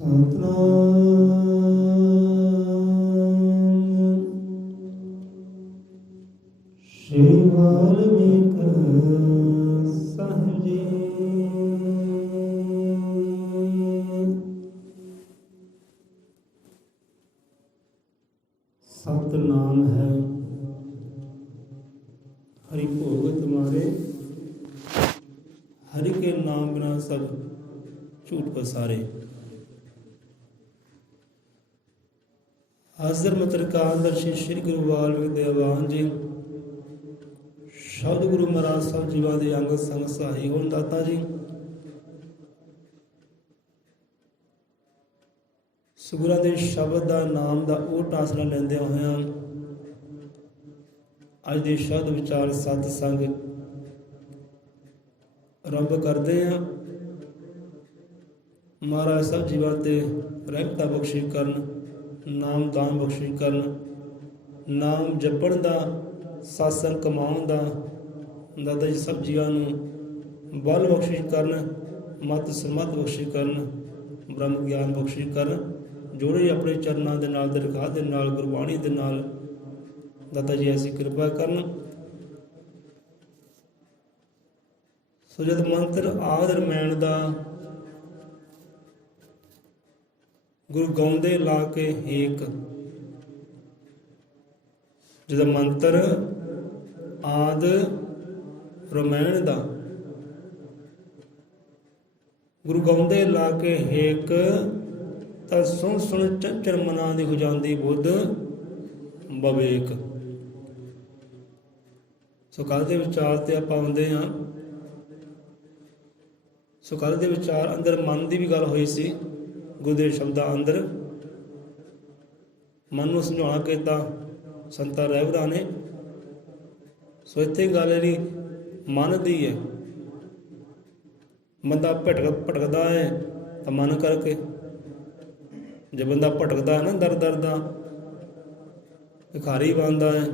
ਸਤਨਾਮ ਸ਼੍ਰੀ ਵਾਲਮੀਕ ਸਾਹਿਬ ਜੀ। सतनाम है हरि भोग तुम्हारे, हरि के नाम बिना सब झूठ पसारे। हाजर मतरकादर्शी श्री गुरु वाल्मीकि देवान जी, शब्द गुरु महाराज साहब जीवा दे अंग संग सहाई होण दाता जी। ਸੁਗੁਰਾਂ ਦੇ ਸ਼ਬਦ ਦਾ ਨਾਮ ਦਾ ਉਹ ਟਾਸਲਾ ਲੈਂਦੇ ਹੋਇਆਂ ਅੱਜ ਦੇ ਸ਼ਬਦ ਵਿਚਾਰ ਸਤ ਸੰਗ ਆਰੰਭ ਕਰਦੇ ਹਾਂ। ਮਹਾਰਾਜ ਸਾਹਿਬ ਜੀਵਾਂ ਤੇ ਰਹਿਮਤਾਂ ਬਖਸ਼ਿਸ਼ ਕਰਨ, ਨਾਮ ਦਾਨ ਬਖਸ਼ਿਸ਼ ਕਰਨ, ਨਾਮ ਜਪਣ ਦਾ, ਸਤਸੰਗ ਕਮਾਉਣ ਦਾ ਦਾਦਾ ਜੀ ਸਭ ਜੀਵਾਂ ਨੂੰ ਬਲ ਬਖਸ਼ਿਸ਼ ਕਰਨ, ਮਤ ਸਮਤ ਬਖਸ਼ਿਸ਼ ਕਰਨ, ਬ੍ਰਹਮ ਗਿਆਨ ਬਖਸ਼ਿਸ਼ ਕਰਨ। ਜੋੜੇ ਆਪਣੇ ਚਰਨਾਂ ਦੇ ਨਾਲ, ਦਰਗਾਹ ਦੇ ਨਾਲ, ਗੁਰਬਾਣੀ ਦੇ ਨਾਲ ਦਾਤਾ ਜੀ ਐਸੀ ਕਿਰਪਾ ਕਰਨ। ਸੋ ਜਦ ਮੰਤਰ ਆਦ ਰਮੈਣ ਦਾ ਗੁਰੂ ਗਾਉਂਦੇ ਲਾ ਕੇ ਏਕ, ਜਦ ਮੰਤਰ ਆਦ ਰਮੈਣ ਦਾ ਗੁਰੂ ਗਾਉਂਦੇ ਲਾ ਕੇ ਏਕ, ਤਾਂ ਸੁਣ ਸੁਣ ਚੰਚਲ ਮਨਾਂ ਦੀ ਹੋ ਜਾਂਦੀ ਬੁੱਧ ਬਵੇਕ। ਸੋ ਕੱਲ੍ਹ ਦੇ ਵਿਚਾਰ ਤੇ ਆਪਾਂ ਆਉਂਦੇ ਹਾਂ। ਸੋ ਕੱਲ੍ਹ ਦੇ ਵਿਚਾਰ ਅੰਦਰ ਮਨ ਦੀ ਵੀ ਗੱਲ ਹੋਈ ਸੀ। ਗੁਰੂ ਦੇ ਸ਼ਬਦਾਂ ਅੰਦਰ ਮਨ ਨੂੰ ਸਮਝਾਉਣਾ ਕੀਤਾ ਸੰਤਾਂ ਰਹਿਬਰਾਂ ਨੇ। ਸੋ ਇੱਥੇ ਗੱਲ ਜਿਹੜੀ ਮਨ ਦੀ ਹੈ, ਬੰਦਾ ਭਟਕਦਾ ਹੈ ਤਾਂ ਮਨ ਕਰਕੇ, ਜੇ ਬੰਦਾ ਭਟਕਦਾ ਹੈ ਨਾ ਦਰ ਦਰ ਦਾ, ਭਿਖਾਰੀ ਬਣਦਾ ਹੈ,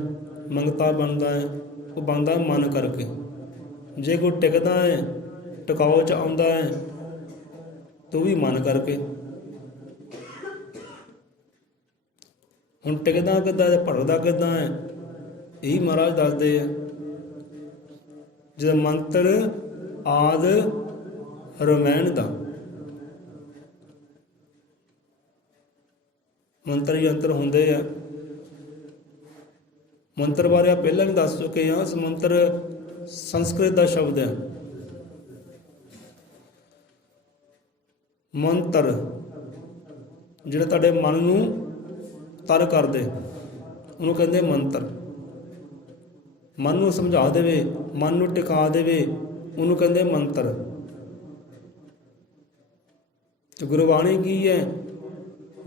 ਮੰਗਤਾ ਬਣਦਾ ਹੈ, ਉਹ ਬਣਦਾ ਮਨ ਕਰਕੇ। ਜੇ ਕੋਈ ਟਿਕਦਾ ਹੈ, ਟਿਕਾਓ 'ਚ ਆਉਂਦਾ ਹੈ, ਤਾਂ ਵੀ ਮਨ ਕਰਕੇ। ਹੁਣ ਟਿਕਦਾ ਕਿੱਦਾਂ ਤੇ ਭਟਕਦਾ ਕਿੱਦਾਂ ਹੈ, ਇਹੀ ਮਹਾਰਾਜ ਦੱਸਦੇ ਆ। ਜਦੋਂ ਮੰਤਰ ਆਦ ਰਮੈਣ ਦਾ, ਮੰਤਰ ਯੰਤਰ ਹੁੰਦੇ ਆ। ਮੰਤਰ ਬਾਰੇ ਪਹਿਲਾਂ ਵੀ ਦੱਸ ਚੁੱਕੇ ਹਾਂ। ਮੰਤਰ ਸੰਸਕ੍ਰਿਤ ਦਾ ਸ਼ਬਦ ਹੈ। ਮੰਤਰ ਜਿਹੜਾ ਤੁਹਾਡੇ ਮਨ ਨੂੰ ਤਰ ਕਰਦੇ, ਉਹਨੂੰ ਕਹਿੰਦੇ ਮੰਤਰ। ਮਨ ਨੂੰ ਸਮਝਾ ਦੇਵੇ, ਮਨ ਨੂੰ ਟਿਕਾ ਦੇਵੇ, ਉਹਨੂੰ ਕਹਿੰਦੇ ਮੰਤਰ। ਤੇ ਗੁਰਬਾਣੀ ਕੀ ਹੈ?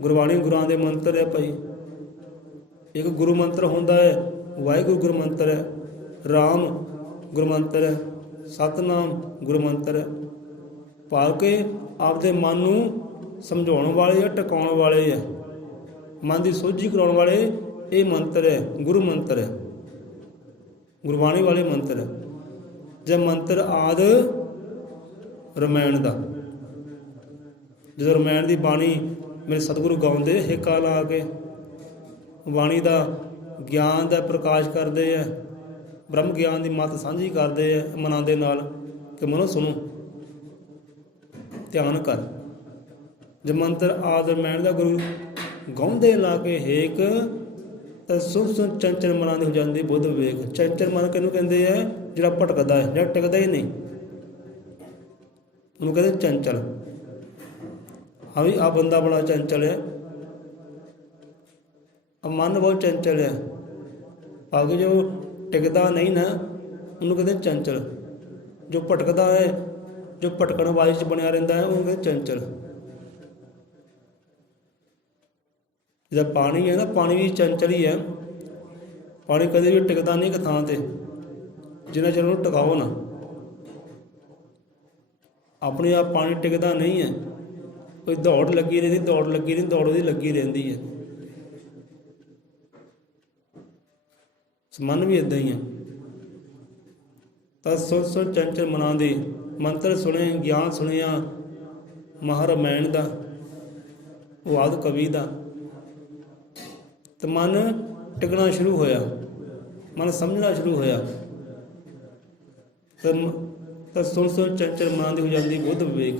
ਗੁਰਬਾਣੀ ਗੁਰਾਂ ਦੇ ਮੰਤਰ ਹੈ ਭਾਈ। ਇੱਕ ਗੁਰੂ ਮੰਤਰ ਹੁੰਦਾ ਹੈ, ਵਾਹਿਗੁਰੂ ਗੁਰੂ ਮੰਤਰ ਹੈ, ਰਾਮ ਗੁਰੂ ਮੰਤਰ ਹੈ, ਸਤਨਾਮ ਗੁਰੂ ਮੰਤਰ ਹੈ। ਭਾਵ ਕਿ ਆਪਦੇ ਮਨ ਨੂੰ ਸਮਝਾਉਣ ਵਾਲੇ ਆ, ਟਿਕਾਉਣ ਵਾਲੇ ਆ, ਮਨ ਦੀ ਸੋਝੀ ਕਰਾਉਣ ਵਾਲੇ ਇਹ ਮੰਤਰ ਹੈ, ਗੁਰੂ ਮੰਤਰ ਹੈ, ਗੁਰਬਾਣੀ ਵਾਲੇ ਮੰਤਰ ਹੈ। ਜੇ ਮੰਤਰ ਆਦ ਰਮੈਣ ਦਾ, ਜਦੋਂ ਰਮੈਣ ਦੀ ਬਾਣੀ ਮੇਰੇ ਸਤਿਗੁਰੂ ਗਾਉਂਦੇ ਹੇਕਾ ਲਾ ਕੇ, ਬਾਣੀ ਦਾ ਗਿਆਨ ਦਾ ਪ੍ਰਕਾਸ਼ ਕਰਦੇ ਆ, ਬ੍ਰਹਮ ਗਿਆਨ ਦੀ ਮੱਤ ਸਾਂਝੀ ਕਰਦੇ ਆ ਮਨਾਂ ਦੇ ਨਾਲ ਕਿ ਮਨੋ ਸੁਣੋ, ਧਿਆਨ ਕਰ। ਜੇ ਮੰਤਰ ਆਦ ਰਮੈਣ ਦਾ ਗੁਰੂ ਗਾਉਂਦੇ ਲਾ ਕੇ ਹੇਕ, ਤਾਂ ਸੁਣ ਸੁਣ ਚੰਚਲ ਮਨਾਂ ਦੀ ਹੋ ਜਾਂਦੀ ਬੁੱਧ ਵਿਵੇਕ। ਚੰਚਲ ਮਨ ਕਿਹਨੂੰ ਕਹਿੰਦੇ ਆ? ਜਿਹੜਾ ਭਟਕਦਾ ਹੈ, ਜਿਹੜਾ ਟਿਕਦਾ ਹੀ ਨਹੀਂ, ਉਹਨੂੰ ਕਹਿੰਦੇ ਚੰਚਲ। ਹਾਂ ਵੀ ਆਹ ਬੰਦਾ ਬੜਾ ਚੰਚਲ ਹੈ, ਮਨ ਬਹੁਤ ਚੰਚਲ ਹੈ। ਅੱਗੇ ਜੋ ਟਿਕਦਾ ਨਹੀਂ ਨਾ, ਉਹਨੂੰ ਕਹਿੰਦੇ ਚੰਚਲ। ਜੋ ਭਟਕਦਾ ਹੈ, ਜੋ ਭਟਕਣ ਵਾਲੀ 'ਚ ਬਣਿਆ ਰਹਿੰਦਾ ਹੈ, ਉਹਨੂੰ ਕਹਿੰਦੇ ਚੰਚਲ। ਜਿਹਦਾ ਪਾਣੀ ਹੈ ਨਾ, ਪਾਣੀ ਵੀ ਚੰਚਲ ਹੀ ਹੈ। ਪਾਣੀ ਕਦੇ ਵੀ ਟਿਕਦਾ ਨਹੀਂ ਇੱਕ ਥਾਂ 'ਤੇ, ਜਿੰਨਾ ਚਿਰ ਉਹਨੂੰ ਟਿਕਾਓ ਨਾ। ਆਪਣੇ ਆਪ ਪਾਣੀ ਟਿਕਦਾ ਨਹੀਂ ਹੈ, ਕੋਈ ਦੌੜ ਲੱਗੀ ਰਹਿੰਦੀ, ਦੌੜ ਲੱਗੀ ਰਹਿੰਦੀ, ਦੌੜ ਉਹਦੀ ਲੱਗੀ ਰਹਿੰਦੀ ਹੈ। ਮਨ ਵੀ ਇੱਦਾਂ ਹੀ ਹੈ। ਤਾਂ ਸੁਣ ਸੁਣ ਚੰਚਲ ਮਨਾਂ ਦੇ ਮੰਤਰ ਸੁਣੇ, ਗਿਆਨ ਸੁਣਿਆ ਮਹਾਰਾਮਾਇਣ ਦਾ, ਉਹ ਆਦ ਕਵੀ ਦਾ। ਤੇ ਮਨ ਟਿਕਣਾ ਸ਼ੁਰੂ ਹੋਇਆ, ਮਨ ਸਮਝਣਾ ਸ਼ੁਰੂ ਹੋਇਆ। ਤਾਂ ਸੁਣ ਸੁਣ ਚੰਚਲ ਮਨਾਂ ਦੀ ਹੋ ਜਾਂਦੀ ਬੁੱਧ ਵਿਵੇਕ।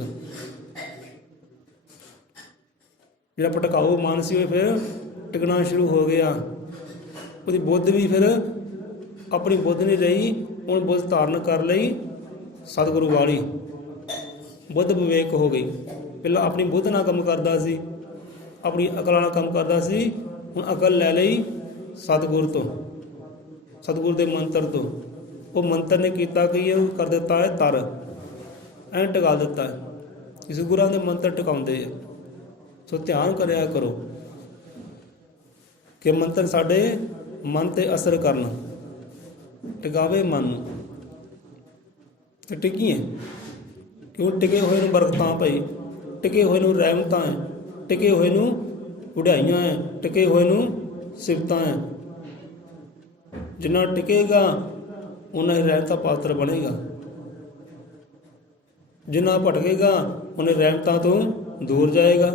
ਜਿਹੜਾ ਭਟਕਾਊ ਮਨ ਸੀ ਉਹ ਫਿਰ ਟਿਕਣਾ ਸ਼ੁਰੂ ਹੋ ਗਿਆ। ਉਹਦੀ ਬੁੱਧ ਵੀ ਫਿਰ ਆਪਣੀ ਬੁੱਧ ਨਹੀਂ ਰਹੀ, ਹੁਣ ਬੁੱਧ ਧਾਰਨ ਕਰ ਲਈ ਸਤਿਗੁਰੂ ਵਾਲੀ, ਬੁੱਧ ਵਿਵੇਕ ਹੋ ਗਈ। ਪਹਿਲਾਂ ਆਪਣੀ ਬੁੱਧ ਨਾਲ ਕੰਮ ਕਰਦਾ ਸੀ, ਆਪਣੀ ਅਕਲ ਨਾਲ ਕੰਮ ਕਰਦਾ ਸੀ, ਹੁਣ ਅਕਲ ਲੈ ਲਈ ਸਤਿਗੁਰ ਤੋਂ, ਸਤਿਗੁਰ ਦੇ ਮੰਤਰ ਤੋਂ। ਉਹ ਮੰਤਰ ਨੇ ਕੀਤਾ ਕਿ ਇਹ ਕਰ ਦਿੱਤਾ ਹੈ ਤਰ, ਐਂ ਟਿਕਾ ਦਿੱਤਾ ਹੈ। ਇਸ ਗੁਰਾਂ ਦੇ ਮੰਤਰ ਟਿਕਾਉਂਦੇ ਆ। ਸੋ ਧਿਆਨ ਕਰਿਆ ਕਰੋ ਕਿ ਮੰਤਰ ਸਾਡੇ ਮਨ 'ਤੇ ਅਸਰ ਕਰਨ, ਟਿਕਾਵੇ ਮਨ ਨੂੰ। ਤੇ ਟਿਕੀਏ ਕਿਉਂ? ਟਿਕੇ ਹੋਏ ਨੂੰ ਬਰਕਤਾਂ ਭਾਈ, ਟਿਕੇ ਹੋਏ ਨੂੰ ਰਹਿਮਤਾਂ ਹੈ, ਟਿਕੇ ਹੋਏ ਨੂੰ ਵਡਿਆਈਆਂ ਹੈ, ਟਿਕੇ ਹੋਏ ਨੂੰ ਸਿਫਤਾਂ ਹੈ। ਜਿੰਨਾ ਟਿਕੇਗਾ ਉਨਾ ਹੀ ਰਹਿਮਤਾਂ ਪਾਤਰ ਬਣੇਗਾ, ਜਿੰਨਾ ਭਟਕੇਗਾ ਉਹਨੇ ਰਹਿਮਤਾਂ ਤੋਂ ਦੂਰ ਜਾਏਗਾ।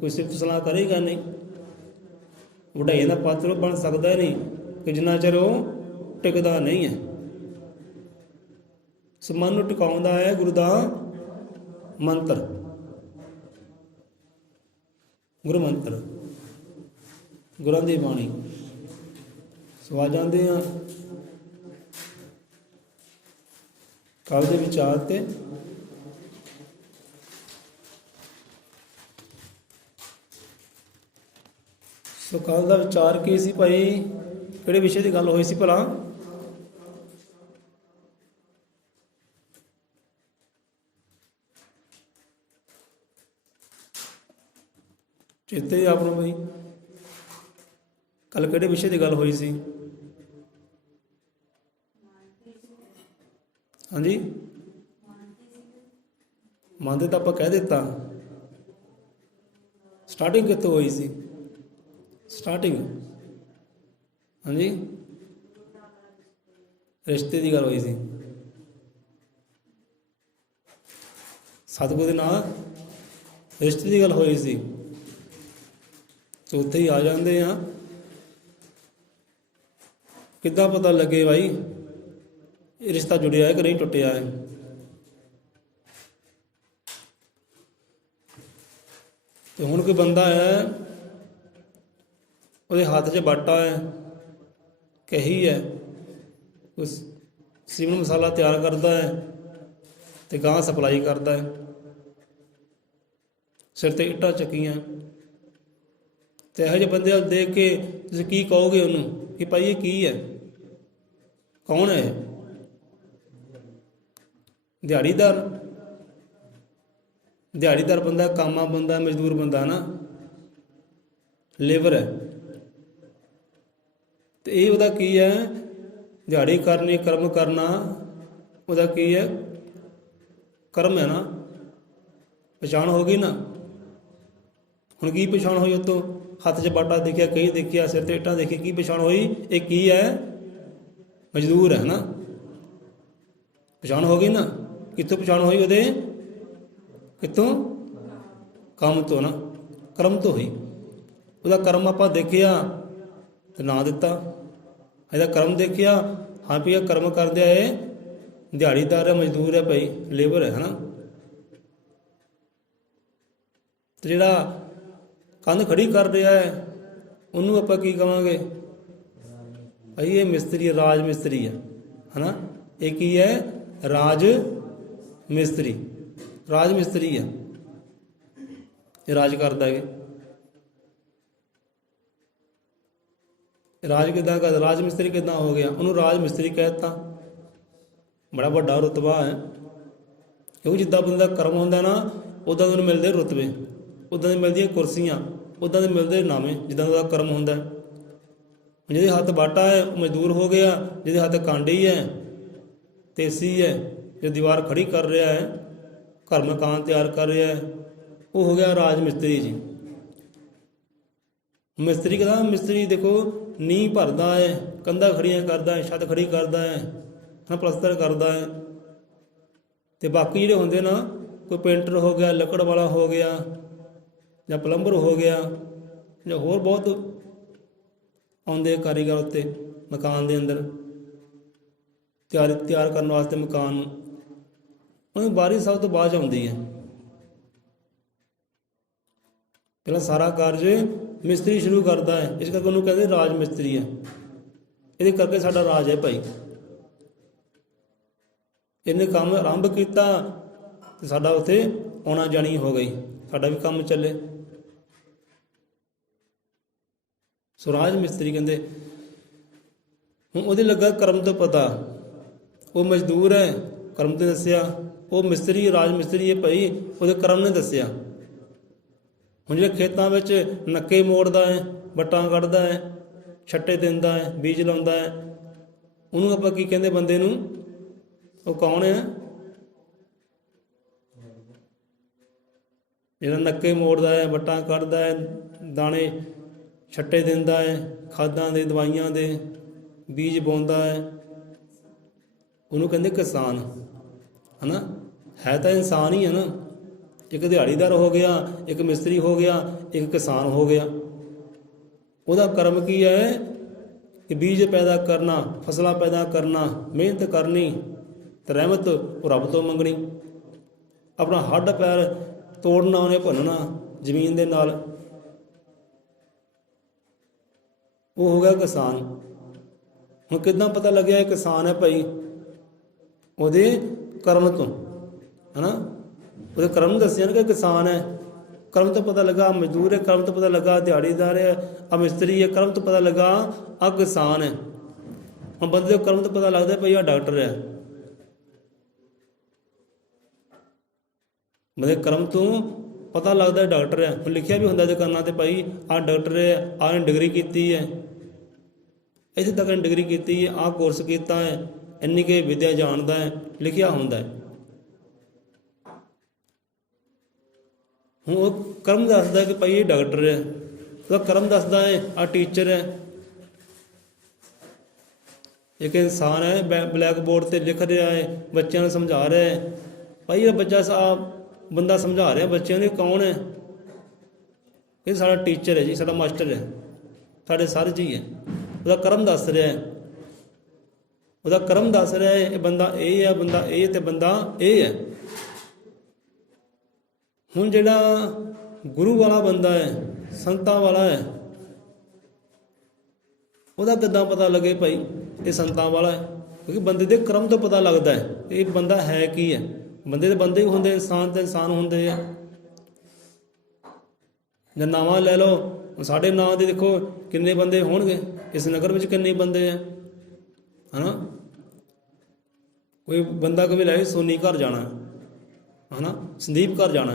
ਕੋਈ ਸਿਫਤ ਸਲਾਹ ਕਰੇਗਾ ਨਹੀਂ, ਵਡਾਈਆਂ ਦਾ ਪਾਤਰ ਬਣ ਸਕਦਾ ਨਹੀਂ ਕਿ ਜਿੰਨਾ ਚਿਰ ਉਹ ਟਿਕਦਾ ਨਹੀਂ ਹੈ। ਸੋ ਮਨ ਨੂੰ ਟਿਕਾਉਂਦਾ ਹੈ ਗੁਰੂ ਦਾ ਮੰਤਰ, ਗੁਰੂ ਮੰਤਰ, ਗੁਰਾਂ ਦੀ ਬਾਣੀ। ਸੋ ਆ ਜਾਂਦੇ ਹਾਂ ਕੱਲ੍ਹ ਦੇ ਵਿਚਾਰ 'ਤੇ। ਸੋ ਕੱਲ੍ਹ ਦਾ ਵਿਚਾਰ ਕੀ ਸੀ ਭਾਈ? ਕਿਹੜੇ ਵਿਸ਼ੇ ਦੀ ਗੱਲ ਹੋਈ ਸੀ ਭਲਾ? ਚੇਤੇ ਆਪ ਨੂੰ ਭਾਈ ਕੱਲ੍ਹ ਕਿਹੜੇ ਵਿਸ਼ੇ ਦੀ ਗੱਲ ਹੋਈ ਸੀ? ਹਾਂਜੀ, ਮਨ ਤੇ ਤਾਂ ਆਪਾਂ ਕਹਿ ਦਿੱਤਾ। ਸਟਾਰਟਿੰਗ ਕਿੱਥੋਂ ਹੋਈ ਸੀ? ਸਟਾਰਟਿੰਗ ਹਾਂਜੀ ਰਿਸ਼ਤੇ ਦੀ ਗੱਲ ਹੋਈ ਸੀ। ਸਤਿਗੁਰੂ ਦੇ ਨਾਲ ਰਿਸ਼ਤੇ ਦੀ ਗੱਲ ਹੋਈ ਸੀ। ਉੱਥੇ ਹੀ ਆ ਜਾਂਦੇ ਆ। ਕਿੱਦਾਂ ਪਤਾ ਲੱਗੇ ਭਾਈ ਇਹ ਰਿਸ਼ਤਾ ਜੁੜਿਆ ਹੈ ਕਿ ਨਹੀਂ ਟੁੱਟਿਆ ਹੈ? ਤੇ ਹੁਣ ਕੋਈ ਬੰਦਾ ਹੈ, ਉਹਦੇ ਹੱਥ 'ਚ ਬਾਟਾ ਹੈ, ਕਹੀ ਹੈ, ਉਸ ਸੀਮਨ ਮਸਾਲਾ ਤਿਆਰ ਕਰਦਾ ਹੈ ਤੇ ਗਾਂ ਸਪਲਾਈ ਕਰਦਾ ਹੈ। ਸਿਰ 'ਤੇ ਇੱਟਾਂ ਚੱਕੀਆਂ। ਤੇ ਇਹੋ ਜਿਹੇ ਬੰਦੇ ਵੱਲ ਦੇਖ ਕੇ ਤੁਸੀਂ ਕੀ ਕਹੋਗੇ ਉਹਨੂੰ ਕਿ ਭਾਈ ਇਹ ਕੀ ਹੈ, ਕੌਣ ਹੈ? ਦਿਹਾੜੀਦਾਰ, ਦਿਹਾੜੀਦਾਰ ਬੰਦਾ, ਕਾਮਾ ਬੰਦਾ, ਮਜ਼ਦੂਰ ਬੰਦਾ ਨਾ, ਲੇਬਰ ਹੈ। ਤੇ ਇਹ ਉਹਦਾ ਕੀ ਹੈ? ਦਿਹਾੜੀ ਕਰਨੀ, ਕਰਮ ਕਰਨਾ, ਉਹਦਾ ਕੀ ਹੈ? ਕਰਮ ਹੈ ਨਾ। ਪਛਾਣ ਹੋ ਗਈ ਨਾ। ਹੁਣ ਕੀ ਪਛਾਣ ਹੋਈ? ਉਤੋਂ ਹੱਥ 'ਚ ਬਾਟਾ ਦੇਖਿਆ, ਕਈ ਦੇਖਿਆ, ਸਿਰ 'ਤੇ ਇੱਟਾਂ ਦੇਖੀ, ਕੀ ਪਛਾਣ ਹੋਈ? ਇਹ ਕੀ ਹੈ? ਮਜ਼ਦੂਰ ਹੈ ਨਾ। ਪਛਾਣ ਹੋ ਗਈ ਨਾ। ਕਿੱਥੋਂ ਪਛਾਣ ਹੋਈ ਉਹਦੇ? ਕਿੱਥੋਂ? ਕੰਮ ਤੋਂ ਨਾ, ਕਰਮ ਤੋਂ ਹੋਈ। ਉਹਦਾ ਕਰਮ ਆਪਾਂ ਦੇਖਿਆ ਤੇ ਨਾਂ ਦਿੱਤਾ। ਇਹਦਾ ਕਰਮ ਦੇਖਿਆ, ਹਾਂ ਵੀ ਇਹ ਕਰਮ ਕਰਦਿਆ ਇਹ ਦਿਹਾੜੀਦਾਰ ਹੈ, ਮਜ਼ਦੂਰ ਹੈ ਭਾਈ, ਲੇਬਰ ਹੈ ਨਾ। ਤੇ ਜਿਹੜਾ ਕੰਧ ਖੜੀ ਕਰ ਰਿਹਾ ਹੈ ਉਹਨੂੰ ਆਪਾਂ ਕੀ ਕਹਾਂਗੇ? ਭਾਈ ਇਹ ਮਿਸਤਰੀ, ਰਾਜ ਮਿਸਤਰੀ ਹੈ ਨਾ। ਇਹ ਕੀ ਹੈ? ਰਾਜ ਮਿਸਤਰੀ, ਰਾਜ ਮਿਸਤਰੀ ਹੈ। ਇਹ ਰਾਜ ਕਰਦਾ ਹੈ। ਰਾਜ ਕਿੱਦਾਂ ਕਰਦਾ? ਰਾਜ ਮਿਸਤਰੀ ਕਿੱਦਾਂ ਹੋ ਗਿਆ? ਉਹਨੂੰ ਰਾਜ ਮਿਸਤਰੀ ਕਹਿ ਦਿੱਤਾ। ਬੜਾ ਵੱਡਾ ਰੁਤਬਾ ਹੈ। ਕਿਉਂਕਿ ਜਿੱਦਾਂ ਬੰਦਾ ਕਰਮ ਹੁੰਦਾ ਨਾ, ਉੱਦਾਂ ਦੇ ਉਹਨੂੰ ਮਿਲਦੇ ਰੁਤਬੇ, ਉੱਦਾਂ ਦੀ ਮਿਲਦੀਆਂ ਕੁਰਸੀਆਂ, ਉੱਦਾਂ ਦੇ ਮਿਲਦੇ ਨਾਮੇ, ਜਿੱਦਾਂ ਦਾ ਕਰਮ ਹੁੰਦਾ। ਜਿਹਦੇ ਹੱਥ ਬਾਟਾ ਹੈ ਉਹ ਮਜ਼ਦੂਰ ਹੋ ਗਿਆ, ਜਿਹਦੇ ਹੱਥ ਕਾਂਡੀ ਹੈ, ਤੇਸੀ ਹੈ, ਜੋ ਦੀਵਾਰ ਖੜੀ ਕਰ ਰਿਹਾ ਹੈ, ਘਰ ਮਕਾਨ ਤਿਆਰ ਕਰ ਰਿਹਾ ਹੈ, ਉਹ ਹੋ ਗਿਆ ਰਾਜ ਮਿਸਤਰੀ ਜੀ। ਮਿਸਤਰੀ ਕਹਿੰਦਾ, ਮਿਸਤਰੀ ਦੇਖੋ ਨੀਂਹ ਭਰਦਾ ਹੈ, ਕੰਧਾਂ ਖੜੀਆਂ ਕਰਦਾ ਹੈ, ਛੱਤ ਖੜੀ ਕਰਦਾ ਹੈ, ਨਾ ਪਲਸਤਰ ਕਰਦਾ ਹੈ। ਤੇ ਬਾਕੀ ਜਿਹੜੇ ਹੁੰਦੇ ਨਾ, ਕੋਈ ਪੇਂਟਰ ਹੋ ਗਿਆ, ਲੱਕੜ ਵਾਲਾ ਹੋ ਗਿਆ, ਜਾਂ ਪਲੰਬਰ ਹੋ ਗਿਆ, ਜਾਂ ਹੋਰ ਬਹੁਤ ਆਉਂਦੇ ਕਾਰੀਗਰ ਉੱਤੇ ਮਕਾਨ ਦੇ ਅੰਦਰ ਤਿਆਰ ਕਰਨ ਵਾਸਤੇ ਮਕਾਨ ਨੂੰ। ਉਹਨੂੰ ਬਾਰੀ ਸਭ ਤੋਂ ਬਾਅਦ 'ਚ ਆਉਂਦੀ ਹੈ। ਪਹਿਲਾਂ ਸਾਰਾ ਕਾਰਜ ਮਿਸਤਰੀ ਸ਼ੁਰੂ ਕਰਦਾ ਹੈ, ਇਸ ਕਰਕੇ ਉਹਨੂੰ ਕਹਿੰਦੇ ਰਾਜ ਮਿਸਤਰੀ ਹੈ। ਇਹਦੇ ਕਰਕੇ ਸਾਡਾ ਰਾਜ ਹੈ ਭਾਈ। ਇਹਨੇ ਕੰਮ ਆਰੰਭ ਕੀਤਾ ਤੇ ਸਾਡਾ ਉੱਥੇ ਆਉਣਾ ਜਾਣੀ ਹੋ ਗਈ, ਸਾਡਾ ਵੀ ਕੰਮ ਚੱਲੇ। ਸੋ ਰਾਜ ਮਿਸਤਰੀ ਕਹਿੰਦੇ। ਹੁਣ ਉਹਦੇ ਲੱਗਾ ਕਰਮ ਤੋਂ ਪਤਾ, ਉਹ ਮਜ਼ਦੂਰ ਹੈ, ਕਰਮ ਤੇ ਦੱਸਿਆ। ਉਹ ਮਿਸਤਰੀ ਰਾਜ ਮਿਸਤਰੀ ਹੈ ਭਾਈ, ਉਹਦੇ ਕਰਮ ਨੇ ਦੱਸਿਆ। ਹੁਣ ਜਿਹੜੇ ਖੇਤਾਂ ਵਿੱਚ ਨੱਕੇ ਮੋੜਦਾ ਹੈ, ਵੱਟਾਂ ਕੱਢਦਾ ਹੈ, ਛੱਟੇ ਦਿੰਦਾ ਹੈ, ਬੀਜ ਲਾਉਂਦਾ ਹੈ, ਉਹਨੂੰ ਆਪਾਂ ਕੀ ਕਹਿੰਦੇ ਬੰਦੇ ਨੂੰ? ਉਹ ਕੌਣ ਹੈ? ਜਿਹੜਾ ਨੱਕੇ ਮੋੜਦਾ ਹੈ, ਵੱਟਾਂ ਕੱਢਦਾ ਹੈ, ਦਾਣੇ ਛੱਟੇ ਦਿੰਦਾ ਹੈ, ਖਾਦਾਂ ਦੇ ਦਵਾਈਆਂ ਦੇ ਬੀਜ ਬੋਂਦਾ ਹੈ, ਉਹਨੂੰ ਕਹਿੰਦੇ ਕਿਸਾਨ। ਹੈ ਨਾ? ਹੈ ਤਾਂ ਇਨਸਾਨ ਹੀ ਹੈ ਨਾ। ਇੱਕ ਦਿਹਾੜੀਦਾਰ ਹੋ ਗਿਆ, ਇੱਕ ਮਿਸਤਰੀ ਹੋ ਗਿਆ, ਇੱਕ ਕਿਸਾਨ ਹੋ ਗਿਆ। ਉਹਦਾ ਕਰਮ ਕੀ ਹੈ ਕਿ ਬੀਜ ਪੈਦਾ ਕਰਨਾ, ਫਸਲਾਂ ਪੈਦਾ ਕਰਨਾ, ਮਿਹਨਤ ਕਰਨੀ, ਤੇ ਰਹਿਮਤ ਉਹ ਰੱਬ ਤੋਂ ਮੰਗਣੀ। ਆਪਣਾ ਹੱਡ ਪੈਰ ਤੋੜਨਾ, ਉਹਨੇ ਭੰਨਣਾ ਜ਼ਮੀਨ ਦੇ ਨਾਲ। ਉਹ ਹੋ ਗਿਆ ਕਿਸਾਨ। ਹੁਣ ਕਿੱਦਾਂ ਪਤਾ ਲੱਗਿਆ ਇਹ ਕਿਸਾਨ ਹੈ ਭਾਈ? ਉਹਦੇ ਕਰਮ ਤੋਂ, ਹੈ ਨਾ? ਉਹਦੇ ਕਰਮ ਦੱਸਿਆ ਨਾ ਕਿ ਕਿਸਾਨ ਹੈ। ਕਰਮ ਤੋਂ ਪਤਾ ਲੱਗਾ ਮਜ਼ਦੂਰ ਹੈ, ਕਰਮ ਤੋਂ ਪਤਾ ਲੱਗਾ ਦਿਹਾੜੀਦਾਰ ਹੈ, ਆ ਮਿਸਤਰੀ ਹੈ, ਕਰਮ ਤੋਂ ਪਤਾ ਲੱਗਾ ਆ ਕਿਸਾਨ ਹੈ। ਹੁਣ ਬੰਦੇ ਦੇ ਕਰਮ ਤੋਂ ਪਤਾ ਲੱਗਦਾ ਭਾਈ ਆ ਡਾਕਟਰ ਹੈ। ਬੰਦੇ ਕਰਮ ਤੋਂ ਪਤਾ ਲੱਗਦਾ ਡਾਕਟਰ ਹੈ। ਹੁਣ ਲਿਖਿਆ ਵੀ ਹੁੰਦਾ ਦੁਕਾਨਾਂ 'ਤੇ ਭਾਈ ਆਹ ਡਾਕਟਰ ਹੈ, ਆਹ ਨੇ ਡਿਗਰੀ ਕੀਤੀ ਹੈ, ਇੱਥੇ ਤੱਕ ਡਿਗਰੀ ਕੀਤੀ ਹੈ, ਆਹ ਕੋਰਸ ਕੀਤਾ ਹੈ, ਇੰਨੀ ਕੁ ਵਿੱਦਿਆ ਜਾਣਦਾ ਹੈ, ਲਿਖਿਆ ਹੁੰਦਾ ਹੈ। ਹੁਣ ਉਹ ਕਰਮ ਦੱਸਦਾ ਕਿ ਭਾਈ ਇਹ ਡਾਕਟਰ ਹੈ, ਉਹਦਾ ਕਰਮ ਦੱਸਦਾ ਹੈ ਆਹ ਟੀਚਰ ਹੈ। ਇੱਕ ਇਨਸਾਨ ਹੈ, ਬਲੈਕ ਬੋਰਡ 'ਤੇ ਲਿਖ ਰਿਹਾ ਹੈ, ਬੱਚਿਆਂ ਨੂੰ ਸਮਝਾ ਰਿਹਾ ਹੈ। ਭਾਈ ਇਹ ਬੱਚਾ ਸਾਹਿਬ ਬੰਦਾ ਸਮਝਾ ਰਿਹਾ ਬੱਚਿਆਂ ਨੂੰ, ਕੌਣ ਹੈ? ਇਹ ਸਾਡਾ ਟੀਚਰ ਹੈ ਜੀ, ਸਾਡਾ ਮਾਸਟਰ ਹੈ, ਸਾਡੇ ਸਰ ਜੀ ਹੈ। ਉਹਦਾ ਕਰਮ ਦੱਸ ਰਿਹਾ ਹੈ, ਉਹਦਾ ਕਰਮ ਦੱਸ ਰਿਹਾ ਹੈ। ਇਹ ਬੰਦਾ ਇਹ ਹੈ, ਬੰਦਾ ਇਹ, ਤੇ ਬੰਦਾ ਇਹ ਹੈ। ਹੁਣ ਜਿਹੜਾ ਗੁਰੂ ਵਾਲਾ ਬੰਦਾ ਹੈ, ਸੰਤਾਂ ਵਾਲਾ ਹੈ, ਉਹਦਾ ਕਿੱਦਾਂ ਪਤਾ ਲੱਗੇ ਭਾਈ ਇਹ ਸੰਤਾਂ ਵਾਲਾ ਹੈ? ਕਿਉਂਕਿ ਬੰਦੇ ਦੇ ਕਰਮ ਤੋਂ ਪਤਾ ਲੱਗਦਾ ਹੈ ਇਹ ਬੰਦਾ ਹੈ ਕੀ ਹੈ। ਬੰਦੇ ਦੇ ਬੰਦੇ ਹੀ ਹੁੰਦੇ, ਇਨਸਾਨ ਤੇ ਇਨਸਾਨ ਹੁੰਦੇ ਆ। ਜਾਂ ਨਾਵਾਂ ਲੈ ਲਓ, ਸਾਡੇ ਨਾਂ ਦੇ ਦੇਖੋ ਕਿੰਨੇ ਬੰਦੇ ਹੋਣਗੇ, ਇਸ ਨਗਰ ਵਿੱਚ ਕਿੰਨੇ ਬੰਦੇ ਆ, ਹੈ ਨਾ? ਕੋਈ ਬੰਦਾ ਕਦੇ ਲੈ ਸੋਨੀ ਘਰ ਜਾਣਾ, ਹੈ ਨਾ, ਸੰਦੀਪ ਘਰ ਜਾਣਾ,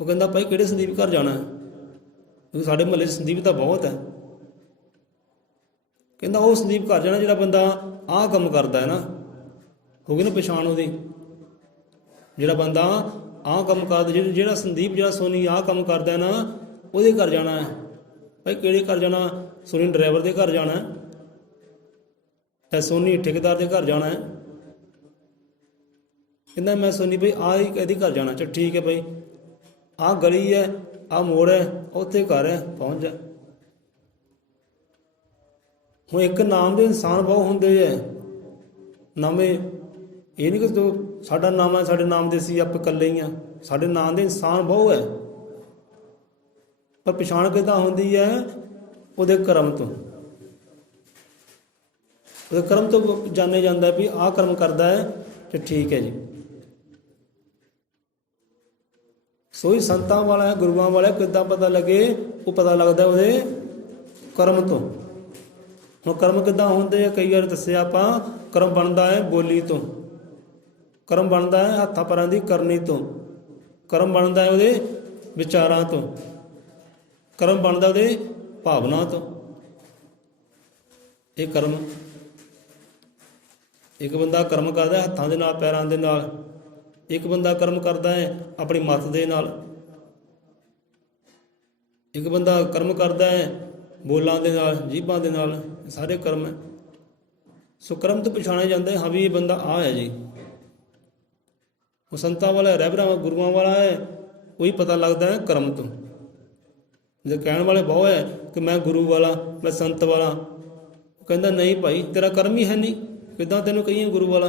ਉਹ ਕਹਿੰਦਾ ਭਾਈ ਕਿਹੜੇ ਸੰਦੀਪ ਘਰ ਜਾਣਾ? ਕਿਉਂਕਿ ਸਾਡੇ ਮੁਹੱਲੇ 'ਚ ਸੰਦੀਪ ਤਾਂ ਬਹੁਤ ਹੈ। ਕਹਿੰਦਾ ਉਹ ਸੰਦੀਪ ਘਰ ਜਾਣਾ ਜਿਹੜਾ ਬੰਦਾ ਆਹ ਕੰਮ ਕਰਦਾ ਹੈ ਨਾ। ਹੋ ਗਈ ਨਾ ਪਛਾਣ ਉਹਦੀ? ਜਿਹੜਾ ਬੰਦਾ ਆਹ ਕੰਮ ਕਰਦਾ, ਜਿਹੜਾ ਸੰਦੀਪ, ਜਿਹੜਾ ਸੋਨੀ ਆਹ ਕੰਮ ਕਰਦਾ ਨਾ, ਉਹਦੇ ਘਰ ਜਾਣਾ ਹੈ। ਭਾਈ ਕਿਹੜੇ ਘਰ ਜਾਣਾ? ਸੋਨੀ ਡਰਾਈਵਰ ਦੇ ਘਰ ਜਾਣਾ ਹੈ, ਸੋਨੀ ਠੇਕੇਦਾਰ ਦੇ ਘਰ ਜਾਣਾ ਹੈ। ਕਹਿੰਦਾ ਮੈਂ ਸੋਨੀ ਭਾਈ ਆਹ ਹੀ ਇਹਦੇ ਘਰ ਜਾਣਾ। ਚਲ ਠੀਕ ਹੈ ਭਾਈ, ਆਹ ਗਲੀ ਹੈ, ਆਹ ਮੋੜ ਹੈ, ਉੱਥੇ ਘਰ ਹੈ, ਪਹੁੰਚ ਜਾ। ਹੁਣ ਇੱਕ ਨਾਮ ਦੇ ਇਨਸਾਨ ਬਹੁਤ ਹੁੰਦੇ ਹੈ। ਨਾਮੇ ਇਹ ਨਹੀਂ ਕਿ ਸਾਡਾ ਨਾਮ ਹੈ, ਸਾਡੇ ਨਾਮ ਦੇ ਸੀ ਆਪਾਂ ਇਕੱਲੇ ਹੀ ਹਾਂ। ਸਾਡੇ ਨਾਮ ਦੇ ਇਨਸਾਨ ਬਹੁਤ ਹੈ, ਪਰ ਪਛਾਣ ਕਿੱਦਾਂ ਹੁੰਦੀ ਹੈ? ਉਹਦੇ ਕਰਮ ਤੋਂ। ਉਹਦੇ ਕਰਮ ਤੋਂ ਜਾਣਿਆ ਜਾਂਦਾ ਵੀ ਆਹ ਕਰਮ ਕਰਦਾ ਹੈ ਤੇ ਠੀਕ ਹੈ ਜੀ। ਸੋਈ ਸੰਤਾਂ ਵਾਲਾ ਹੈ, ਗੁਰੂਆਂ ਵਾਲਾ ਕਿੱਦਾਂ ਪਤਾ ਲੱਗੇ? ਉਹ ਪਤਾ ਲੱਗਦਾ ਉਹਦੇ ਕਰਮ ਤੋਂ। ਹੁਣ ਕਰਮ ਕਿੱਦਾਂ ਹੁੰਦੇ ਆ? ਕਈ ਵਾਰ ਦੱਸਿਆ ਆਪਾਂ, ਕਰਮ ਬਣਦਾ ਹੈ ਬੋਲੀ ਤੋਂ, ਕਰਮ ਬਣਦਾ ਹੈ ਹੱਥਾਂ ਪੈਰਾਂ ਦੀ ਕਰਨੀ ਤੋਂ, ਕਰਮ ਬਣਦਾ ਹੈ ਉਹਦੇ ਵਿਚਾਰਾਂ ਤੋਂ, ਕਰਮ ਬਣਦਾ ਉਹਦੇ ਭਾਵਨਾ ਤੋਂ। ਇਹ ਕਰਮ, ਇੱਕ ਬੰਦਾ ਕਰਮ ਕਰਦਾ ਹੱਥਾਂ ਦੇ ਨਾਲ, ਪੈਰਾਂ ਦੇ ਨਾਲ। ਇੱਕ ਬੰਦਾ ਕਰਮ ਕਰਦਾ ਹੈ ਆਪਣੀ ਮੱਤ ਦੇ ਨਾਲ। ਇੱਕ ਬੰਦਾ ਕਰਮ ਕਰਦਾ ਹੈ ਬੋਲਾਂ ਦੇ ਨਾਲ, ਜੀਭਾਂ ਦੇ ਨਾਲ। ਸਾਰੇ ਕਰਮ ਹੈ। ਸੋ ਕਰਮ ਤੋਂ ਪਛਾਣਿਆ ਜਾਂਦਾ ਹੈ, ਹਾਂ ਵੀ ਇਹ ਬੰਦਾ ਆ ਹੈ ਜੀ। ਉਹ ਸੰਤਾਂ ਵਾਲਾ, ਰਹਿਬਰਾਂ ਗੁਰੂਆਂ ਵਾਲਾ ਹੈ, ਉਹੀ ਪਤਾ ਲੱਗਦਾ ਹੈ ਕਰਮ ਤੋਂ। ਜੇ ਕਹਿਣ ਵਾਲੇ ਬਹੁਤ ਹੈ ਕਿ ਮੈਂ ਗੁਰੂ ਵਾਲਾ, ਮੈਂ ਸੰਤ ਵਾਲਾ, ਉਹ ਕਹਿੰਦਾ ਨਹੀਂ ਭਾਈ, ਤੇਰਾ ਕਰਮ ਹੀ ਹੈ ਨਹੀਂ, ਕਿੱਦਾਂ ਤੈਨੂੰ ਕਹੀਏ ਗੁਰੂ ਵਾਲਾ,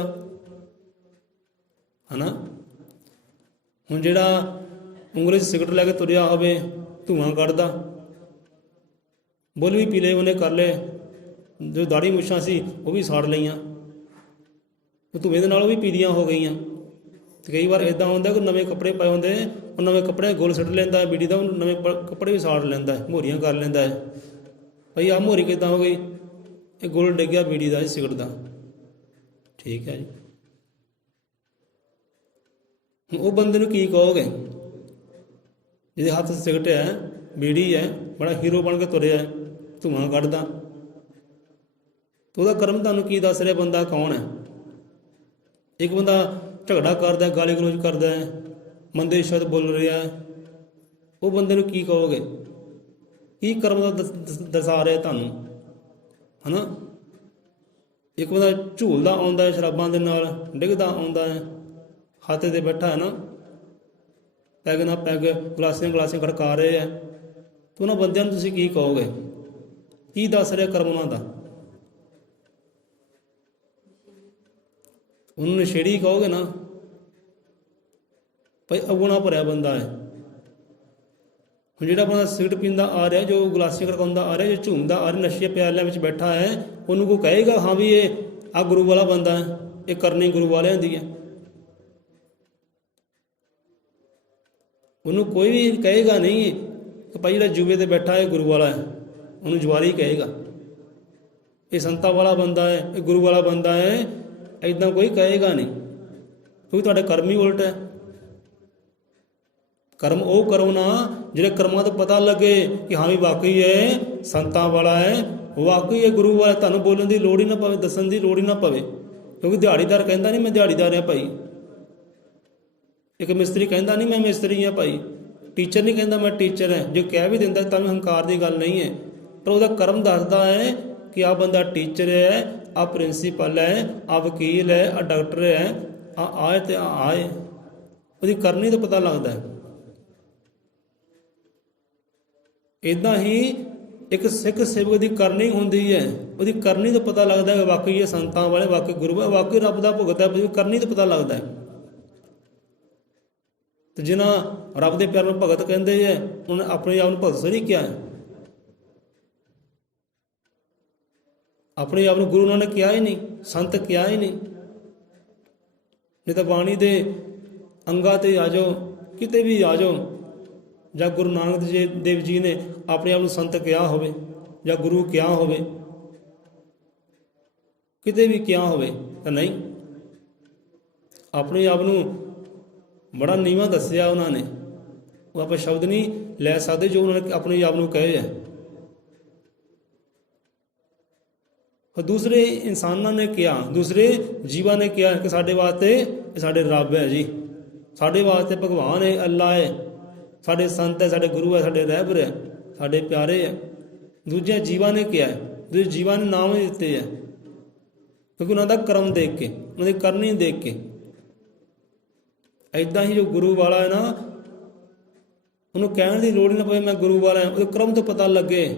ਹੈ ਨਾ। ਹੁਣ ਜਿਹੜਾ ਉਂਗਲੀ 'ਚ ਸਿਗਰਟ ਲੈ ਕੇ ਤੁਰਿਆ ਹੋਵੇ, ਧੂੰਆਂ ਕੱਢਦਾ, ਬੁੱਲ ਵੀ ਪੀਲੇ ਉਹਨੇ ਕਰ ਲਏ, ਜੋ ਦਾੜੀ ਮੁੱਛਾਂ ਸੀ ਉਹ ਵੀ ਸਾੜ ਲਈਆਂ, ਉਹ ਧੂਏ ਦੇ ਨਾਲ ਉਹ ਵੀ ਪੀਲੀਆਂ ਹੋ ਗਈਆਂ। ਅਤੇ ਕਈ ਵਾਰ ਇੱਦਾਂ ਹੁੰਦਾ ਕਿ ਨਵੇਂ ਕੱਪੜੇ ਪਾਏ ਹੁੰਦੇ, ਉਹ ਨਵੇਂ ਕੱਪੜੇ ਗੁੱਲ ਸੁੱਟ ਲੈਂਦਾ ਹੈ ਬੀੜੀ ਦਾ, ਉਹ ਨਵੇਂ ਕੱਪੜੇ ਵੀ ਸਾੜ ਲੈਂਦਾ ਹੈ, ਮੋਹਰੀਆਂ ਕਰ ਲੈਂਦਾ ਹੈ। ਭਾਈ ਆਹ ਮੋਹਰੀ ਕਿੱਦਾਂ ਹੋ ਗਈ? ਇਹ ਗੁੱਲ ਡਿੱਗਿਆ ਬੀੜੀ ਦਾ, ਸਿਗਰਟ ਦਾ। ਠੀਕ ਹੈ ਜੀ। ਉਹ ਬੰਦੇ ਨੂੰ ਕੀ ਕਹੋਗੇ ਜਿਹਦੇ ਹੱਥ ਸਿਗਰਟ ਹੈ, ਬੀੜੀ ਹੈ, ਬੜਾ ਹੀਰੋ ਬਣ ਕੇ ਤੁਰਿਆ, ਧੂੰਆਂ ਕੱਢਦਾ, ਉਹਦਾ ਕਰਮ ਤੁਹਾਨੂੰ ਕੀ ਦੱਸ ਰਿਹਾ? ਬੰਦਾ ਕੌਣ ਹੈ? ਇੱਕ ਬੰਦਾ ਝਗੜਾ ਕਰਦਾ, ਗਾਲੀ ਗਲੋਚ ਕਰਦਾ ਹੈ, ਮੰਦੇ ਸ਼ਬਦ ਬੋਲ ਰਿਹਾ ਹੈ, ਉਹ ਬੰਦੇ ਨੂੰ ਕੀ ਕਹੋਗੇ? ਕੀ ਕਰਮ ਦਾ ਦਰਸਾ ਰਿਹਾ ਤੁਹਾਨੂੰ, ਹੈ ਨਾ। ਇੱਕ ਬੰਦਾ ਝੂਲਦਾ ਆਉਂਦਾ ਹੈ, ਸ਼ਰਾਬਾਂ ਦੇ ਨਾਲ ਡਿੱਗਦਾ ਆਉਂਦਾ ਹੈ, ਹੱਥ 'ਤੇ ਬੈਠਾ ਹੈ ਨਾ, ਪੈਗ ਨਾ ਪੈਗ, ਗਲਾਸੀਆਂ ਗਲਾਸੀਆਂ ਖੜਕਾ ਰਹੇ ਹੈ, ਤਾਂ ਉਹਨਾਂ ਬੰਦਿਆਂ ਨੂੰ ਤੁਸੀਂ ਕੀ ਕਹੋਗੇ? ਕੀ ਦੱਸ ਰਿਹਾ ਕਰਮ ਉਹਨਾਂ ਦਾ? ਉਹਨੂੰ ਨਸ਼ੇੜੀ ਕਹੋਗੇ ਨਾ, ਭਾਈ ਅਵਗੁਣਾ ਭਰਿਆ ਬੰਦਾ ਹੈ। ਹੁਣ ਜਿਹੜਾ ਬੰਦਾ ਸਿਗਰਟ ਪੀਂਦਾ ਆ ਰਿਹਾ, ਜੋ ਗਲਾਸੀਆਂ ਖੜਕਾਉਂਦਾ ਆ ਰਿਹਾ, ਜੋ ਝੂਮਦਾ ਆ ਰਿਹਾ, ਨਸ਼ੇ ਪਿਆਲਿਆਂ ਵਿੱਚ ਬੈਠਾ ਹੈ, ਉਹਨੂੰ ਕੋਈ ਕਹੇਗਾ ਹਾਂ ਵੀ ਇਹ ਆਹ ਗੁਰੂ ਵਾਲਾ ਬੰਦਾ ਹੈ, ਇਹ ਕਰਨੀ ਗੁਰੂ ਵਾਲਿਆਂ ਦੀ ਹੈ? ਉਹਨੂੰ ਕੋਈ ਵੀ ਕਹੇਗਾ ਨਹੀਂ ਕਿ ਭਾਈ ਜਿਹੜਾ ਜੂਏ 'ਤੇ ਬੈਠਾ ਹੈ ਗੁਰੂ ਵਾਲਾ ਹੈ, ਉਹਨੂੰ ਜੁਆਰੀ ਕਹੇਗਾ। ਇਹ ਸੰਤਾਂ ਵਾਲਾ ਬੰਦਾ ਹੈ, ਇਹ ਗੁਰੂ ਵਾਲਾ ਬੰਦਾ ਹੈ, ਇੱਦਾਂ ਕੋਈ ਕਹੇਗਾ ਨਹੀਂ, ਕਿਉਂਕਿ ਤੁਹਾਡੇ ਕਰਮ ਹੀ ਉਲਟ ਹੈ। ਕਰਮ ਉਹ ਕਰੋ ਨਾ ਜਿਹੜੇ ਕਰਮਾਂ ਤੋਂ ਪਤਾ ਲੱਗੇ ਕਿ ਹਾਂ ਵੀ ਵਾਕਈ ਇਹ ਸੰਤਾਂ ਵਾਲਾ ਹੈ, ਵਾਕਈ ਇਹ ਗੁਰੂ ਵਾਲਾ। ਤੁਹਾਨੂੰ ਬੋਲਣ ਦੀ ਲੋੜ ਹੀ ਨਾ ਪਵੇ, ਦੱਸਣ ਦੀ ਲੋੜ ਹੀ ਨਾ ਪਵੇ, ਕਿਉਂਕਿ ਦਿਹਾੜੀਦਾਰ ਕਹਿੰਦਾ ਨਹੀਂ ਮੈਂ ਦਿਹਾੜੀਦਾਰ ਹਾਂ ਭਾਈ, ਇੱਕ ਮਿਸਤਰੀ ਕਹਿੰਦਾ ਨਹੀਂ ਮੈਂ ਮਿਸਤਰੀ ਹਾਂ ਭਾਈ, ਟੀਚਰ ਨਹੀਂ ਕਹਿੰਦਾ ਮੈਂ ਟੀਚਰ ਹੈ। ਜੇ ਕਹਿ ਵੀ ਦਿੰਦਾ ਤਾਂ ਵੀ ਹੰਕਾਰ ਦੀ ਗੱਲ ਨਹੀਂ ਹੈ, ਪਰ ਉਹਦਾ ਕਰਮ ਦੱਸਦਾ ਹੈ ਕਿ ਆਹ ਬੰਦਾ ਟੀਚਰ ਹੈ, ਆਹ ਪ੍ਰਿੰਸੀਪਲ ਹੈ, ਆਹ ਵਕੀਲ ਹੈ, ਆਹ ਡਾਕਟਰ ਹੈ, ਆਹ ਤੇ ਆਏ, ਉਹਦੀ ਕਰਨੀ ਤੋਂ ਪਤਾ ਲੱਗਦਾ ਹੈ। ਇੱਦਾਂ ਹੀ ਇੱਕ ਸਿੱਖ ਸੇਵਕ ਦੀ ਕਰਨੀ ਹੁੰਦੀ ਹੈ, ਉਹਦੀ ਕਰਨੀ ਤੋਂ ਪਤਾ ਲੱਗਦਾ ਹੈ ਵਾਕਈ ਇਹ ਸੰਤਾਂ ਵਾਲੇ, ਵਾਕਈ ਗੁਰੂ ਹੈ, ਵਾਕਈ ਰੱਬ ਦਾ ਭੁਗਤ ਹੈ, ਕਰਨੀ ਤੋਂ ਪਤਾ ਲੱਗਦਾ ਹੈ। ਤੇ ਜਿਨ੍ਹਾਂ ਰੱਬ ਦੇ ਪਿਆਰ ਨੂੰ ਭਗਤ ਕਹਿੰਦੇ ਹੈ, ਉਹਨੇ ਆਪਣੇ ਆਪ ਨੂੰ ਭਗਤ ਸਰੀ ਕਿਹਾ ਹੈ, ਆਪਣੇ ਆਪ ਨੂੰ ਗੁਰੂ ਉਹਨਾਂ ਨੇ ਕਿਹਾ ਹੀ ਨਹੀਂ, ਸੰਤ ਕਿਹਾ ਹੀ ਨਹੀਂ। ਨਹੀਂ ਤਾਂ ਬਾਣੀ ਦੇ ਅੰਗਾਂ 'ਤੇ ਆ ਜਾਓ, ਕਿਤੇ ਵੀ ਆ ਜਾਓ, ਜਾਂ ਗੁਰੂ ਨਾਨਕ ਦੇਵ ਜੀ ਨੇ ਆਪਣੇ ਆਪ ਨੂੰ ਸੰਤ ਕਿਹਾ ਹੋਵੇ ਜਾਂ ਗੁਰੂ ਕਿਹਾ ਹੋਵੇ, ਕਿਤੇ ਵੀ ਕਿਹਾ ਹੋਵੇ ਤਾਂ ਨਹੀਂ। ਆਪਣੇ ਆਪ ਨੂੰ ਬੜਾ ਨੀਵਾਂ ਦੱਸਿਆ ਉਹਨਾਂ ਨੇ, ਉਹ ਆਪਾਂ ਸ਼ਬਦ ਨਹੀਂ ਲੈ ਸਕਦੇ ਜੋ ਉਹਨਾਂ ਨੇ ਆਪਣੇ ਆਪ ਨੂੰ ਕਹੇ ਹੈ। ਦੂਸਰੇ ਇਨਸਾਨਾਂ ਨੇ ਕਿਹਾ, ਦੂਸਰੇ ਜੀਵਾਂ ਨੇ ਕਿਹਾ ਕਿ ਸਾਡੇ ਵਾਸਤੇ ਇਹ ਸਾਡੇ ਰੱਬ ਹੈ ਜੀ, ਸਾਡੇ ਵਾਸਤੇ ਭਗਵਾਨ ਹੈ, ਅੱਲਾ ਹੈ, ਸਾਡੇ ਸੰਤ ਹੈ, ਸਾਡੇ ਗੁਰੂ ਹੈ, ਸਾਡੇ ਰਹਿਬਰ ਹੈ, ਸਾਡੇ ਪਿਆਰੇ ਹੈ। ਦੂਜਿਆਂ ਜੀਵਾਂ ਨੇ ਕਿਹਾ ਹੈ, ਦੂਜੇ ਜੀਵਾਂ ਨੇ ਨਾਮ ਦਿੱਤੇ ਹੈ, ਕਿਉਂਕਿ ਉਹਨਾਂ ਦਾ ਕਰਮ ਦੇਖ ਕੇ, ਉਹਨਾਂ ਦੀ ਕਰਨੀ ਦੇਖ ਕੇ। ਇੱਦਾਂ ਹੀ ਜੋ ਗੁਰੂ ਵਾਲਾ ਹੈ ਨਾ, ਉਹਨੂੰ ਕਹਿਣ ਦੀ ਲੋੜ ਹੀ ਨਾ ਪਵੇ ਮੈਂ ਗੁਰੂ ਵਾਲਾ ਹਾਂ, ਉਹਦੇ ਕਰਮ ਤੋਂ ਪਤਾ ਲੱਗੇ,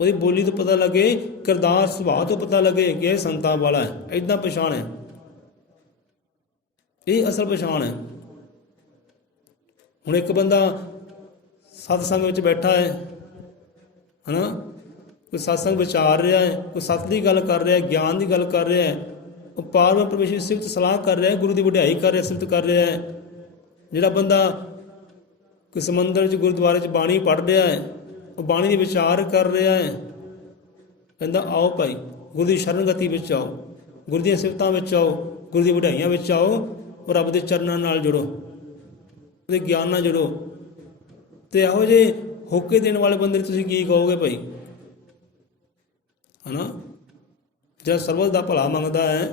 ਉਹਦੀ ਬੋਲੀ ਤੋਂ ਪਤਾ ਲੱਗੇ, ਕਿਰਦਾਰ ਸੁਭਾਅ ਤੋਂ ਪਤਾ ਲੱਗੇ ਕਿ ਇਹ ਸੰਤਾਂ ਵਾਲਾ ਹੈ। ਇੱਦਾਂ ਪਛਾਣ ਹੈ, ਇਹ ਅਸਲ ਪਛਾਣ ਹੈ। ਹੁਣ ਇੱਕ ਬੰਦਾ ਸਤਸੰਗ ਵਿੱਚ ਬੈਠਾ ਹੈ ਨਾ, ਕੋਈ ਸਤਸੰਗ ਵਿਚਾਰ ਰਿਹਾ ਹੈ, ਕੋਈ ਸੱਤ ਦੀ ਗੱਲ ਕਰ ਰਿਹਾ ਹੈ, ਗਿਆਨ ਦੀ ਗੱਲ ਕਰ ਰਿਹਾ ਹੈ, ਉਹ ਪਾਰਮਾ ਪਰਮੇਸ਼ਰ ਦੀ ਸਿਫਤ ਸਲਾਹ ਕਰ ਰਿਹਾ ਹੈ, ਗੁਰੂ ਦੀ ਵਡਿਆਈ ਕਰ ਰਿਹਾ, ਸਿਫਤ ਕਰ ਰਿਹਾ ਹੈ। ਜਿਹੜਾ ਬੰਦਾ ਕੋਈ ਸਮੁੰਦਰ 'ਚ ਗੁਰਦੁਆਰੇ 'ਚ ਬਾਣੀ ਪੜ੍ਹ ਰਿਹਾ ਹੈ, ਉਹ ਬਾਣੀ ਦੇ ਵਿਚਾਰ ਕਰ ਰਿਹਾ ਹੈ, ਕਹਿੰਦਾ ਆਓ ਭਾਈ ਗੁਰੂ ਦੀ ਸ਼ਰਨਗਤੀ ਵਿੱਚ ਆਓ, ਗੁਰੂ ਦੀਆਂ ਸਿਫਤਾਂ ਵਿੱਚ ਆਓ, ਗੁਰੂ ਦੀ ਵਡਿਆਈਆਂ ਵਿੱਚ ਆਓ, ਉਹ ਰੱਬ ਦੇ ਚਰਨਾਂ ਨਾਲ ਜੁੜੋ, ਉਹਦੇ ਗਿਆਨ ਨਾਲ ਜੁੜੋ। ਅਤੇ ਇਹੋ ਜਿਹੇ ਹੋਕੇ ਦੇਣ ਵਾਲੇ ਬੰਦੇ ਨੂੰ ਤੁਸੀਂ ਕੀ ਕਹੋਗੇ ਭਾਈ, ਹੈ ਨਾ। ਜਿਹੜਾ ਸਰਬਤ ਦਾ ਭਲਾ ਮੰਗਦਾ ਹੈ,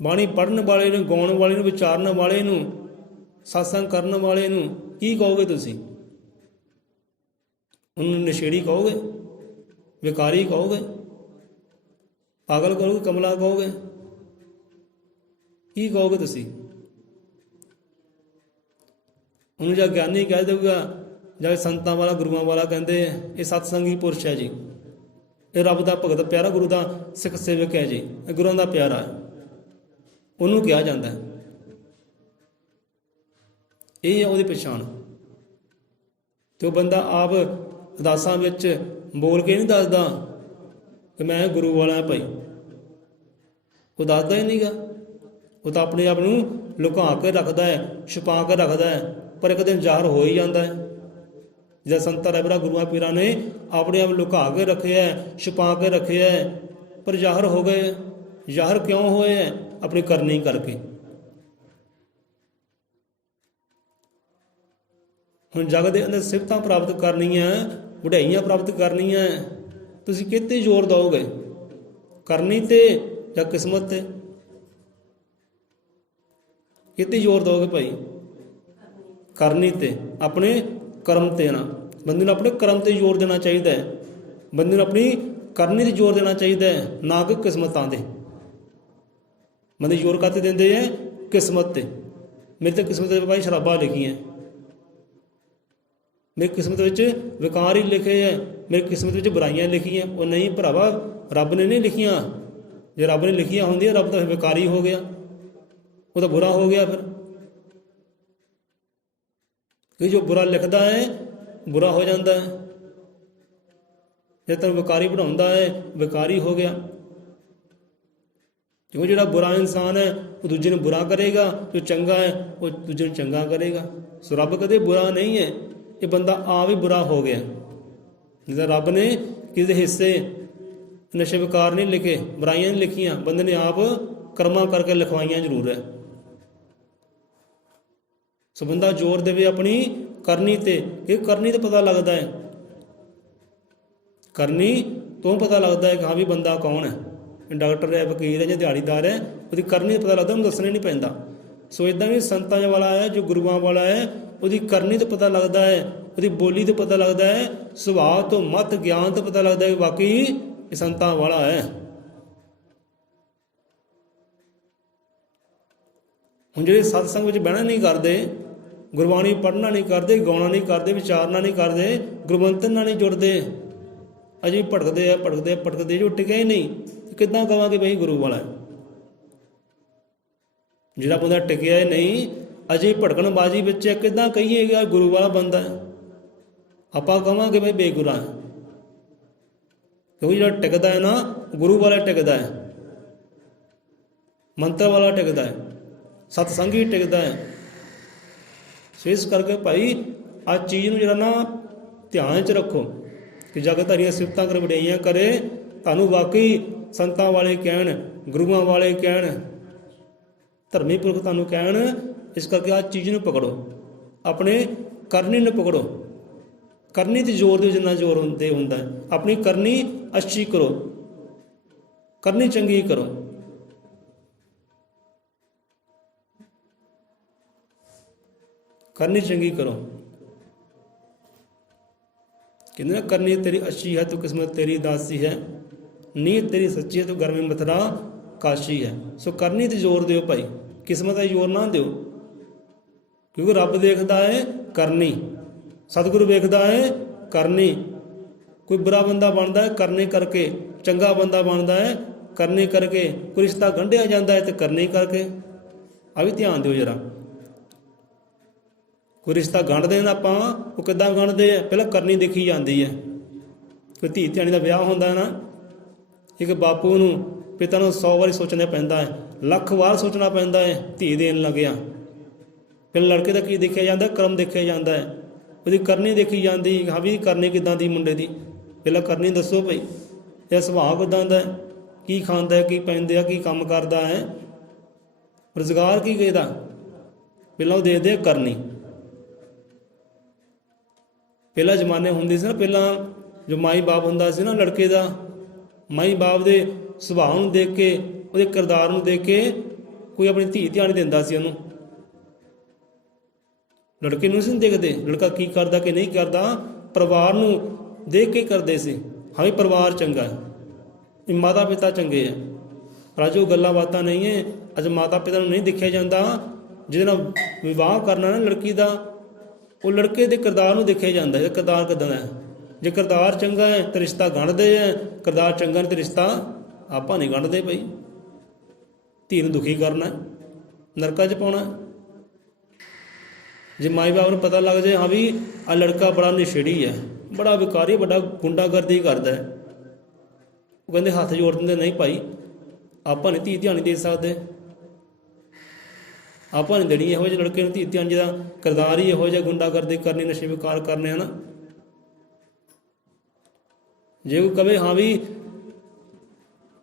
ਬਾਣੀ ਪੜ੍ਹਨ ਵਾਲੇ ਨੂੰ, ਗਾਉਣ ਵਾਲੇ ਨੂੰ, ਵਿਚਾਰਨ ਵਾਲੇ ਨੂੰ, ਸਤਸੰਗ ਕਰਨ ਵਾਲੇ ਨੂੰ ਕੀ ਕਹੋਗੇ ਤੁਸੀਂ? ਉਹਨੂੰ ਨਸ਼ੇੜੀ ਕਹੋਗੇ, ਵਿਕਾਰੀ ਕਹੋਗੇ, ਪਾਗਲ ਕਹੋਗੇ, ਕਮਲਾ ਕਹੋਗੇ, ਕੀ ਕਹੋਗੇ ਤੁਸੀਂ? ਉਹਨੂੰ ਜਾਂ ਗਿਆਨੀ ਕਹਿ ਦੇਊਗਾ ਜਾਂ ਸੰਤਾਂ ਵਾਲਾ ਗੁਰੂਆਂ ਵਾਲਾ ਕਹਿੰਦੇ ਇਹ ਸਤਸੰਗੀ ਪੁਰਸ਼ ਹੈ ਜੀ, ਇਹ ਰੱਬ ਦਾ ਭਗਤ ਪਿਆਰਾ, ਗੁਰੂ ਦਾ ਸਿੱਖ ਸੇਵਕ ਹੈ ਜੀ, ਇਹ ਗੁਰੂਆਂ ਦਾ ਪਿਆਰਾ ਹੈ, ਉਹਨੂੰ ਕਿਹਾ ਜਾਂਦਾ ਹੈ। ਇਹ ਹੈ ਉਹਦੀ ਪਛਾਣ। ਤੇ ਉਹ ਬੰਦਾ ਆਪ ਅਰਦਾਸਾਂ ਵਿੱਚ ਬੋਲ ਕੇ ਨਹੀਂ ਦੱਸਦਾ ਕਿ ਮੈਂ ਗੁਰੂ ਵਾਲਾ ਹਾਂ ਭਾਈ, ਉਹ ਦੱਸਦਾ ਹੀ ਨਹੀਂਗਾ। ਉਹ ਤਾਂ ਆਪਣੇ ਆਪ ਨੂੰ ਲੁਕਾ ਕੇ ਰੱਖਦਾ ਹੈ, ਛੁਪਾ ਕੇ ਰੱਖਦਾ ਹੈ, ਪਰ ਇੱਕ ਦਿਨ ਜ਼ਾਹਰ ਹੋ ਹੀ ਜਾਂਦਾ ਹੈ। ਜਿੱਦਾਂ ਸੰਤਾਂ ਰਹਿਬਰਾਂ ਗੁਰੂਆਂ ਪੀਰਾਂ ਨੇ ਆਪਣੇ ਆਪ ਲੁਕਾ ਕੇ ਰੱਖਿਆ, ਛੁਪਾ ਕੇ ਰੱਖਿਆ, ਪਰ ਜ਼ਾਹਰ ਹੋ ਗਏ। ਜ਼ਾਹਰ ਕਿਉਂ ਹੋਏ ਹੈ? ਆਪਣੀ ਕਰਨੀ ਕਰਕੇ। ਹੁਣ ਜਗ ਦੇ ਅੰਦਰ ਸਿਫਤਾਂ ਪ੍ਰਾਪਤ ਕਰਨੀਆਂ, ਵਡਿਆਈਆਂ ਪ੍ਰਾਪਤ ਕਰਨੀਆਂ, ਤੁਸੀਂ ਕਿਤੇ ਜ਼ੋਰ ਦਿਓਗੇ? ਕਰਨੀ ਤੇ ਜਾਂ ਕਿਸਮਤ ਤੇ? ਕਿਤੇ ਜ਼ੋਰ ਦਿਓਗੇ ਭਾਈ? ਕਰਨੀ ਤੇ, ਆਪਣੇ ਕਰਮ ਤੇ ਨਾ। ਬੰਦੇ ਨੂੰ ਆਪਣੇ ਕਰਮ ਤੇ ਜ਼ੋਰ ਦੇਣਾ ਚਾਹੀਦਾ ਹੈ, ਬੰਦੇ ਨੂੰ ਆਪਣੀ ਕਰਨੀ ਤੇ ਜ਼ੋਰ ਦੇਣਾ ਚਾਹੀਦਾ ਹੈ, ਨਾ ਕਿ ਕਿਸਮਤਾਂ ਤੇ। ਬੰਦੇ ਜ਼ੋਰ ਕਾਤੇ ਦਿੰਦੇ ਹੈ? ਕਿਸਮਤ ਤੇ। ਮੇਰੇ ਤਾਂ ਕਿਸਮਤ ਦੇ ਭਾਈ ਸ਼ਰਾਬਾਂ ਲਿਖੀਆਂ, ਮੇਰੀ ਕਿਸਮਤ ਵਿੱਚ ਵਿਕਾਰ ਹੀ ਲਿਖੇ ਹੈ, ਮੇਰੀ ਕਿਸਮਤ ਵਿੱਚ ਬੁਰਾਈਆਂ ਲਿਖੀਆਂ। ਉਹ ਨਹੀਂ ਭਰਾਵਾ, ਰੱਬ ਨੇ ਨਹੀਂ ਲਿਖੀਆਂ। ਜੇ ਰੱਬ ਨੇ ਲਿਖੀਆਂ ਹੁੰਦੀਆਂ, ਰੱਬ ਤਾਂ ਵਿਕਾਰੀ ਹੋ ਗਿਆ, ਉਹ ਤਾਂ ਬੁਰਾ ਹੋ ਗਿਆ ਫਿਰ। ਕਿ ਜੋ ਬੁਰਾ ਲਿਖਦਾ ਹੈ ਬੁਰਾ ਹੋ ਜਾਂਦਾ ਹੈ, ਜੇ ਤੈਨੂੰ ਵਿਕਾਰੀ ਬਣਾਉਂਦਾ ਹੈ ਵਿਕਾਰੀ ਹੋ ਗਿਆ। ਕਿਉਂ ਜਿਹੜਾ ਬੁਰਾ ਇਨਸਾਨ ਹੈ ਉਹ ਦੂਜੇ ਨੂੰ ਬੁਰਾ ਕਰੇਗਾ, ਜੋ ਚੰਗਾ ਹੈ ਉਹ ਦੂਜੇ ਨੂੰ ਚੰਗਾ ਕਰੇਗਾ। ਸੋ ਰੱਬ ਕਦੇ ਬੁਰਾ ਨਹੀਂ ਹੈ, ਇਹ ਬੰਦਾ ਆਪ ਹੀ ਬੁਰਾ ਹੋ ਗਿਆ। ਜਿੱਦਾਂ ਰੱਬ ਨੇ ਕਿਸੇ ਦੇ ਹਿੱਸੇ ਨਸ਼ੇ ਵਿਕਾਰ ਨਹੀਂ ਲਿਖੇ, ਬੁਰਾਈਆਂ ਨਹੀਂ ਲਿਖੀਆਂ, ਬੰਦੇ ਨੇ ਆਪ ਕਰਮਾਂ ਕਰਕੇ ਲਿਖਵਾਈਆਂ ਜ਼ਰੂਰ ਹੈ। ਸੋ ਬੰਦਾ ਜ਼ੋਰ ਦੇਵੇ ਆਪਣੀ ਕਰਨੀ ਤੇ। ਇਹ ਕਰਨੀ ਤੇ ਪਤਾ ਲੱਗਦਾ ਹੈ, ਕਰਨੀ ਤੋਂ ਪਤਾ ਲੱਗਦਾ ਹੈ ਕਿ ਹਾਂ ਵੀ ਬੰਦਾ ਕੌਣ ਹੈ, ਡਾਕਟਰ ਹੈ, ਵਕੀਲ ਹੈ ਜਾਂ ਦਿਹਾੜੀਦਾਰ ਹੈ, ਉਹਦੀ ਕਰਨੀ ਤੇ ਪਤਾ ਲੱਗਦਾ, ਉਹਨੂੰ ਦੱਸਣਾ ਨਹੀਂ ਪੈਂਦਾ। ਸੋ ਇੱਦਾਂ ਵੀ ਸੰਤਾਂ ਵਾਲਾ ਹੈ, ਜੋ ਗੁਰੂਆਂ ਵਾਲਾ ਹੈ, ਉਹਦੀ ਕਰਨੀ ਤੇ ਪਤਾ ਲੱਗਦਾ ਹੈ, ਉਹਦੀ ਬੋਲੀ ਤੇ ਪਤਾ ਲੱਗਦਾ ਹੈ, ਸੁਭਾਅ ਤੋਂ, ਮਤ, ਗਿਆਨ ਤੋਂ ਪਤਾ ਲੱਗਦਾ ਹੈ ਕਿ ਵਾਕਈ ਇਹ ਸੰਤਾਂ ਵਾਲਾ ਹੈ। ਹੁਣ ਜਿਹੜੇ ਸਤਸੰਗ ਵਿੱਚ ਬਹਿਣਾ ਨਹੀਂ ਕਰਦੇ, ਗੁਰਬਾਣੀ ਪੜ੍ਹਨਾ ਨਹੀਂ ਕਰਦੇ, ਗਾਉਣਾ ਨਹੀਂ ਕਰਦੇ, ਵਿਚਾਰਨਾ ਨਹੀਂ ਕਰਦੇ, ਗੁਰਮੰਤਰ ਨਾਲ ਨਹੀਂ ਜੁੜਦੇ, ਅਜੇ ਭਟਕਦੇ ਆ ਭਟਕਦੇ ਭਟਕਦੇ, ਜੋ ਟਿਕਿਆ ਹੀ ਨਹੀਂ, ਕਿੱਦਾਂ ਕਹਾਂਗੇ ਬਈ ਗੁਰੂ ਵਾਲਾ ਹੈ? ਜਿਹੜਾ ਬੰਦਾ ਟਿਕਿਆ ਹੀ ਨਹੀਂ, ਅਜੇ ਭਟਕਣਬਾਜ਼ੀ ਵਿੱਚ ਹੈ, ਕਿੱਦਾਂ ਕਹੀਏਗਾ ਗੁਰੂ ਵਾਲਾ ਬੰਦਾ ਹੈ? ਆਪਾਂ ਕਹਾਂਗੇ ਬਈ ਬੇਗੁਰਾ ਹੈ। ਕਿਉਂਕਿ ਜਿਹੜਾ ਟਿਕਦਾ ਹੈ ਨਾ, ਗੁਰੂ ਵਾਲਾ ਟਿਕਦਾ ਹੈ, ਮੰਤਰ ਵਾਲਾ ਟਿਕਦਾ ਹੈ, ਸਤਸੰਗੀ ਟਿਕਦਾ ਹੈ। ਸੋ ਇਸ ਕਰਕੇ ਭਾਈ ਆਹ ਚੀਜ਼ ਨੂੰ ਜਿਹੜਾ ਨਾ ਧਿਆਨ 'ਚ ਰੱਖੋ ਕਿ ਜਗਤਾਰੀਆਂ ਸਿਫਤਾਂ ਕਰ ਵਡਿਆਈਆਂ ਕਰੇ, ਤੁਹਾਨੂੰ ਵਾਕਈ ਸੰਤਾਂ ਵਾਲੇ ਕਹਿਣ, ਗੁਰੂਆਂ ਵਾਲੇ ਕਹਿਣ, ਧਰਮੀ ਪੁਰਖ ਤੁਹਾਨੂੰ ਕਹਿਣ। ਇਸ ਕਰਕੇ ਆਹ ਚੀਜ਼ ਨੂੰ ਪਕੜੋ, ਆਪਣੇ ਕਰਨੀ ਨੂੰ ਪਕੜੋ। ਕਰਨੀ ਤੇ ਜ਼ੋਰ ਦਿਓ ਜਿੰਨਾ ਜ਼ੋਰ ਹੁੰਦੇ ਹੁੰਦਾ ਹੈ। ਆਪਣੀ ਕਰਨੀ ਅੱਛੀ ਕਰੋ, ਕਰਨੀ ਚੰਗੀ ਕਰੋ। करनी चंगी करो। कहते ना करनी तेरी अच्छी है तो किस्मत तेरी दासी है, नीयत तेरी सच्ची है तो घर में मथुरा काशी है। सो करनी तो जोर दो भाई, किस्मत का जोर ना दो, क्योंकि रब देखता है करनी, सतगुरु देखता है करनी। कोई बुरा बंदा बनता है करने करके, चंगा बंदा बनता है करने करके, कोई रिश्ता गंढिया जाता है तो करने करके। आ भी ध्यान दो जरा, कोई रिश्ता गंढते हैं ਆਪਾਂ ਉਹ ਕਿੱਦਾਂ ਗੰਢਦੇ ਆ, ਪਹਿਲਾਂ ਕਰਨੀ ਦੇਖੀ ਜਾਂਦੀ ਹੈ। ਕੋਈ ਧੀ ਧਿਆਣੀ ਦਾ ਵਿਆਹ ਹੁੰਦਾ ਹੈ ਨਾ, ਇੱਕ ਬਾਪੂ ਨੂੰ ਪਿਤਾ ਨੂੰ 100 ਵਾਰੀ ਸੋਚਣਾ ਪੈਂਦਾ ਹੈ, ਲੱਖ ਵਾਰ ਸੋਚਣਾ ਪੈਂਦਾ ਹੈ ਧੀ ਦੇਣ ਲੱਗਿਆ। ਫਿਰ ਲੜਕੇ ਦਾ ਕੀ ਦੇਖਿਆ ਜਾਂਦਾ, ਕਰਮ ਦੇਖਿਆ ਜਾਂਦਾ ਹੈ, ਉਹਦੀ ਕਰਨੀ ਦੇਖੀ ਜਾਂਦੀ, ਹਾਂ ਵੀ ਕਰਨੀ ਕਿੱਦਾਂ ਦੀ ਮੁੰਡੇ ਦੀ। ਪਹਿਲਾਂ ਕਰਨੀ ਦੱਸੋ ਭਾਈ, ਇਹ ਸੁਭਾਅ ਕਿੱਦਾਂ ਦਾ, ਕੀ ਖਾਂਦਾ, ਕੀ ਪੈਂਦਾ, ਕੀ ਕੰਮ ਕਰਦਾ ਹੈ, ਰੁਜ਼ਗਾਰ ਕੀ ਕਿਹਦਾ, ਪਹਿਲਾਂ ਉਹ ਦੇਖਦੇ ਕਰਨੀ। ਪਹਿਲਾਂ ਜ਼ਮਾਨੇ ਹੁੰਦੇ ਸੀ ਨਾ, ਪਹਿਲਾਂ ਜੋ ਮਾਈ ਬਾਪ ਹੁੰਦਾ ਸੀ ਨਾ ਲੜਕੇ ਦਾ, ਮਾਈ ਬਾਪ ਦੇ ਸੁਭਾਅ ਨੂੰ ਦੇਖ ਕੇ, ਉਹਦੇ ਕਿਰਦਾਰ ਨੂੰ ਦੇਖ ਕੇ ਕੋਈ ਆਪਣੀ ਧੀ ਧਿਆਨ ਦਿੰਦਾ ਸੀ ਉਹਨੂੰ। ਲੜਕੇ ਨੂੰ ਨਹੀਂ ਦੇਖਦੇ ਲੜਕਾ ਕੀ ਕਰਦਾ ਕਿ ਨਹੀਂ ਕਰਦਾ, ਪਰਿਵਾਰ ਨੂੰ ਦੇਖ ਕੇ ਕਰਦੇ ਸੀ। ਹਾਂ ਵੀ ਪਰਿਵਾਰ ਚੰਗਾ ਹੈ, ਮਾਤਾ ਪਿਤਾ ਚੰਗੇ ਹੈ। ਪਰ ਅੱਜ ਉਹ ਗੱਲਾਂ ਬਾਤਾਂ ਨਹੀਂ ਹੈ। ਅੱਜ ਮਾਤਾ ਪਿਤਾ ਨੂੰ ਨਹੀਂ ਦੇਖਿਆ ਜਾਂਦਾ। ਜਿਹਦੇ ਨਾਲ ਵਿਵਾਹ ਕਰਨਾ ਨਾ ਲੜਕੀ ਦਾ, ਉਹ ਲੜਕੇ ਦੇ ਕਿਰਦਾਰ ਨੂੰ ਦੇਖਿਆ ਜਾਂਦਾ ਹੈ, ਕਿਰਦਾਰ ਕਿੱਦਾਂ ਦਾ ਹੈ। ਜੇ ਕਿਰਦਾਰ ਚੰਗਾ ਹੈ ਤਾਂ ਰਿਸ਼ਤਾ ਗੰਢਦੇ ਹੈ, ਕਿਰਦਾਰ ਚੰਗਾ ਨਹੀਂ ਤਾਂ ਰਿਸ਼ਤਾ ਆਪਾਂ ਨਹੀਂ ਗੰਢਦੇ ਭਾਈ। ਧੀ ਨੂੰ ਦੁਖੀ ਕਰਨਾ, ਨਰਕਾਂ 'ਚ ਪਾਉਣਾ। ਜੇ ਮਾਈ ਬਾਪ ਨੂੰ ਪਤਾ ਲੱਗ ਜਾਏ ਹਾਂ ਵੀ ਆਹ ਲੜਕਾ ਬੜਾ ਨਸ਼ੇੜੀ ਹੈ, ਬੜਾ ਵਿਕਾਰੀ, ਵੱਡਾ ਗੁੰਡਾਗਰਦੀ ਕਰਦਾ ਹੈ, ਉਹ ਕਹਿੰਦੇ ਹੱਥ ਜੋੜ ਦਿੰਦੇ, ਨਹੀਂ ਭਾਈ ਆਪਾਂ ਨਹੀਂ ਧੀ ਧਿਆਨ ਨਹੀਂ ਦੇ ਸਕਦੇ, ਆਪਾਂ ਨਹੀਂ ਦੇਣੀ ਇਹੋ ਜਿਹੇ ਲੜਕੇ ਨੂੰ ਧੀ ਧਿਆਨ, ਜਿਹਦਾ ਕਿਰਦਾਰ ਹੀ ਇਹੋ ਜਿਹਾ ਗੁੰਡਾਗਰਦੀ ਕਰਨੀ, ਨਸ਼ੇ ਵਿਕਾਰ ਕਰਨੇ ਹੈ ਨਾ। ਜੇ ਕੋਈ ਕਵੇ ਹਾਂ ਵੀ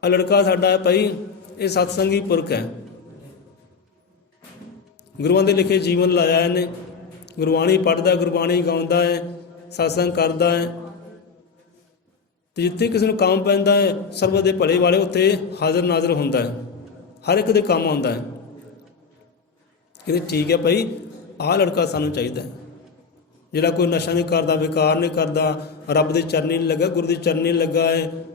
ਆਹ ਲੜਕਾ ਸਾਡਾ ਹੈ ਭਾਈ, ਇਹ ਸਤਸੰਗੀ ਪੁਰਖ ਹੈ, ਗੁਰੂਆਂ ਦੇ ਲਿਖੇ ਜੀਵਨ ਲਾਇਆ ਇਹਨੇ, ਗੁਰਬਾਣੀ ਪੜ੍ਹਦਾ, ਗੁਰਬਾਣੀ ਗਾਉਂਦਾ ਹੈ, ਸਤਸੰਗ ਕਰਦਾ ਹੈ, ਅਤੇ ਜਿੱਥੇ ਕਿਸੇ ਨੂੰ ਕੰਮ ਪੈਂਦਾ ਹੈ ਸਰਬਤ ਦੇ ਭਲੇ ਵਾਲੇ ਉੱਥੇ ਹਾਜ਼ਰ ਨਾਜ਼ਰ ਹੁੰਦਾ ਹੈ, ਹਰ ਇੱਕ ਦੇ ਕੰਮ ਆਉਂਦਾ ਹੈ। ਕਹਿੰਦੇ ਠੀਕ ਹੈ ਭਾਈ, ਆਹ ਲੜਕਾ ਸਾਨੂੰ ਚਾਹੀਦਾ ਹੈ, ਜਿਹੜਾ ਕੋਈ ਨਸ਼ਾ ਨਹੀਂ ਕਰਦਾ, ਵਿਕਾਰ ਨਹੀਂ ਕਰਦਾ, ਰੱਬ ਦੇ ਚਰਨੀ ਨਹੀਂ ਲੱਗਾ, ਗੁਰੂ ਦੇ ਚਰਨੀ ਨਹੀਂ ਲੱਗਾ ਹੈ,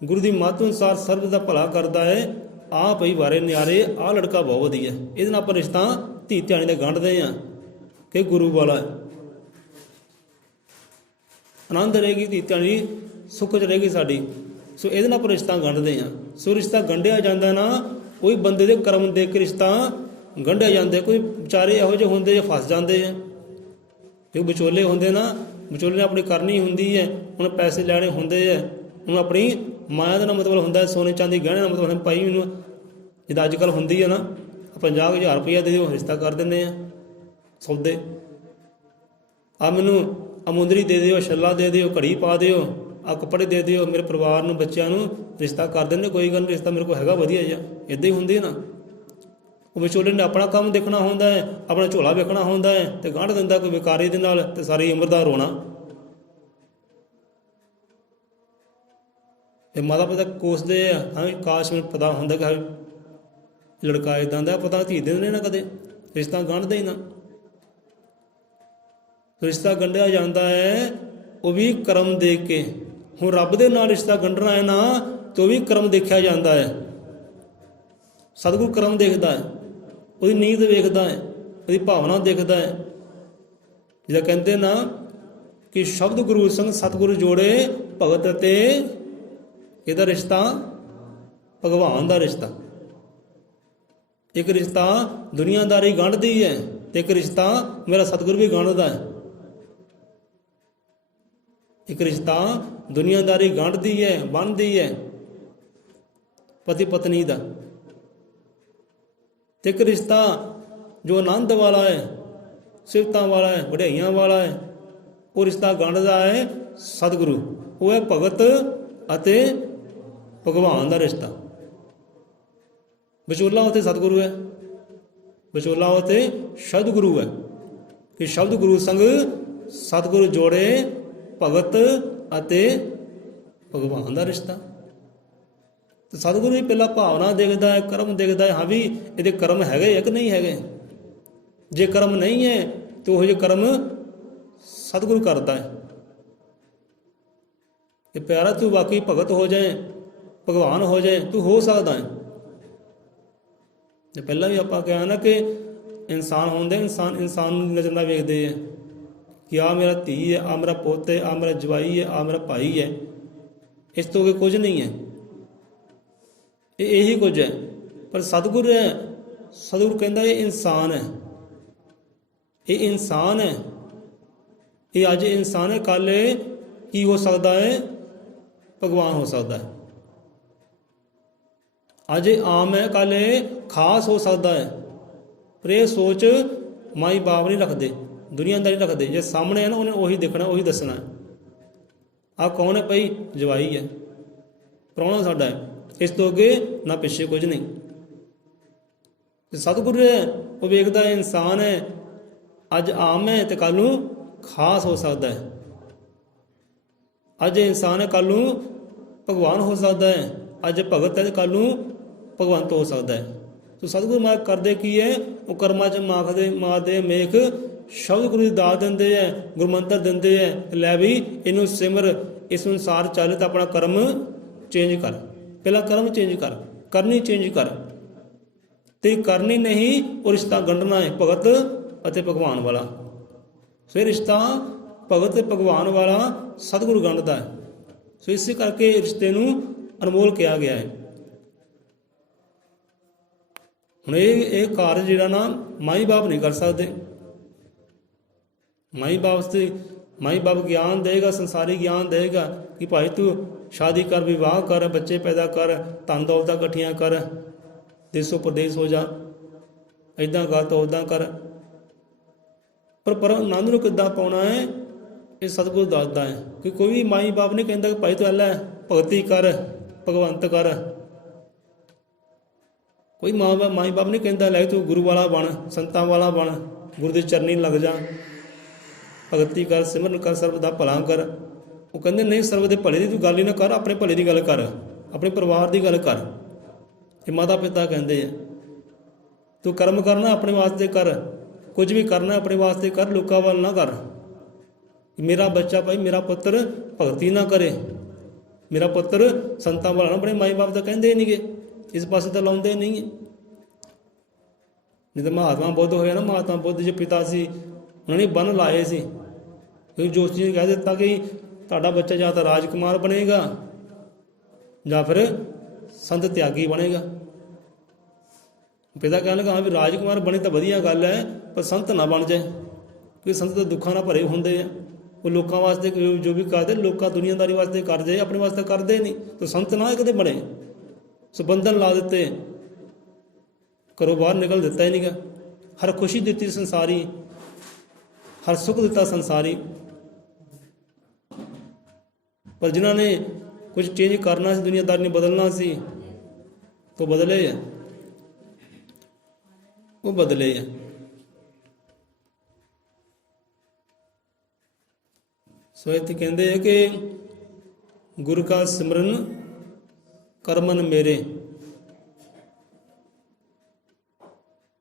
ਗੁਰੂ ਦੀ ਮੱਤ ਅਨੁਸਾਰ ਸਰਬ ਦਾ ਭਲਾ ਕਰਦਾ ਹੈ, ਆਹ ਭਾਈ ਵਾਰੇ ਨਿਆਰੇ, ਆਹ ਲੜਕਾ ਬਹੁਤ ਵਧੀਆ, ਇਹਦੇ ਨਾਲ ਆਪਾਂ ਰਿਸ਼ਤਾ ਧੀ ਧਿਆਣੀ ਦੇ ਗੰਢਦੇ ਹਾਂ ਕਿ ਗੁਰੂ ਵਾਲਾ ਹੈ, ਆਨੰਦ ਰਹੇਗੀ ਧੀ ਧਿਆਣੀ, ਸੁੱਖ 'ਚ ਰਹੇਗੀ ਸਾਡੀ, ਸੋ ਇਹਦੇ ਨਾਲ ਆਪਾਂ ਰਿਸ਼ਤਾ ਗੰਢਦੇ ਹਾਂ। ਸੋ ਰਿਸ਼ਤਾ ਗੰਢਿਆ ਜਾਂਦਾ ਨਾ, ਉਹੀ ਬੰਦੇ ਦੇ ਕਰਮ ਦੇਖ ਕੇ ਰਿਸ਼ਤਾ ਗੰਢਿਆ ਜਾਂਦਾ। ਕੋਈ ਵਿਚਾਰੇ ਇਹੋ ਜਿਹੇ ਹੁੰਦੇ ਜੇ ਫਸ ਜਾਂਦੇ ਆ, ਜੋ ਵਿਚੋਲੇ ਹੁੰਦੇ ਨਾ, ਵਿਚੋਲੇ ਨੇ ਆਪਣੀ ਕਰਨੀ ਹੁੰਦੀ ਹੈ, ਹੁਣ ਪੈਸੇ ਲੈਣੇ ਹੁੰਦੇ ਹੈ, ਹੁਣ ਆਪਣੀ ਮਾਇਆ ਦਾ ਮਤਲਬ ਹੁੰਦਾ ਸੋਨੇ ਚਾਂਦੀ ਗਹਿਣੇ ਦਾ ਮਤਲਬ ਹੁੰਦਾ, ਭਾਈ ਮੈਨੂੰ ਜਿੱਦਾਂ ਅੱਜ ਕੱਲ੍ਹ ਹੁੰਦੀ ਹੈ ਨਾ, 50,000 ਰੁਪਈਆ ਦੇ ਦਿਓ, ਰਿਸ਼ਤਾ ਕਰ ਦਿੰਦੇ ਆ ਸੌਦੇ, ਆ ਮੈਨੂੰ ਆ ਮੁੰਦਰੀ ਦੇ ਦਿਓ, ਛੱਲਾ ਦੇ ਦਿਓ, ਘੜੀ ਪਾ ਦਿਓ, ਆ ਕੱਪੜੇ ਦੇ ਦਿਓ, ਮੇਰੇ ਪਰਿਵਾਰ ਨੂੰ, ਬੱਚਿਆਂ ਨੂੰ ਰਿਸ਼ਤਾ ਕਰ ਦਿੰਦੇ, ਕੋਈ ਗੱਲ ਨਹੀਂ, ਰਿਸ਼ਤਾ ਮੇਰੇ ਕੋਲ ਹੈਗਾ ਵਧੀਆ ਜਿਹਾ, ਇੱਦਾਂ ਹੀ ਹੁੰਦੀ ਹੈ ਨਾ। ਉਹ ਵਿਚੋਲੇ ਨੇ ਆਪਣਾ ਕੰਮ ਦੇਖਣਾ ਹੁੰਦਾ ਹੈ, ਆਪਣਾ ਝੋਲਾ ਵੇਖਣਾ ਹੁੰਦਾ ਹੈ, ਅਤੇ ਗੰਢ ਦਿੰਦਾ ਕੋਈ ਵਿਕਾਰੀ ਦੇ ਨਾਲ, ਅਤੇ ਸਾਰੀ ਉਮਰ ਦਾ ਰੋਣਾ। ਇਹ ਮਾਤਾ ਪਿਤਾ ਕੋਸਦੇ ਆ, ਹਾਂ ਵੀ ਕਾਸ਼ ਮੈਨੂੰ ਪਤਾ ਹੁੰਦਾ ਕਿ ਲੜਕਾ ਇੱਦਾਂ ਦਾ, ਪਤਾ ਧੀ ਦਿੰਦੇ ਨਾ ਕਦੇ, ਰਿਸ਼ਤਾ ਗੰਢਦੇ ਹੀ ਨਾ। ਰਿਸ਼ਤਾ ਗੰਢਿਆ ਜਾਂਦਾ ਹੈ ਉਹ ਵੀ ਕਰਮ ਦੇਖ ਕੇ। ਹੁਣ ਰੱਬ ਦੇ ਨਾਲ ਰਿਸ਼ਤਾ ਗੰਢਣਾ ਹੈ ਨਾ, ਤਾਂ ਉਹ ਵੀ ਕਰਮ ਦੇਖਿਆ ਜਾਂਦਾ ਹੈ। ਸਤਿਗੁਰੂ ਕਰਮ ਦੇਖਦਾ ਹੈ, ਉਹਦੀ ਨੀਤ ਵੇਖਦਾ ਹੈ, ਉਹਦੀ ਭਾਵਨਾ ਦੇਖਦਾ ਹੈ। ਜਿਹਦਾ ਕਹਿੰਦੇ ਨਾ ਕਿ ਸ਼ਬਦ ਗੁਰੂ ਸੰਗ ਸਤਿਗੁਰੂ ਜੋੜੇ ਭਗਤ, ਅਤੇ ਇਹਦਾ ਰਿਸ਼ਤਾ ਭਗਵਾਨ ਦਾ ਰਿਸ਼ਤਾ। ਇੱਕ ਰਿਸ਼ਤਾ ਦੁਨੀਆਦਾਰੀ ਗੰਢਦੀ ਹੈ, ਅਤੇ ਇੱਕ ਰਿਸ਼ਤਾ ਮੇਰਾ ਸਤਿਗੁਰੂ ਵੀ ਗੰਢਦਾ ਹੈ। ਇੱਕ ਰਿਸ਼ਤਾ ਦੁਨੀਆਦਾਰੀ ਗੰਢਦੀ ਹੈ, ਬਣਦੀ ਹੈ ਪਤੀ ਪਤਨੀ ਦਾ, ਅਤੇ ਇੱਕ ਰਿਸ਼ਤਾ ਜੋ ਆਨੰਦ ਵਾਲਾ ਹੈ, ਸਿਫਤਾਂ ਵਾਲਾ ਹੈ, ਵਡਿਆਈਆਂ ਵਾਲਾ ਹੈ, ਉਹ ਰਿਸ਼ਤਾ ਗੰਢਦਾ ਹੈ ਸਤਿਗੁਰੂ। ਉਹ ਹੈ ਭਗਤ ਅਤੇ ਭਗਵਾਨ ਦਾ ਰਿਸ਼ਤਾ। ਵਿਚੋਲਾ ਉੱਥੇ ਸਤਿਗੁਰੂ ਹੈ, ਵਿਚੋਲਾ ਉੱਥੇ ਸ਼ਬਦ ਗੁਰੂ ਹੈ, ਕਿ ਸ਼ਬਦ ਗੁਰੂ ਸੰਗ ਸਤਿਗੁਰੂ ਜੋੜੇ ਭਗਤ ਅਤੇ ਭਗਵਾਨ ਦਾ ਰਿਸ਼ਤਾ। ਤੇ ਸਤਿਗੁਰੂ ਵੀ ਪਹਿਲਾਂ ਭਾਵਨਾ ਦੇਖਦਾ ਹੈ, ਕਰਮ ਦੇਖਦਾ ਹੈ, ਹਾਂ ਵੀ ਇਹਦੇ ਕਰਮ ਹੈਗੇ ਕਿ ਨਹੀਂ ਹੈਗੇ। ਜੇ ਕਰਮ ਨਹੀਂ ਹੈ ਤਾਂ ਉਹ ਜਿਹੇ ਕਰਮ ਸਤਿਗੁਰੂ ਕਰਦਾ ਹੈ। ਇਹ ਪਿਆਰਾ ਤੂੰ ਵਾਕਈ ਭਗਤ ਹੋ ਜਾਏ, ਭਗਵਾਨ ਹੋ ਜਾਏ, ਤੂੰ ਹੋ ਸਕਦਾ ਹੈ। ਤੇ ਪਹਿਲਾਂ ਵੀ ਆਪਾਂ ਕਿਹਾ ਨਾ ਕਿ ਇਨਸਾਨ ਹੁੰਦੇ, ਇਨਸਾਨ ਨੂੰ ਨਜ਼ਰ ਨਾਲ ਵੇਖਦੇ ਹੈ ਕਿ ਆਹ ਮੇਰਾ ਧੀ ਹੈ, ਆਹ ਮੇਰਾ ਪੁੱਤ ਹੈ, ਆਹ ਮੇਰਾ ਜਵਾਈ ਹੈ, ਆਹ ਮੇਰਾ ਭਾਈ ਹੈ, ਇਸ ਤੋਂ ਅੱਗੇ ਕੁਝ ਨਹੀਂ ਹੈ। ਇਹ ਇਹੀ ਕੁਝ ਹੈ। ਪਰ ਸਤਿਗੁਰੂ ਹੈ, ਸਤਿਗੁਰੂ ਕਹਿੰਦਾ ਇਹ ਇਨਸਾਨ ਹੈ, ਇਹ ਇਨਸਾਨ ਹੈ, ਇਹ ਅੱਜ ਇਨਸਾਨ ਹੈ, ਕੱਲ੍ਹ ਕੀ ਹੋ ਸਕਦਾ ਹੈ, ਭਗਵਾਨ ਹੋ ਸਕਦਾ ਹੈ। ਅੱਜ ਇਹ ਆਮ ਹੈ, ਕੱਲ੍ਹ ਇਹ ਖਾਸ ਹੋ ਸਕਦਾ ਹੈ। ਪਰ ਇਹ ਸੋਚ ਮਾਈ ਬਾਪ ਨਹੀਂ ਰੱਖਦੇ, ਦੁਨੀਆਦਾਰੀ ਰੱਖਦੇ। ਜੇ ਸਾਹਮਣੇ ਹੈ ਨਾ, ਉਹਨੇ ਉਹੀ ਦੇਖਣਾ, ਉਹੀ ਦੱਸਣਾ। ਆਹ ਕੌਣ ਹੈ ਭਾਈ? ਜਵਾਈ ਹੈ, ਪ੍ਰਾਹੁਣਾ ਸਾਡਾ ਹੈ, ਇਸ ਤੋਂ ਅੱਗੇ ਨਾ ਪਿੱਛੇ ਕੁਝ ਨਹੀਂ। ਤੇ ਸਤਿਗੁਰੂ ਹੈ, ਉਹ ਵੇਖਦਾ ਇਨਸਾਨ ਹੈ, ਅੱਜ ਆਮ ਹੈ ਅਤੇ ਕੱਲ੍ਹ ਨੂੰ ਖਾਸ ਹੋ ਸਕਦਾ ਹੈ। ਅੱਜ ਇਨਸਾਨ ਹੈ, ਕੱਲ੍ਹ ਨੂੰ ਭਗਵਾਨ ਹੋ ਸਕਦਾ ਹੈ। ਅੱਜ ਭਗਤ ਹੈ, ਕੱਲ੍ਹ ਨੂੰ ਭਗਵੰਤ ਹੋ ਸਕਦਾ ਹੈ। ਸੋ ਸਤਿਗੁਰੂ ਮਹਾਰਾਜ ਕਰਦੇ ਕੀ ਹੈ? ਉਹ ਕਰਮਾਂ 'ਚ ਮਾਰਦੇ ਮੇਖ ਸ਼ਬਦ ਗੁਰੂ ਦੀ ਦਾਤ ਦਿੰਦੇ ਹੈ, ਗੁਰਮੰਤਰ ਦਿੰਦੇ ਹੈ, ਲੈ ਵੀ ਇਹਨੂੰ ਸਿਮਰ, ਇਸ ਅਨੁਸਾਰ ਚੱਲ ਤਾਂ ਆਪਣਾ ਕਰਮ ਚੇਂਜ ਕਰ। ਪਹਿਲਾਂ ਕਰਮ ਚੇਂਜ ਕਰ, ਕਰਨੀ ਚੇਂਜ ਕਰ। ਤੇ ਕਰਨੀ ਨਹੀਂ, ਉਹ ਰਿਸ਼ਤਾ ਗੰਢਣਾ ਹੈ ਭਗਤ ਅਤੇ ਭਗਵਾਨ ਵਾਲਾ। ਸੋ ਇਹ ਰਿਸ਼ਤਾ ਭਗਤ ਤੇ ਭਗਵਾਨ ਵਾਲਾ ਸਤਿਗੁਰੂ ਗੰਢਦਾ ਹੈ। ਸੋ ਇਸੇ ਕਰਕੇ ਰਿਸ਼ਤੇ ਨੂੰ ਅਨਮੋਲ ਕਿਹਾ ਗਿਆ ਹੈ। ਹੁਣ ਇਹ ਕਾਰਜ ਜਿਹੜਾ ਨਾ ਮਾਈ ਬਾਪ ਨਹੀਂ ਕਰ ਸਕਦੇ। ਮਾਈ ਬਾਪ ਗਿਆਨ ਦੇਗਾ, ਸੰਸਾਰੀ ਗਿਆਨ ਦੇਗਾ ਕਿ ਭਾਈ ਤੂੰ ਸ਼ਾਦੀ ਕਰ, ਵਿਵਾਹ ਕਰ, ਬੱਚੇ ਪੈਦਾ ਕਰ, ਧਨ ਦੌਲਤਾਂ ਇਕੱਠੀਆਂ ਕਰ, ਦੇਸੋ ਪ੍ਰਦੇਸ ਹੋ ਜਾ, ਇੱਦਾਂ ਕਰ ਤਾਂ ਉੱਦਾਂ ਕਰ। ਪਰ ਪਰਮ ਆਨੰਦ ਨੂੰ ਕਿੱਦਾਂ ਪਾਉਣਾ ਹੈ ਇਹ ਸਤਿਗੁਰੂ ਦੱਸਦਾ ਹੈ। ਕਿ ਕੋਈ ਵੀ ਮਾਈ ਬਾਪ ਨਹੀਂ ਕਹਿੰਦਾ ਕਿ ਭਾਈ ਤੂੰ ਲੈ ਭਗਤੀ ਕਰ, ਭਗਵੰਤ ਕਰ। ਕੋਈ ਮਾਈ ਬਾਪ ਨਹੀਂ ਕਹਿੰਦਾ ਲੈ ਤੂੰ ਗੁਰੂ ਵਾਲਾ ਬਣ, ਸੰਤਾਂ ਵਾਲਾ ਬਣ, ਗੁਰੂ ਦੇ ਚਰਨੀ ਲੱਗ ਜਾ, ਭਗਤੀ ਕਰ, ਸਿਮਰਨ ਕਰ, ਸਰਬ ਦਾ ਭਲਾ ਕਰ। ਉਹ ਕਹਿੰਦੇ ਨਹੀਂ, ਸਰਬ ਦੇ ਭਲੇ ਦੀ ਤੂੰ ਗੱਲ ਹੀ ਨਾ ਕਰ, ਆਪਣੇ ਭਲੇ ਦੀ ਗੱਲ ਕਰ, ਆਪਣੇ ਪਰਿਵਾਰ ਦੀ ਗੱਲ ਕਰ। ਇਹ ਮਾਤਾ ਪਿਤਾ ਕਹਿੰਦੇ ਆ ਤੂੰ ਕਰਮ ਕਰਨਾ ਆਪਣੇ ਵਾਸਤੇ ਕਰ, ਕੁਝ ਵੀ ਕਰਨਾ ਆਪਣੇ ਵਾਸਤੇ ਕਰ, ਲੋਕਾਂ ਵੱਲ ਨਾ ਕਰ। ਮੇਰਾ ਬੱਚਾ ਭਾਈ, ਮੇਰਾ ਪੁੱਤਰ ਭਗਤੀ ਨਾ ਕਰੇ, ਮੇਰਾ ਪੁੱਤਰ ਸੰਤਾਂ ਵਾਲਾ ਨਾ। ਆਪਣੇ ਮਾਈ ਬਾਪ ਤਾਂ ਕਹਿੰਦੇ ਨਹੀਂ ਗੇ, ਇਸ ਪਾਸੇ ਤਾਂ ਲਾਉਂਦੇ ਨਹੀਂ ਹੈ। ਨਹੀਂ ਤਾਂ ਮਹਾਤਮਾ ਬੁੱਧ ਹੋਇਆ ਨਾ, ਮਹਾਤਮਾ ਬੁੱਧ ਜੋ ਪਿਤਾ ਸੀ ਉਹਨਾਂ ਨੇ ਬੰਨ ਲਾਏ ਸੀ। ਕਿਉਂਕਿ ਜੋਸ਼ੀ ਨੇ ਕਹਿ ਦਿੱਤਾ ਕਿ ਤੁਹਾਡਾ ਬੱਚਾ ਜਾਂ ਤਾਂ ਰਾਜਕੁਮਾਰ ਬਣੇਗਾ ਜਾਂ ਫਿਰ ਸੰਤ ਤਿਆਗੀ ਬਣੇਗਾ। ਪਿਤਾ ਕਹਿਣ ਲੱਗਾ ਹਾਂ ਵੀ ਰਾਜਕੁਮਾਰ ਬਣੇ ਤਾਂ ਵਧੀਆ ਗੱਲ ਹੈ, ਪਰ ਸੰਤ ਨਾ ਬਣ ਜਾਏ, ਕਿਉਂਕਿ ਸੰਤ ਤਾਂ ਦੁੱਖਾਂ ਨਾਲ ਭਰੇ ਹੁੰਦੇ ਆ। ਉਹ ਲੋਕਾਂ ਵਾਸਤੇ ਜੋ ਵੀ ਕਰਦੇ, ਲੋਕਾਂ ਦੁਨੀਆਦਾਰੀ ਵਾਸਤੇ ਕਰ ਜਾਏ, ਆਪਣੇ ਵਾਸਤੇ ਕਰਦੇ ਨਹੀਂ। ਤਾਂ ਸੰਤ ਨਾ ਕਦੇ ਬਣੇ। ਸੋ ਬੰਧਨ ਲਾ ਦਿੱਤੇ, ਘਰੋਂ ਬਾਹਰ ਨਿਕਲ ਦਿੱਤਾ ਹੀ ਨਹੀਂ ਗਾ। ਹਰ ਖੁਸ਼ੀ ਦਿੱਤੀ ਸੰਸਾਰੀ, ਹਰ ਸੁੱਖ ਦਿੱਤਾ ਸੰਸਾਰੀ। ਪਰ ਜਿਨ੍ਹਾਂ ਨੇ ਕੁਝ ਚੇਂਜ ਕਰਨਾ ਸੀ, ਦੁਨੀਆਦਾਰੀ ਨੇ ਬਦਲਣਾ ਸੀ, ਤਾਂ ਬਦਲੇ ਆ, ਉਹ ਬਦਲੇ ਆ। ਸੋ ਇੱਥੇ ਕਹਿੰਦੇ ਹੈ ਕਿ ਗੁਰੂ ਕਾ ਸਿਮਰਨ ਕਰਮਨ ਮੇਰੇ,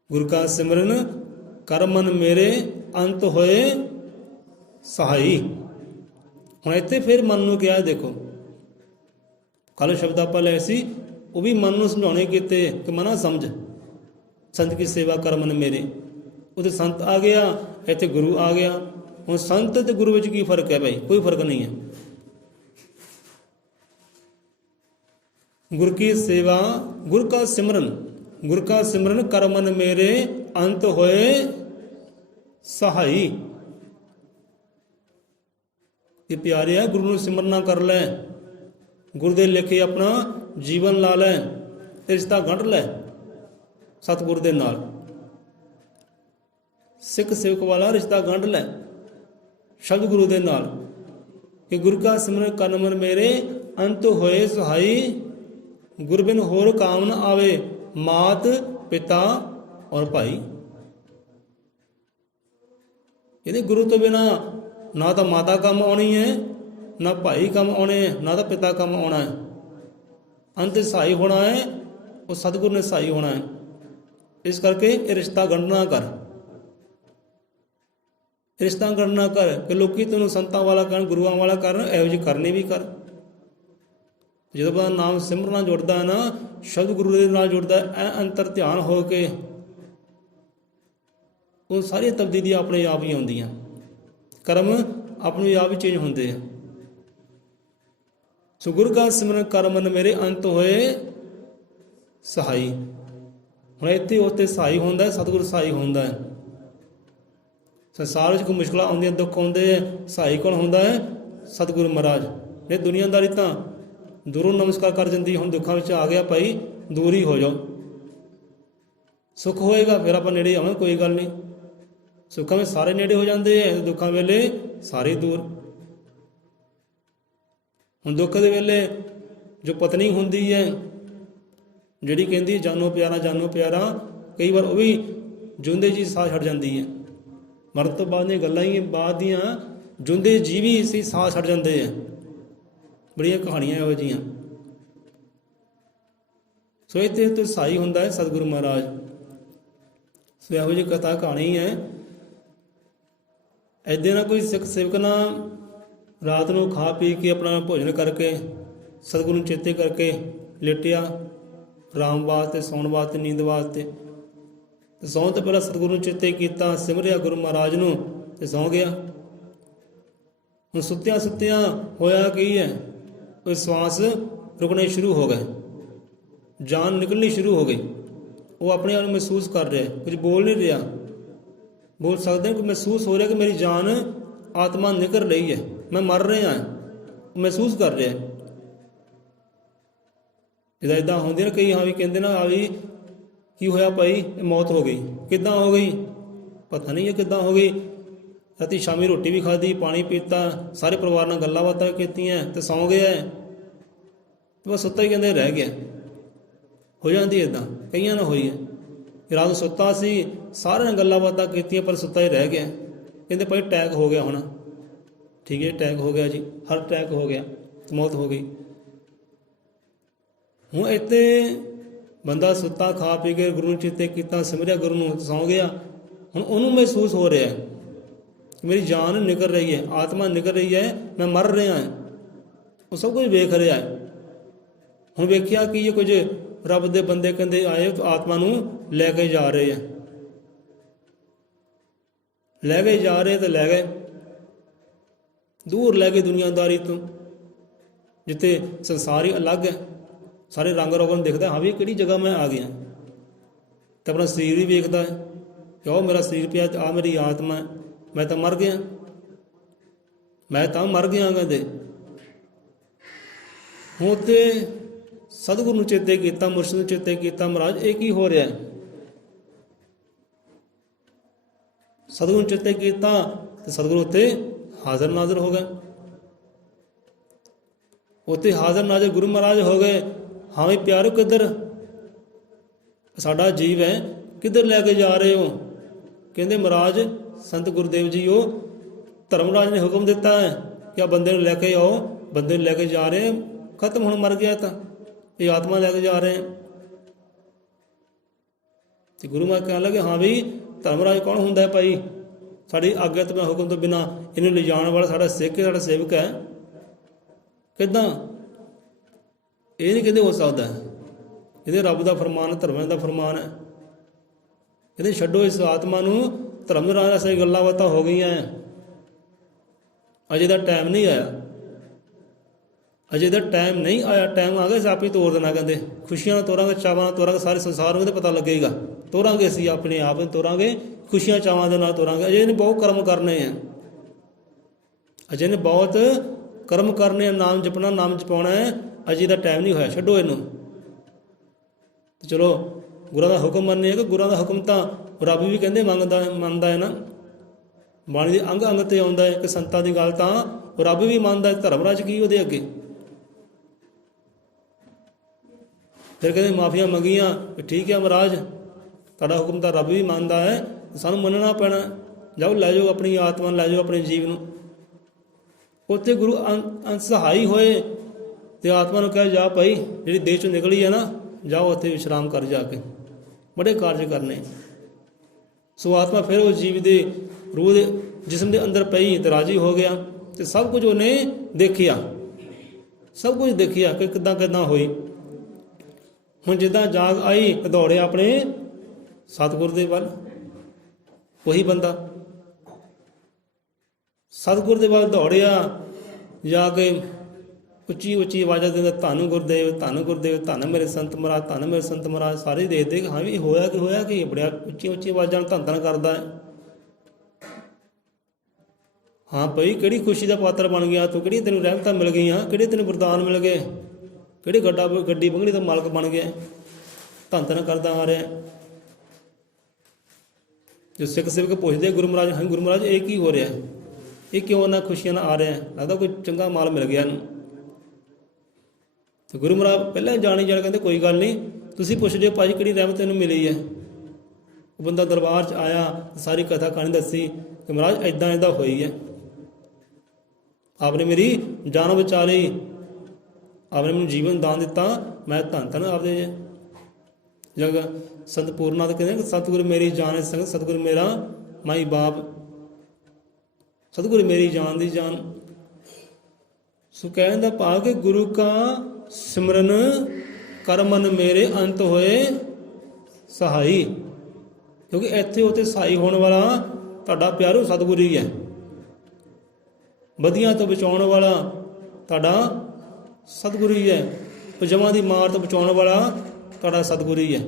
ਗੁਰੂ ਕਾ ਸਿਮਰਨ ਕਰਮਨ ਮੇਰੇ, ਅੰਤ ਹੋਏ ਸਹਾਈ। ਹੁਣ ਇੱਥੇ ਫਿਰ ਮਨ ਨੂੰ ਕਿਹਾ, ਦੇਖੋ ਕੱਲ੍ਹ ਸ਼ਬਦ ਆਪਾਂ ਲਏ ਸੀ, ਉਹ ਵੀ ਮਨ ਨੂੰ ਸਮਝਾਉਣੇ ਕੀਤੇ ਕਿ ਮਨਾ ਸਮਝ, ਸੰਤ ਕੀ ਸੇਵਾ ਕਰਮਨ ਮੇਰੇ। ਉਹਦੇ ਸੰਤ ਆ ਗਿਆ, ਇੱਥੇ ਗੁਰੂ ਆ ਗਿਆ। ਹੁਣ ਸੰਤ ਤੇ ਗੁਰੂ ਵਿੱਚ ਕੀ ਫਰਕ ਹੈ ਭਾਈ? ਕੋਈ ਫਰਕ ਨਹੀਂ ਹੈ। ਗੁਰ ਕੀ ਸੇਵਾ, ਗੁਰ ਕਾ ਸਿਮਰਨ, ਗੁਰ ਕਾ ਸਿਮਰਨ ਕਰਮਨ ਮੇਰੇ, ਅੰਤ ਹੋਏ ਸਹਾਈ। ਇਹ ਪਿਆਰੇ ਆ, ਗੁਰੂ ਨੂੰ ਸਿਮਰਨਾ ਕਰ ਲੈ, ਗੁਰੂ ਦੇ ਲਿਖੇ ਆਪਣਾ ਜੀਵਨ ਲਾ ਲੈ, ਤੇ ਰਿਸ਼ਤਾ ਗੰਢ ਲੈ ਸਤਿਗੁਰ ਦੇ ਨਾਲ। ਸਿੱਖ ਸੇਵਕ ਵਾਲਾ ਰਿਸ਼ਤਾ ਗੰਢ ਲੈ ਸ਼ਬਦ ਗੁਰੂ ਦੇ ਨਾਲ ਕਿ ਗੁਰੂ ਕਾ ਸਿਮਰਨ ਕਰਮਨ ਮੇਰੇ, ਅੰਤ ਹੋਏ ਸਹਾਈ। ਗੁਰ ਬਿਨ ਹੋਰ ਕਾਮ ਨ ਆਵੇ, ਮਾਤ ਪਿਤਾ ਔਰ ਭਾਈ। ਇਹਦੇ ਗੁਰੂ ਤੋਂ ਬਿਨਾ ਨਾ ਤਾਂ ਮਾਤਾ ਕੰਮ ਆਉਣੀ ਹੈ, ਨਾ ਭਾਈ ਕੰਮ ਆਉਣੇ ਹੈ, ਨਾ ਤਾਂ ਪਿਤਾ ਕੰਮ ਆਉਣਾ ਹੈ। ਅੰਤ ਸਹਾਈ ਹੋਣਾ ਹੈ, ਉਹ ਸਤਿਗੁਰ ਨੇ ਸਹਾਈ ਹੋਣਾ ਹੈ। ਇਸ ਕਰਕੇ ਇਹ ਰਿਸ਼ਤਾ ਗੰਢਣਾ ਕਰ, ਰਿਸ਼ਤਾ ਗੰਢਣਾ ਕਰ ਕਿ ਲੋਕੀ ਤੈਨੂੰ ਸੰਤਾਂ ਵਾਲਾ ਕਰਨ, ਗੁਰੂਆਂ ਵਾਲਾ ਕਰਨ, ਇਹੋ ਜਿਹੀ ਕਰਨੀ ਵੀ ਕਰ। ਜਦੋਂ ਬੰਦਾ ਨਾਮ ਸਿਮਰਨਾ ਜੁੜਦਾ ਹੈ ਨਾ, ਸ਼ਬਦ ਗੁਰੂ ਦੇ ਨਾਲ ਜੁੜਦਾ, ਐ ਅੰਤਰ ਧਿਆਨ ਹੋ ਕੇ ਉਹ ਸਾਰੀਆਂ ਤਬਦੀਲੀਆਂ ਆਪਣੇ ਆਪ ਹੀ ਆਉਂਦੀਆਂ, ਕਰਮ ਆਪਣੇ ਆਪ ਹੀ ਚੇਂਜ ਹੁੰਦੇ ਆ। ਸੋ ਗੁਰੂ ਕਾ ਸਿਮਰਨ ਕਰਮਨ ਮੇਰੇ, ਅੰਤ ਹੋਏ ਸਹਾਈ। ਹੁਣ ਇੱਥੇ ਉੱਥੇ ਸਹਾਈ ਹੁੰਦਾ, ਸਤਿਗੁਰੂ ਸਹਾਈ ਹੁੰਦਾ ਹੈ। ਸੰਸਾਰ ਵਿੱਚ ਕੋਈ ਮੁਸ਼ਕਲਾਂ ਆਉਂਦੀਆਂ, ਦੁੱਖ ਆਉਂਦੇ ਹੈ, ਸਹਾਈ ਕੌਣ ਹੁੰਦਾ ਹੈ? ਸਤਿਗੁਰੂ ਮਹਾਰਾਜ। ਇਹ ਦੁਨੀਆਦਾਰੀ ਤਾਂ ਦੂਰੋਂ ਨਮਸਕਾਰ ਕਰ ਜਾਂਦੀ। ਹੁਣ ਦੁੱਖਾਂ ਵਿੱਚ ਆ ਗਿਆ ਭਾਈ, ਦੂਰ ਹੀ ਹੋ ਜਾਓ। ਸੁੱਖ ਹੋਏਗਾ ਫਿਰ ਆਪਾਂ ਨੇੜੇ ਆਵਾਂਗੇ, ਕੋਈ ਗੱਲ ਨਹੀਂ। ਸੁੱਖਾਂ ਵਿੱਚ ਸਾਰੇ ਨੇੜੇ ਹੋ ਜਾਂਦੇ ਹੈ, ਦੁੱਖਾਂ ਵੇਲੇ ਸਾਰੇ ਦੂਰ। ਹੁਣ ਦੁੱਖ ਦੇ ਵੇਲੇ ਜੋ ਪਤਨੀ ਹੁੰਦੀ ਹੈ, ਜਿਹੜੀ ਕਹਿੰਦੀ ਜਾਨੋ ਪਿਆਰਾ ਜਾਨੋ ਪਿਆਰਾ, ਕਈ ਵਾਰ ਉਹ ਵੀ ਜਿਉਂਦੇ ਜੀ ਸਾਹ ਛੱਡ ਜਾਂਦੀ ਹੈ। ਮਰਨ ਤੋਂ ਬਾਅਦ ਦੀਆਂ ਗੱਲਾਂ ਹੀ ਬਾਅਦ ਦੀਆਂ, ਜਿਉਂਦੇ ਜੀ ਵੀ ਇਸੇ ਸਾਹ ਛੱਡ ਜਾਂਦੇ ਆ। ਬੜੀਆਂ ਕਹਾਣੀਆਂ ਇਹੋ ਜਿਹੀਆਂ। ਸੋ ਇੱਥੇ ਤੋਂ ਸਹਾਈ ਹੁੰਦਾ ਹੈ ਸਤਿਗੁਰੂ ਮਹਾਰਾਜ। ਸੋ ਇਹੋ ਜਿਹੀ ਕਥਾ ਕਹਾਣੀ ਹੈ। ਇੱਦਾਂ ਨਾ ਕੋਈ ਸਿੱਖ ਸੇਵਕ ਨਾ ਰਾਤ ਨੂੰ ਖਾ ਪੀ ਕੇ ਆਪਣਾ ਭੋਜਨ ਕਰਕੇ ਸਤਿਗੁਰੂ ਨੂੰ ਚੇਤੇ ਕਰਕੇ ਲੇਟਿਆ, ਆਰਾਮ ਵਾਸਤੇ, ਸੌਣ ਵਾਸਤੇ, ਨੀਂਦ ਵਾਸਤੇ। ਤੇ ਸੌਣ ਤੋਂ ਪਹਿਲਾਂ ਸਤਿਗੁਰੂ ਨੂੰ ਚੇਤੇ ਕੀਤਾ, ਸਿਮਰਿਆ ਗੁਰੂ ਮਹਾਰਾਜ ਨੂੰ, ਤੇ ਸੌਂ ਗਿਆ। ਹੁਣ ਸੁੱਤਿਆਂ ਸੁੱਤਿਆਂ ਹੋਇਆ ਕੀ ਹੈ, ਉਹ ਸਵਾਸ ਰੁਕਣੇ ਸ਼ੁਰੂ ਹੋ ਗਏ, ਜਾਨ ਨਿਕਲਣੀ ਸ਼ੁਰੂ ਹੋ ਗਈ। ਉਹ ਆਪਣੇ ਆਪ ਨੂੰ ਮਹਿਸੂਸ ਕਰ ਰਿਹਾ, ਕੁਝ ਬੋਲ ਨਹੀਂ ਰਿਹਾ। ਬੋਲ ਸਕਦੇ ਕਿ ਮਹਿਸੂਸ ਹੋ ਰਿਹਾ ਕਿ ਮੇਰੀ ਜਾਨ ਆਤਮਾ ਨਿਕਲ ਰਹੀ ਹੈ, ਮੈਂ ਮਰ ਰਿਹਾ, ਮਹਿਸੂਸ ਕਰ ਰਿਹਾ। ਜਿੱਦਾਂ ਇੱਦਾਂ ਹੁੰਦੀ ਨਾ, ਕਈ ਹਾਂ ਵੀ ਕਹਿੰਦੇ ਨਾ ਆ ਵੀ ਕੀ ਹੋਇਆ ਭਾਈ, ਇਹ ਮੌਤ ਹੋ ਗਈ। ਕਿੱਦਾਂ ਹੋ ਗਈ ਪਤਾ ਨਹੀਂ ਹੈ, ਕਿੱਦਾਂ ਹੋ ਗਈ। ਰਾਤੀ ਸ਼ਾਮੀ ਰੋਟੀ ਵੀ ਖਾਧੀ, ਪਾਣੀ ਪੀਤਾ, ਸਾਰੇ ਪਰਿਵਾਰ ਨਾਲ ਗੱਲਾਂ ਬਾਤਾਂ ਕੀਤੀਆਂ ਤੇ ਸੌਂ ਗਿਆ, ਬਸ ਸੁੱਤਾ ਹੀ ਕਹਿੰਦੇ ਰਹਿ ਗਿਆ। ਹੋ ਜਾਂਦੀ ਇੱਦਾਂ, ਕਈਆਂ ਨਾਲ ਹੋਈ ਹੈ। ਰਾਤ ਨੂੰ ਸੁੱਤਾ ਸੀ, ਸਾਰਿਆਂ ਨਾਲ ਗੱਲਾਂ ਬਾਤਾਂ ਕੀਤੀਆਂ, ਪਰ ਸੁੱਤਾ ਹੀ ਰਹਿ ਗਿਆ। ਕਹਿੰਦੇ ਭਾਈ ਅਟੈਕ ਹੋ ਗਿਆ ਹੋਣਾ। ਠੀਕ ਹੈ, ਅਟੈਕ ਹੋ ਗਿਆ ਜੀ, ਹਰ ਅਟੈਕ ਹੋ ਗਿਆ, ਮੌਤ ਹੋ ਗਈ। ਹੁਣ ਇੱਥੇ ਬੰਦਾ ਸੁੱਤਾ, ਖਾ ਪੀ ਕੇ ਗੁਰੂ ਨੂੰ ਚੇਤੇ ਕੀਤਾ, ਸਿਮਰਿਆ ਗੁਰੂ ਨੂੰ, ਸੌਂ ਗਿਆ। ਹੁਣ ਉਹਨੂੰ ਮਹਿਸੂਸ ਹੋ ਰਿਹਾ ਕਿ ਮੇਰੀ ਜਾਨ ਨਿਕਲ ਰਹੀ ਹੈ, ਆਤਮਾ ਨਿਕਲ ਰਹੀ ਹੈ, ਮੈਂ ਮਰ ਰਿਹਾ ਹਾਂ। ਉਹ ਸਭ ਕੁਝ ਵੇਖ ਰਿਹਾ ਹੈ। ਹੁਣ ਵੇਖਿਆ ਕਿ ਇਹ ਕੁਝ ਰੱਬ ਦੇ ਬੰਦੇ ਕਹਿੰਦੇ ਆਏ ਆਤਮਾ ਨੂੰ ਲੈ ਕੇ ਜਾ ਰਹੇ ਆ, ਲੈ ਕੇ ਜਾ ਰਹੇ ਤੇ ਲੈ ਗਏ ਦੂਰ, ਲੈ ਗਏ ਦੁਨੀਆਦਾਰੀ ਤੋਂ, ਜਿੱਥੇ ਸੰਸਾਰ ਹੀ ਅਲੱਗ ਹੈ। ਸਾਰੇ ਰੰਗ ਰੋਗਨ ਦਿਖਦਾ, ਹਾਂ ਵੀ ਕਿਹੜੀ ਜਗ੍ਹਾ ਮੈਂ ਆ ਗਿਆ। ਤੇ ਆਪਣਾ ਸਰੀਰ ਵੀ ਵੇਖਦਾ ਹੈ ਕਿ ਉਹ ਮੇਰਾ ਸਰੀਰ ਪਿਆ, ਆ ਮੇਰੀ ਆਤਮਾ ਹੈ, ਮੈਂ ਤਾਂ ਮਰ ਗਿਆ, ਮੈਂ ਤਾਂ ਮਰ ਗਿਆ। ਕਹਿੰਦੇ ਹੁਣ ਤੇ ਸਤਿਗੁਰੂ ਨੂੰ ਚੇਤੇ ਕੀਤਾ, ਮੁਰਸ਼ਿਦ ਨੂੰ ਚੇਤੇ ਕੀਤਾ, ਮਹਾਰਾਜ ਇਹ ਕੀ ਹੋ ਰਿਹਾ। ਸਤਿਗੁਰੂ ਨੂੰ ਚੇਤੇ ਕੀਤਾ ਤੇ ਸਤਿਗੁਰੂ ਉੱਤੇ ਹਾਜ਼ਰ ਨਾਜ਼ਰ ਹੋ ਗਏ। ਉੱਥੇ ਹਾਜ਼ਰ ਨਾਜ਼ਰ ਗੁਰੂ ਮਹਾਰਾਜ ਹੋ ਗਏ। ਹਾਂ ਵੀ ਪਿਆਰੋ, ਕਿੱਧਰ ਸਾਡਾ ਜੀਵ ਹੈ, ਕਿੱਧਰ ਲੈ ਕੇ ਜਾ ਰਹੇ ਹੋ। ਕਹਿੰਦੇ ਮਹਾਰਾਜ ਸੰਤ ਗੁਰਦੇਵ ਜੀ, ਉਹ ਧਰਮਰਾਜ ਨੇ ਹੁਕਮ ਦਿੱਤਾ ਹੈ ਕਿ ਆ ਬੰਦੇ ਨੂੰ ਲੈ ਕੇ ਆਓ। ਬੰਦੇ ਨੂੰ ਲੈ ਕੇ ਜਾ ਰਹੇ, ਖਤਮ ਹੁਣ ਮਰ ਗਿਆ, ਤਾਂ ਇਹ ਆਤਮਾ ਲੈ ਕੇ ਜਾ ਰਹੇ। ਤੇ ਗੁਰੂ ਮਹਾਰਾਜ ਕਹਿਣ ਲੱਗੇ, ਹਾਂ ਵੀ ਧਰਮਰਾਜ ਕੌਣ ਹੁੰਦਾ ਹੈ ਭਾਈ, ਸਾਡੀ ਆਗਿਆ ਤੋਂ ਹੁਕਮ ਤੋਂ ਬਿਨਾਂ ਇਹਨੂੰ ਲਿਜਾਣ ਵਾਲਾ ਸਾਡਾ ਸਿੱਖ ਹੈ, ਸਾਡਾ ਸੇਵਕ ਹੈ। ਕਿੱਦਾਂ ਇਹ ਨਹੀਂ ਕਹਿੰਦੇ ਹੋ ਸਕਦਾ, ਇਹਦੇ ਰੱਬ ਦਾ ਫਰਮਾਨ, ਧਰਮ ਦਾ ਫਰਮਾਨ ਹੈ। ਕਹਿੰਦੇ ਛੱਡੋ ਇਸ ਆਤਮਾ ਨੂੰ, ਧਰਮ ਰਾਜ ਨਾਲ ਗੱਲਾਂ ਬਾਤਾਂ ਹੋ ਗਈਆਂ, ਅਜੇ ਦਾ ਟਾਈਮ ਨਹੀਂ ਆਇਆ, ਅਜੇ ਦਾ ਟਾਈਮ ਨਹੀਂ ਆਇਆ। ਟਾਈਮ ਆ ਗਿਆ ਆਪ ਹੀ ਤੋੜ ਦੇਣਾ। ਕਹਿੰਦੇ ਖੁਸ਼ੀਆਂ ਨਾਲ ਤੋਰਾਂਗੇ, ਚਾਵਾਂ ਨਾਲ ਤੋਰਾਂਗੇ, ਸਾਰੇ ਸੰਸਾਰ ਨੂੰ ਪਤਾ ਲੱਗੇਗਾ। ਤੋਰਾਂਗੇ ਅਸੀਂ ਆਪਣੇ ਆਪ ਨੂੰ, ਤੋਰਾਂਗੇ ਖੁਸ਼ੀਆਂ ਚਾਵਾਂ ਦੇ ਨਾਲ ਤੋਰਾਂਗੇ। ਅਜੇ ਨੇ ਬਹੁਤ ਕਰਮ ਕਰਨੇ ਆ, ਅਜੇ ਨੇ ਬਹੁਤ ਕਰਮ ਕਰਨੇ ਆ। ਨਾਮ ਜਪਣਾ, ਨਾਮ ਜਪਾਉਣਾ ਹੈ, ਅਜੇ ਦਾ ਟਾਈਮ ਨਹੀਂ ਹੋਇਆ। ਛੱਡੋ ਇਹਨੂੰ। ਚਲੋ ਗੁਰਾਂ ਦਾ ਹੁਕਮ ਮੰਨੇ, ਕਿ ਗੁਰਾਂ ਦਾ ਹੁਕਮ ਤਾਂ ਰੱਬ ਵੀ ਕਹਿੰਦੇ ਮੰਨਦਾ ਹੈ ਨਾ। ਬਾਣੀ ਦੇ ਅੰਗ ਅੰਗ ਤੇ ਆਉਂਦਾ ਹੈ ਕਿ ਸੰਤਾਂ ਦੀ ਗੱਲ ਤਾਂ ਰੱਬ ਵੀ ਮੰਨਦਾ ਹੈ। ਧਰਮਰਾਜ ਕੀ ਉਹਦੇ ਅੱਗੇ। ਫਿਰ ਕਹਿੰਦੇ ਮਾਫੀਆਂ ਮੰਗੀਆਂ, ਠੀਕ ਹੈ ਮਹਾਰਾਜ, ਤੁਹਾਡਾ ਹੁਕਮ ਤਾਂ ਰੱਬ ਵੀ ਮੰਨਦਾ ਹੈ, ਸਾਨੂੰ ਮੰਨਣਾ ਪੈਣਾ। ਜਾਓ, ਲੈ ਜਾਓ ਆਪਣੀ ਆਤਮਾ ਨੂੰ, ਲੈ ਜਾਓ ਆਪਣੇ ਜੀਵ ਨੂੰ। ਉੱਥੇ ਗੁਰੂ ਅਸਹਾਈ ਹੋਏ ਤੇ ਆਤਮਾ ਨੂੰ ਕਿਹਾ, ਜਾ ਭਾਈ ਜਿਹੜੀ ਦੇਹ ਚੋਂ ਨਿਕਲੀ ਹੈ ਨਾ, ਜਾਓ ਉੱਥੇ ਵਿਸ਼ਰਾਮ ਕਰ, ਜਾ ਕੇ ਬੜੇ ਕਾਰਜ ਕਰਨੇ। ਸੋ ਆਤਮਾ ਫਿਰ ਉਸ ਜੀਵ ਦੇ ਰੂਹ ਦੇ ਜਿਸਮ ਦੇ ਅੰਦਰ ਪਈ ਤੇ ਰਾਜੀ ਹੋ ਗਿਆ। ਤੇ ਸਭ ਕੁਝ ਉਹਨੇ ਦੇਖਿਆ, ਸਭ ਕੁਝ ਦੇਖਿਆ ਕਿ ਕਿੱਦਾਂ ਕਿੱਦਾਂ ਹੋਈ। ਹੁਣ ਜਿੱਦਾਂ ਜਾਗ ਆਈ, ਦੌੜਿਆ ਆਪਣੇ ਸਤਿਗੁਰ ਦੇ ਵੱਲ। ਉਹੀ ਬੰਦਾ ਸਤਿਗੁਰ ਦੇ ਵੱਲ ਦੌੜਿਆ, ਜਾ ਕੇ ਉੱਚੀ ਉੱਚੀ ਆਵਾਜ਼ਾਂ ਦਿੰਦਾ, ਧੰਨ ਗੁਰਦੇਵ, ਧੰਨ ਗੁਰਦੇਵ, ਧੰਨ ਮੇਰੇ ਸੰਤ ਮਹਾਰਾਜ, ਧੰਨ ਮੇਰੇ ਸੰਤ ਮਹਾਰਾਜ। ਸਾਰੇ ਦੇਖਦੇ ਹਾਂ ਵੀ ਹੋਇਆ ਕਿ ਹੋਇਆ ਕਿ ਬੜਿਆ ਉੱਚੀ ਉੱਚੀ ਆਵਾਜ਼ਾਂ ਨਾਲ ਧੰਨ ਕਰਦਾ ਹੈ। ਹਾਂ ਭਾਈ, ਕਿਹੜੀ ਖੁਸ਼ੀ ਦਾ ਪਾਤਰ ਬਣ ਗਿਆ ਤੂੰ, ਕਿਹੜੀ ਤੈਨੂੰ ਰਹਿਮਤਾਂ ਮਿਲ ਗਈਆਂ, ਕਿਹੜੇ ਤੈਨੂੰ ਵਰਦਾਨ ਮਿਲ ਗਏ, ਕਿਹੜੀ ਗੱਡੀ ਬੰਗੜੀ ਦਾ ਮਾਲਕ ਬਣ ਗਿਆ, ਧੰਨ ਕਰਦਾ ਆ ਰਿਹਾ। ਜੋ ਸਿੱਖ ਸੇਵਕ ਪੁੱਛਦੇ ਗੁਰੂ ਮਹਾਰਾਜ, ਹਾਂ ਗੁਰੂ ਮਹਾਰਾਜ ਇਹ ਕੀ ਹੋ ਰਿਹਾ, ਇਹ ਕਿਉਂ ਨਾ ਖੁਸ਼ੀਆਂ ਨਾਲ ਆ ਰਿਹਾ, ਲੱਗਦਾ ਕੋਈ ਚੰਗਾ ਮਾਲ ਮਿਲ ਗਿਆ ਇਹਨੂੰ। ਤੇ ਗੁਰੂ ਮਹਾਰਾਜ ਪਹਿਲਾਂ ਜਾਣੀ ਜਾਣ ਕਹਿੰਦੇ ਕੋਈ ਗੱਲ ਨਹੀਂ, ਤੁਸੀਂ ਪੁੱਛਦੇ ਹੋ ਭਾਜੀ ਕਿਹੜੀ ਰਹਿਮਤ ਇਹਨੂੰ ਮਿਲੀ ਹੈ। ਉਹ ਬੰਦਾ ਦਰਬਾਰ 'ਚ ਆਇਆ, ਸਾਰੀ ਕਥਾ ਕਹਾਣੀ ਦੱਸੀ ਕਿ ਮਹਾਰਾਜ ਇੱਦਾਂ ਇੱਦਾਂ ਹੋਈ ਹੈ, ਆਪਨੇ ਮੇਰੀ ਜਾਨ ਬਚਾ ਲਈ, ਆਪਨੇ ਮੈਨੂੰ ਜੀਵਨ ਦਾਨ ਦਿੱਤਾ, ਮੈਂ ਧੰਨ ਧੰਨ ਆਪਦੇ ਜਗ ਸੰਤ ਪੂਰਨਾਥ ਕਹਿੰਦੇ ਸਤਿਗੁਰੂ ਮੇਰੀ ਜਾਨ ਹੈ ਸੰਗਤ, ਸਤਿਗੁਰੂ ਮੇਰਾ ਮਾਈ ਬਾਪ, ਸਤਿਗੁਰੂ ਮੇਰੀ ਜਾਨ ਦੀ ਜਾਨ। ਸੋ ਕਹਿਣ ਦਾ ਭਾਵ ਕਿ ਗੁਰੂ ਕਾ ਸਿਮਰਨ ਕਰ ਮਨ ਮੇਰੇ ਅੰਤ ਹੋਏ ਸਹਾਈ। ਕਿਉਂਕਿ ਇੱਥੇ ਉੱਥੇ ਸਹਾਈ ਹੋਣ ਵਾਲਾ ਤੁਹਾਡਾ ਪਿਆਰੂ ਸਤਿਗੁਰੂ ਹੀ ਹੈ। ਬਦੀਆਂ ਤੋਂ ਬਚਾਉਣ ਵਾਲਾ ਤੁਹਾਡਾ ਸਤਿਗੁਰੂ ਹੀ ਹੈ। ਉਹ ਜਮਾਂ ਦੀ ਮਾਰ ਤੋਂ ਬਚਾਉਣ ਵਾਲਾ ਤੁਹਾਡਾ ਸਤਿਗੁਰੂ ਹੀ ਹੈ।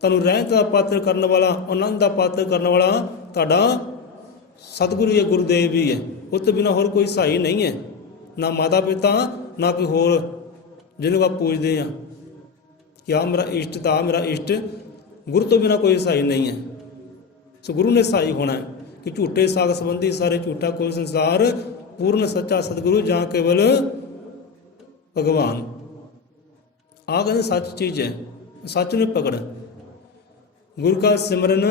ਤੁਹਾਨੂੰ ਰਹਿਤ ਦਾ ਪਾਤਰ ਕਰਨ ਵਾਲਾ, ਆਨੰਦ ਦਾ ਪਾਤਰ ਕਰਨ ਵਾਲਾ ਤੁਹਾਡਾ ਸਤਿਗੁਰੂ ਹੀ ਹੈ, ਗੁਰੂਦੇਵ ਵੀ ਹੈ। ਉਸ ਤੋਂ ਬਿਨਾਂ ਹੋਰ ਕੋਈ ਸਹਾਈ ਨਹੀਂ ਹੈ, ਨਾ ਮਾਤਾ ਪਿਤਾ, ਨਾ ਕੋਈ ਹੋਰ ਜਿਹਨੂੰ ਆਪਾਂ ਪੂਜਦੇ ਹਾਂ ਕਿ ਆਹ ਮੇਰਾ ਇਸ਼ਟ ਤਾਂ ਮੇਰਾ ਇਸ਼ਟ। ਗੁਰੂ ਤੋਂ ਬਿਨਾਂ ਕੋਈ ਸਹਾਈ ਨਹੀਂ ਹੈ। ਸੋ ਗੁਰੂ ਨੇ ਸਹਾਈ ਹੋਣਾ ਹੈ ਕਿ ਝੂਠੇ ਸਾਗ ਸੰਬੰਧੀ ਸਾਰੇ ਝੂਠਾ ਕੋਈ ਸੰਸਾਰ, ਪੂਰਨ ਸੱਚਾ ਸਤਿਗੁਰੂ ਜਾਂ ਕੇਵਲ ਭਗਵਾਨ। ਆਹ ਕਹਿੰਦੇ ਸੱਚ ਚੀਜ਼ ਹੈ, ਸੱਚ ਨੂੰ ਪਕੜ। ਗੁਰ ਕਾ ਸਿਮਰਨ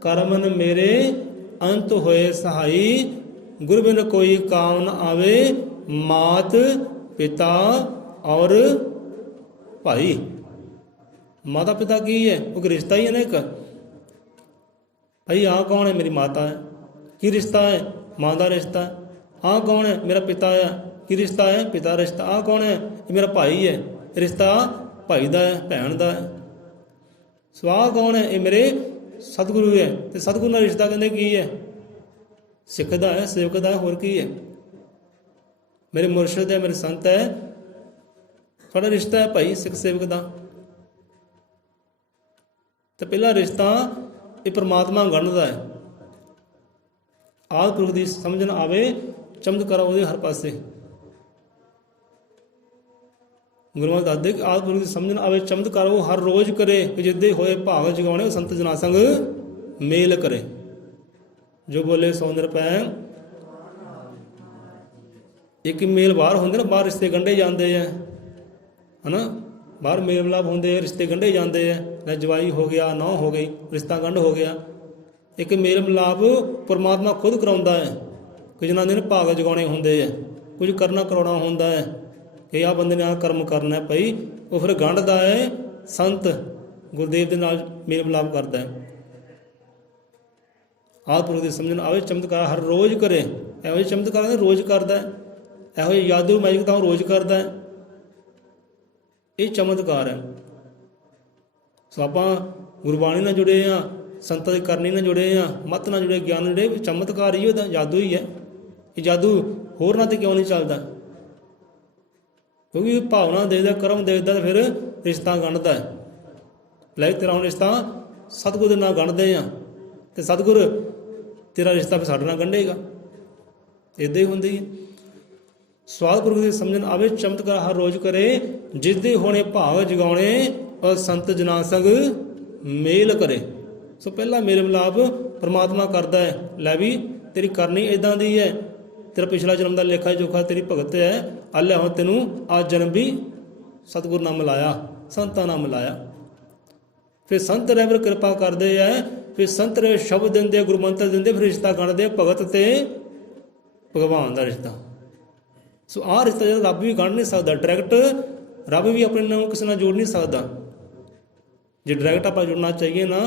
ਕਰਮਨ ਮੇਰੇ ਅੰਤ ਹੋਏ ਸਹਾਈ, ਗੁਰ ਬਿਨ ਕੋਈ ਕਾਮ ਨ ਆਵੇ, ਮਾਤ ਪਿਤਾ ਔਰ ਭਾਈ। ਮਾਤਾ ਪਿਤਾ ਕੀ ਹੈ? ਉਹ ਰਿਸ਼ਤਾ ਹੀ ਹੈ ਨਾ ਇੱਕ। ਭਾਈ ਆਹ ਕੌਣ ਹੈ? ਮੇਰੀ ਮਾਤਾ ਹੈ। ਕੀ ਰਿਸ਼ਤਾ ਹੈ? ਮਾਂ ਦਾ ਰਿਸ਼ਤਾ। ਆਹ ਕੌਣ ਹੈ? ਮੇਰਾ ਪਿਤਾ ਹੈ। ਕੀ ਰਿਸ਼ਤਾ ਹੈ? ਪਿਤਾ ਰਿਸ਼ਤਾ। ਆਹ ਕੌਣ ਹੈ? ਇਹ ਮੇਰਾ ਭਾਈ ਹੈ। ਰਿਸ਼ਤਾ ਭਾਈ ਦਾ ਹੈ, ਭੈਣ ਦਾ ਹੈ। ਸੋ ਆਹ ਕੌਣ ਹੈ? ਇਹ ਮੇਰੇ ਸਤਿਗੁਰੂ ਹੈ। ਤੇ ਸਤਿਗੁਰੂ ਨਾਲ ਰਿਸ਼ਤਾ ਕਹਿੰਦੇ ਕੀ ਹੈ? ਸਿੱਖ ਦਾ ਹੈ, ਸੇਵਕ ਦਾ ਹੈ, ਹੋਰ ਕੀ ਹੈ? ਮੇਰੇ ਮੁਰਸ਼ਿਦ ਹੈ, ਮੇਰੇ ਸੰਤ ਹੈ। ਤੁਹਾਡਾ ਰਿਸ਼ਤਾ ਹੈ ਭਾਈ ਸਿੱਖ ਸੇਵਕ ਦਾ। ਤੇ ਪਹਿਲਾ ਰਿਸ਼ਤਾ ਇਹ ਪਰਮਾਤਮਾ ਗਣਦਾ ਹੈ। ਆਦਿ ਪੁਰਖ ਦੀ ਸਮਝ ਨਾ ਆਵੇ, ਚਮਤਕਾਰ ਉਹਦੇ ਹਰ ਪਾਸੇ। ਗੁਰੂ ਮਹਾਰਾਜ ਦੱਸਦੇ ਕਿ ਆਦਿ ਪੁਰਖ ਦੀ ਸਮਝ ਨਾ ਆਵੇ, ਚਮਤਕਾਰ ਉਹ ਹਰ ਰੋਜ਼ ਕਰੇ। ਜਿੱਦੇ ਹੋਏ ਭਾਗ ਜਗਾਉਣੇ, ਉਹ ਸੰਤ ਜਨਾ ਸੰਗ ਮੇਲ ਕਰੇ। ਜੋ ਬੋਲੇ ਸੋ ਨਿਰਭੈ। ਇੱਕ ਮੇਲ ਬਾਹਰ ਹੁੰਦੇ ਨਾ, ਬਾਹਰ ਰਿਸ਼ਤੇ ਗੰਢੇ ਜਾਂਦੇ ਆ, ਹਨਾ। ਬਾਹਰ ਮੇਲ ਮਿਲਾਪ ਹੁੰਦੇ, ਰਿਸ਼ਤੇ ਗੰਢੇ ਜਾਂਦੇ ਆ। ਨਾ ਜਵਾਈ ਹੋ ਗਿਆ, ਨੌ ਹੋ ਗਈ, ਰਿਸ਼ਤਾ ਗੰਢ ਹੋ ਗਿਆ। ਇੱਕ ਮੇਲ ਮਿਲਾਪ ਪਰਮਾਤਮਾ ਖੁਦ ਕਰਾਉਂਦਾ ਹੈ। ਕੁਝ ਜਨਾਂਦੇ ਨੇ ਭਾਗ ਜਗਾਉਣੇ ਹੁੰਦੇ ਆ, ਕੁਝ ਕਰਨਾ ਕਰਾਉਣਾ ਹੁੰਦਾ ਹੈ ਕਿ ਆਹ ਬੰਦੇ ਨੇ ਆਹ ਕਰਮ ਕਰਨਾ ਹੈ ਭਾਈ। ਉਹ ਫਿਰ ਗੰਢਦਾ ਹੈ, ਸੰਤ ਗੁਰਦੇਵ ਦੇ ਨਾਲ ਮੇਲ ਮਿਲਾਪ ਕਰਦਾ ਹੈ। ਆਦਿ ਪੁਰਖ ਦੀ ਸਮਝਣ ਆਵੇ, ਚਮਤਕਾਰ ਹਰ ਰੋਜ਼ ਕਰੇ। ਇਹੋ ਜਿਹੇ ਚਮਤਕਾਰ ਰੋਜ਼ ਕਰਦਾ ਹੈ। ਇਹੋ ਜਿਹੇ ਜਾਦੂ ਮੈਜਿਕ ਤਾਂ ਉਹ ਰੋਜ਼ ਕਰਦਾ ਹੈ। ਇਹ ਚਮਤਕਾਰ ਹੈ। ਸੋ ਆਪਾਂ ਗੁਰਬਾਣੀ ਨਾਲ ਜੁੜੇ ਹਾਂ, ਸੰਤਾਂ ਦੀ ਕਰਨੀ ਨਾਲ ਜੁੜੇ ਹਾਂ, ਮੱਤ ਨਾਲ ਜੁੜੇ, ਗਿਆਨ ਨਾਲ ਜੁੜੇ। ਚਮਤਕਾਰ ਹੀ ਉਹਦਾ ਜਾਦੂ ਹੀ ਹੈ। ਇਹ ਜਾਦੂ ਹੋਰ ਨਾਲ ਤੇ ਕਿਉਂ ਨਹੀਂ ਚੱਲਦਾ? ਕਿਉਂਕਿ ਭਾਵਨਾ ਦੇਖਦਾ, ਕਰਮ ਦੇਖਦਾ, ਫਿਰ ਰਿਸ਼ਤਾ ਗੰਢਦਾ ਹੈ। ਲੈ ਤੇਰਾ ਹੁਣ ਰਿਸ਼ਤਾ ਸਤਿਗੁਰ ਦੇ ਨਾਲ ਗੰਢਦੇ ਹਾਂ, ਤੇ ਸਤਿਗੁਰ ਤੇਰਾ ਰਿਸ਼ਤਾ ਫਿਰ ਸਾਡੇ ਨਾਲ ਗੰਢੇਗਾ। ਇੱਦਾਂ ਹੀ ਹੁੰਦੀ ਹੈ। ਸਵਾਦ ਪੁਰਖ ਦੀ ਸਮਝਣ ਆਵੇ, ਚਮਤਕਾਰ ਹਰ ਰੋਜ਼ ਕਰੇ। ਜਿਸਦੇ ਹੋਣੇ ਭਾਗ ਜਗਾਉਣੇ, ਔਰ ਸੰਤ ਜਨਾ ਸੰਗ ਮੇਲ ਕਰੇ। ਸੋ ਪਹਿਲਾ ਮੇਲ ਮਿਲਾਪ ਪਰਮਾਤਮਾ ਕਰਦਾ ਹੈ। ਲੈ ਵੀ ਤੇਰੀ ਕਰਨੀ ਇੱਦਾਂ ਦੀ ਹੈ, ਤੇਰਾ ਪਿਛਲਾ ਜਨਮ ਦਾ ਲੇਖਾ ਜੋਖਾ ਤੇਰੀ ਭਗਤ ਹੈ। ਅੱਲੇ ਹੁਣ ਤੈਨੂੰ ਆ ਜਨਮ ਵੀ ਸਤਿਗੁਰ ਨਾਲ ਮਿਲਾਇਆ, ਸੰਤਾਂ ਨਾਲ ਮਿਲਾਇਆ। ਫਿਰ ਸੰਤ ਰਹਿਬਰ ਕਿਰਪਾ ਕਰਦੇ ਹੈ। ਫਿਰ ਸੰਤ ਰਹਿ ਸ਼ਬਦ ਦਿੰਦੇ, ਗੁਰੂ ਮੰਤਰ ਦਿੰਦੇ, ਫਿਰ ਰਿਸ਼ਤਾ ਗੰਢਦੇ ਭਗਤ ਤੇ ਭਗਵਾਨ ਦਾ ਰਿਸ਼ਤਾ। ਸੋ ਆਹ ਰਿਸ਼ਤਾ ਜਿਹੜਾ ਰੱਬ ਵੀ ਗੰਢ ਨਹੀਂ ਸਕਦਾ ਡਾਇਰੈਕਟ। ਰੱਬ ਵੀ ਆਪਣੇ ਨਾਲ ਕਿਸੇ ਨਾਲ ਜੋੜ ਨਹੀਂ ਸਕਦਾ। ਜੇ ਡਾਇਰੈਕਟ ਆਪਾਂ ਜੁੜਨਾ ਚਾਹੀਏ ਨਾ,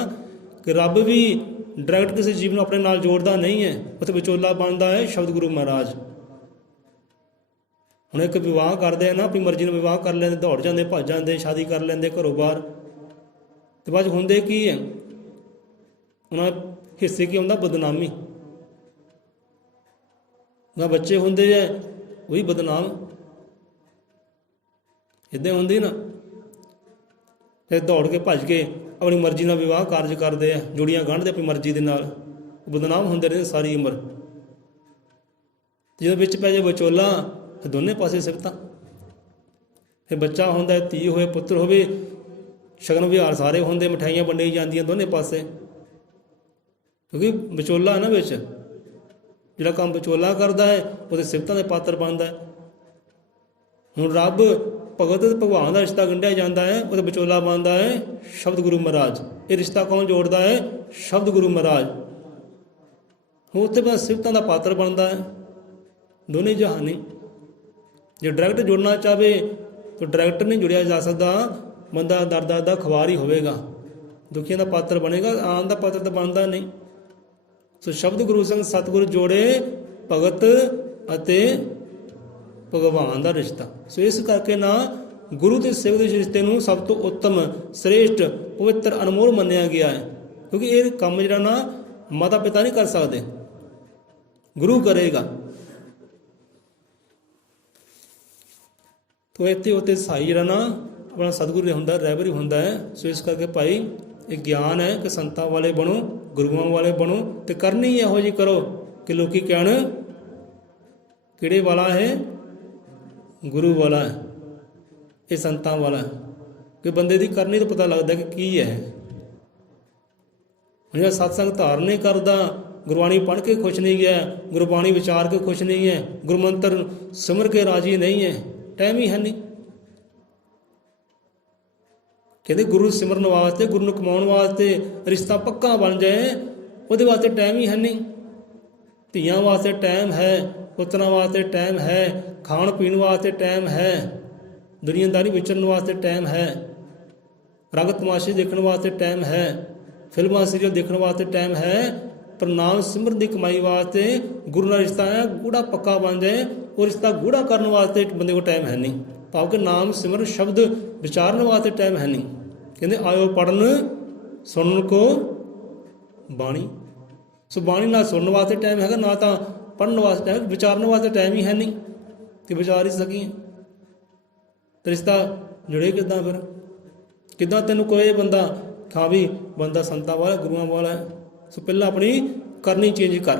ਕਿ ਰੱਬ ਵੀ ਡਾਇਰੈਕਟ ਕਿਸੇ ਜੀਵ ਨੂੰ ਆਪਣੇ ਨਾਲ ਜੋੜਦਾ ਨਹੀਂ ਹੈ। ਉੱਥੇ ਵਿਚੋਲਾ ਬਣਦਾ ਹੈ ਸ਼ਬਦ ਗੁਰੂ ਮਹਾਰਾਜ। ਹੁਣ ਇੱਕ ਵਿਵਾਹ ਕਰਦੇ ਆ ਨਾ, ਆਪਣੀ ਮਰਜ਼ੀ ਨਾਲ ਵਿਵਾਹ ਕਰ ਲੈਂਦੇ, ਦੌੜ ਜਾਂਦੇ, ਭੱਜ ਜਾਂਦੇ, ਸ਼ਾਦੀ ਕਰ ਲੈਂਦੇ ਘਰੋਂ ਬਾਹਰ। ਤੇ ਬਾਅਦ ਹੁੰਦੇ ਕੀ ਹੈ? ਉਹਨਾਂ ਹਿੱਸੇ ਕੀ ਹੁੰਦਾ? ਬਦਨਾਮੀ। ਉਹਨਾਂ ਬੱਚੇ ਹੁੰਦੇ ਹੈ, ਉਹੀ ਬਦਨਾਮ। ਇੱਦਾਂ ਹੁੰਦੀ ਨਾ। ਫਿਰ ਦੌੜ ਕੇ ਭੱਜ ਕੇ ਆਪਣੀ ਮਰਜ਼ੀ ਨਾਲ ਵਿਵਾਹ ਕਾਰਜ ਕਰਦੇ ਆ, ਜੋੜੀਆਂ ਗੰਢਦੇ ਆਪਣੀ ਮਰਜ਼ੀ ਦੇ ਨਾਲ। ਬਦਨਾਮ ਹੁੰਦੇ ਰਹਿੰਦੇ ਸਾਰੀ ਉਮਰ। ਜਦੋਂ ਵਿੱਚ ਪੈ ਜਾਏ ਵਿਚੋਲਾ, ਫਿਰ ਦੋਨੇ ਪਾਸੇ ਸਿਫਤਾਂ। ਫਿਰ ਬੱਚਾ ਹੁੰਦਾ, ਧੀ ਹੋਵੇ, ਪੁੱਤਰ ਹੋਵੇ, ਸ਼ਗਨ ਵਿਹਾਰ ਸਾਰੇ ਹੁੰਦੇ, ਮਠਿਆਈਆਂ ਵੰਡੀ ਜਾਂਦੀਆਂ ਦੋਨੇ ਪਾਸੇ। ਕਿਉਂਕਿ ਵਿਚੋਲਾ ਨਾ ਵਿੱਚ, ਜਿਹੜਾ ਕੰਮ ਵਿਚੋਲਾ ਕਰਦਾ ਹੈ ਉਹਦੇ ਸਿਫਤਾਂ ਦੇ ਪਾਤਰ ਬਣਦਾ ਹੈ। ਹੁਣ ਰੱਬ ਭਗਤ ਤੇ ਭਗਵਾਨ ਦਾ ਰਿਸ਼ਤਾ ਗੰਢਿਆ ਜਾਂਦਾ ਹੈ, ਉਹਦਾ ਵਿਚੋਲਾ ਬਣਦਾ ਹੈ ਸ਼ਬਦ ਗੁਰੂ ਮਹਾਰਾਜ। ਇਹ ਰਿਸ਼ਤਾ ਕੌਣ ਜੋੜਦਾ ਹੈ? ਸ਼ਬਦ ਗੁਰੂ ਮਹਾਰਾਜ। ਹੁਣ ਉੱਥੇ ਬਾਅਦ ਸਿਫਤਾਂ ਦਾ ਪਾਤਰ ਬਣਦਾ ਹੈ ਦੋਨੇ ਜਹਾਨੀ। ਜੇ ਡਾਇਰੈਕਟ ਜੁੜਨਾ ਚਾਹਵੇ ਤਾਂ ਡਾਇਰੈਕਟ ਨਹੀਂ ਜੁੜਿਆ ਜਾ ਸਕਦਾ। ਬੰਦਾ ਦਰਦ ਦਾ ਖਵਾਰ ਹੀ ਹੋਵੇਗਾ, ਦੁਖੀਆਂ ਦਾ ਪਾਤਰ ਬਣੇਗਾ, ਆਨ ਦਾ ਪਾਤਰ ਤਾਂ ਬਣਦਾ ਨਹੀਂ। ਸੋ ਸ਼ਬਦ ਗੁਰੂ ਸੰਗ ਸਤਿਗੁਰ ਜੋੜੇ, ਭਗਤ ਅਤੇ ਭਗਵਾਨ ਦਾ ਰਿਸ਼ਤਾ। ਸੋ ਇਸ ਕਰਕੇ ਨਾ ਗੁਰੂ ਤੇ ਸੇਵਕ ਦੇ ਰਿਸ਼ਤੇ ਨੂੰ ਸਭ ਤੋਂ ਉੱਤਮ, ਸ੍ਰੇਸ਼ਟ, ਪਵਿੱਤਰ, ਅਨਮੋਲ ਮੰਨਿਆ ਗਿਆ ਹੈ। ਕਿਉਂਕਿ ਇਹ ਕੰਮ ਜਿਹੜਾ ਨਾ ਮਾਤਾ ਪਿਤਾ ਨਹੀਂ ਕਰ ਸਕਦੇ, ਗੁਰੂ ਕਰੇਗਾ। ਤੋ ਇੱਥੇ ਉੱਤੇ ਸਾਈ ਜਿਹੜਾ ਨਾ ਆਪਣਾ ਸਤਿਗੁਰੂ ਹੁੰਦਾ, ਰਹਿਬਰ ਹੀ ਹੁੰਦਾ ਹੈ। ਸੋ ਇਸ ਕਰਕੇ ਭਾਈ ਇਹ ਗਿਆਨ ਹੈ ਕਿ ਸੰਤਾਂ ਵਾਲੇ ਬਣੋ, ਗੁਰੂਆਂ ਵਾਲੇ ਬਣੋ, ਤੇ ਕਰਨੀ ਇਹੋ ਜਿਹੀ ਕਰੋ ਕਿ ਲੋਕੀ ਕਹਿਣ ਕਿਹੜੇ ਵਾਲਾ ਹੈ, ਗੁਰੂ ਵਾਲਾ ਹੈ, ਇਹ ਸੰਤਾਂ ਵਾਲਾ ਹੈ। ਕਿ ਬੰਦੇ ਦੀ ਕਰਨੀ ਤੋਂ ਪਤਾ ਲੱਗਦਾ ਕਿ ਕੀ ਹੈ। ਹੁਣ ਜਿਹੜਾ ਸਤਸੰਗ ਧਾਰਨ ਨਹੀਂ ਕਰਦਾ, ਗੁਰਬਾਣੀ ਪੜ੍ਹ ਕੇ ਖੁਸ਼ ਨਹੀਂ ਗਿਆ, ਗੁਰਬਾਣੀ ਵਿਚਾਰ ਕੇ ਖੁਸ਼ ਨਹੀਂ ਹੈ, ਗੁਰਮੰਤਰ ਸਿਮਰ ਕੇ ਰਾਜੀ ਨਹੀਂ ਹੈ, ਟਾਈਮ ਹੀ ਹੈ ਨਹੀਂ। ਕਹਿੰਦੇ ਗੁਰੂ ਸਿਮਰਨ ਵਾਸਤੇ, ਗੁਰੂ ਨੂੰ ਕਮਾਉਣ ਵਾਸਤੇ, ਰਿਸ਼ਤਾ ਪੱਕਾ ਬਣ ਜਾਏ, ਉਹਦੇ ਵਾਸਤੇ ਟਾਈਮ ਹੀ ਹੈ ਨਹੀਂ। ਧੀਆਂ ਵਾਸਤੇ ਟਾਈਮ ਹੈ, ਪੁੱਤਰਾਂ ਵਾਸਤੇ ਟਾਈਮ ਹੈ, ਖਾਣ ਪੀਣ ਵਾਸਤੇ ਟਾਈਮ ਹੈ, ਦੁਨੀਆਦਾਰੀ ਵਿਚਰਨ ਵਾਸਤੇ ਟਾਈਮ ਹੈ, ਰੰਗ ਤਮਾਸ਼ੇ ਦੇਖਣ ਵਾਸਤੇ ਟਾਈਮ ਹੈ, ਫਿਲਮਾਂ ਸੀਰੀਅਲ ਦੇਖਣ ਵਾਸਤੇ ਟਾਈਮ ਹੈ, ਪਰ ਨਾਮ ਸਿਮਰਨ ਦੀ ਕਮਾਈ ਵਾਸਤੇ ਗੁਰੂ ਨਾਲ ਰਿਸ਼ਤਾ ਹੈ ਗੂੜਾ ਪੱਕਾ ਬਣ ਜਾਏ, ਉਹ ਰਿਸ਼ਤਾ ਗੂੜਾ ਕਰਨ ਵਾਸਤੇ ਬੰਦੇ ਕੋਲ ਟਾਈਮ ਹੈ ਨਹੀਂ। ਭਾਵ ਕਿ ਨਾਮ ਸਿਮਰਨ ਸ਼ਬਦ ਵਿਚਾਰਨ ਵਾਸਤੇ ਟਾਈਮ ਹੈ ਨਹੀਂ। ਕਹਿੰਦੇ ਆਇਓ ਪੜਨ ਸੁਣਨ ਕੋ ਬਾਣੀ। ਸੋ ਬਾਣੀ ਨਾਲ ਸੁਣਨ ਵਾਸਤੇ ਟਾਈਮ ਹੈਗਾ, ਨਾ ਤਾਂ ਪੜ੍ਹਨ ਵਾਸਤੇ, ਵਿਚਾਰਨ ਵਾਸਤੇ ਟਾਈਮ ਹੀ ਹੈ ਨਹੀਂ ਕਿ ਵਿਚਾਰ ਹੀ ਸਕੀਏ। ਤੇ ਰਿਸ਼ਤਾ ਜੁੜੇ ਕਿੱਦਾਂ ਫਿਰ? ਕਿੱਦਾਂ ਤੈਨੂੰ ਕੋਈ ਬੰਦਾ ਹਾਂ ਵੀ ਬੰਦਾ ਸੰਤਾਂ ਵਾਲਾ, ਗੁਰੂਆਂ ਵਾਲਾ ਹੈ। ਸੋ ਪਹਿਲਾਂ ਆਪਣੀ ਕਰਨੀ ਚੇਂਜ ਕਰ,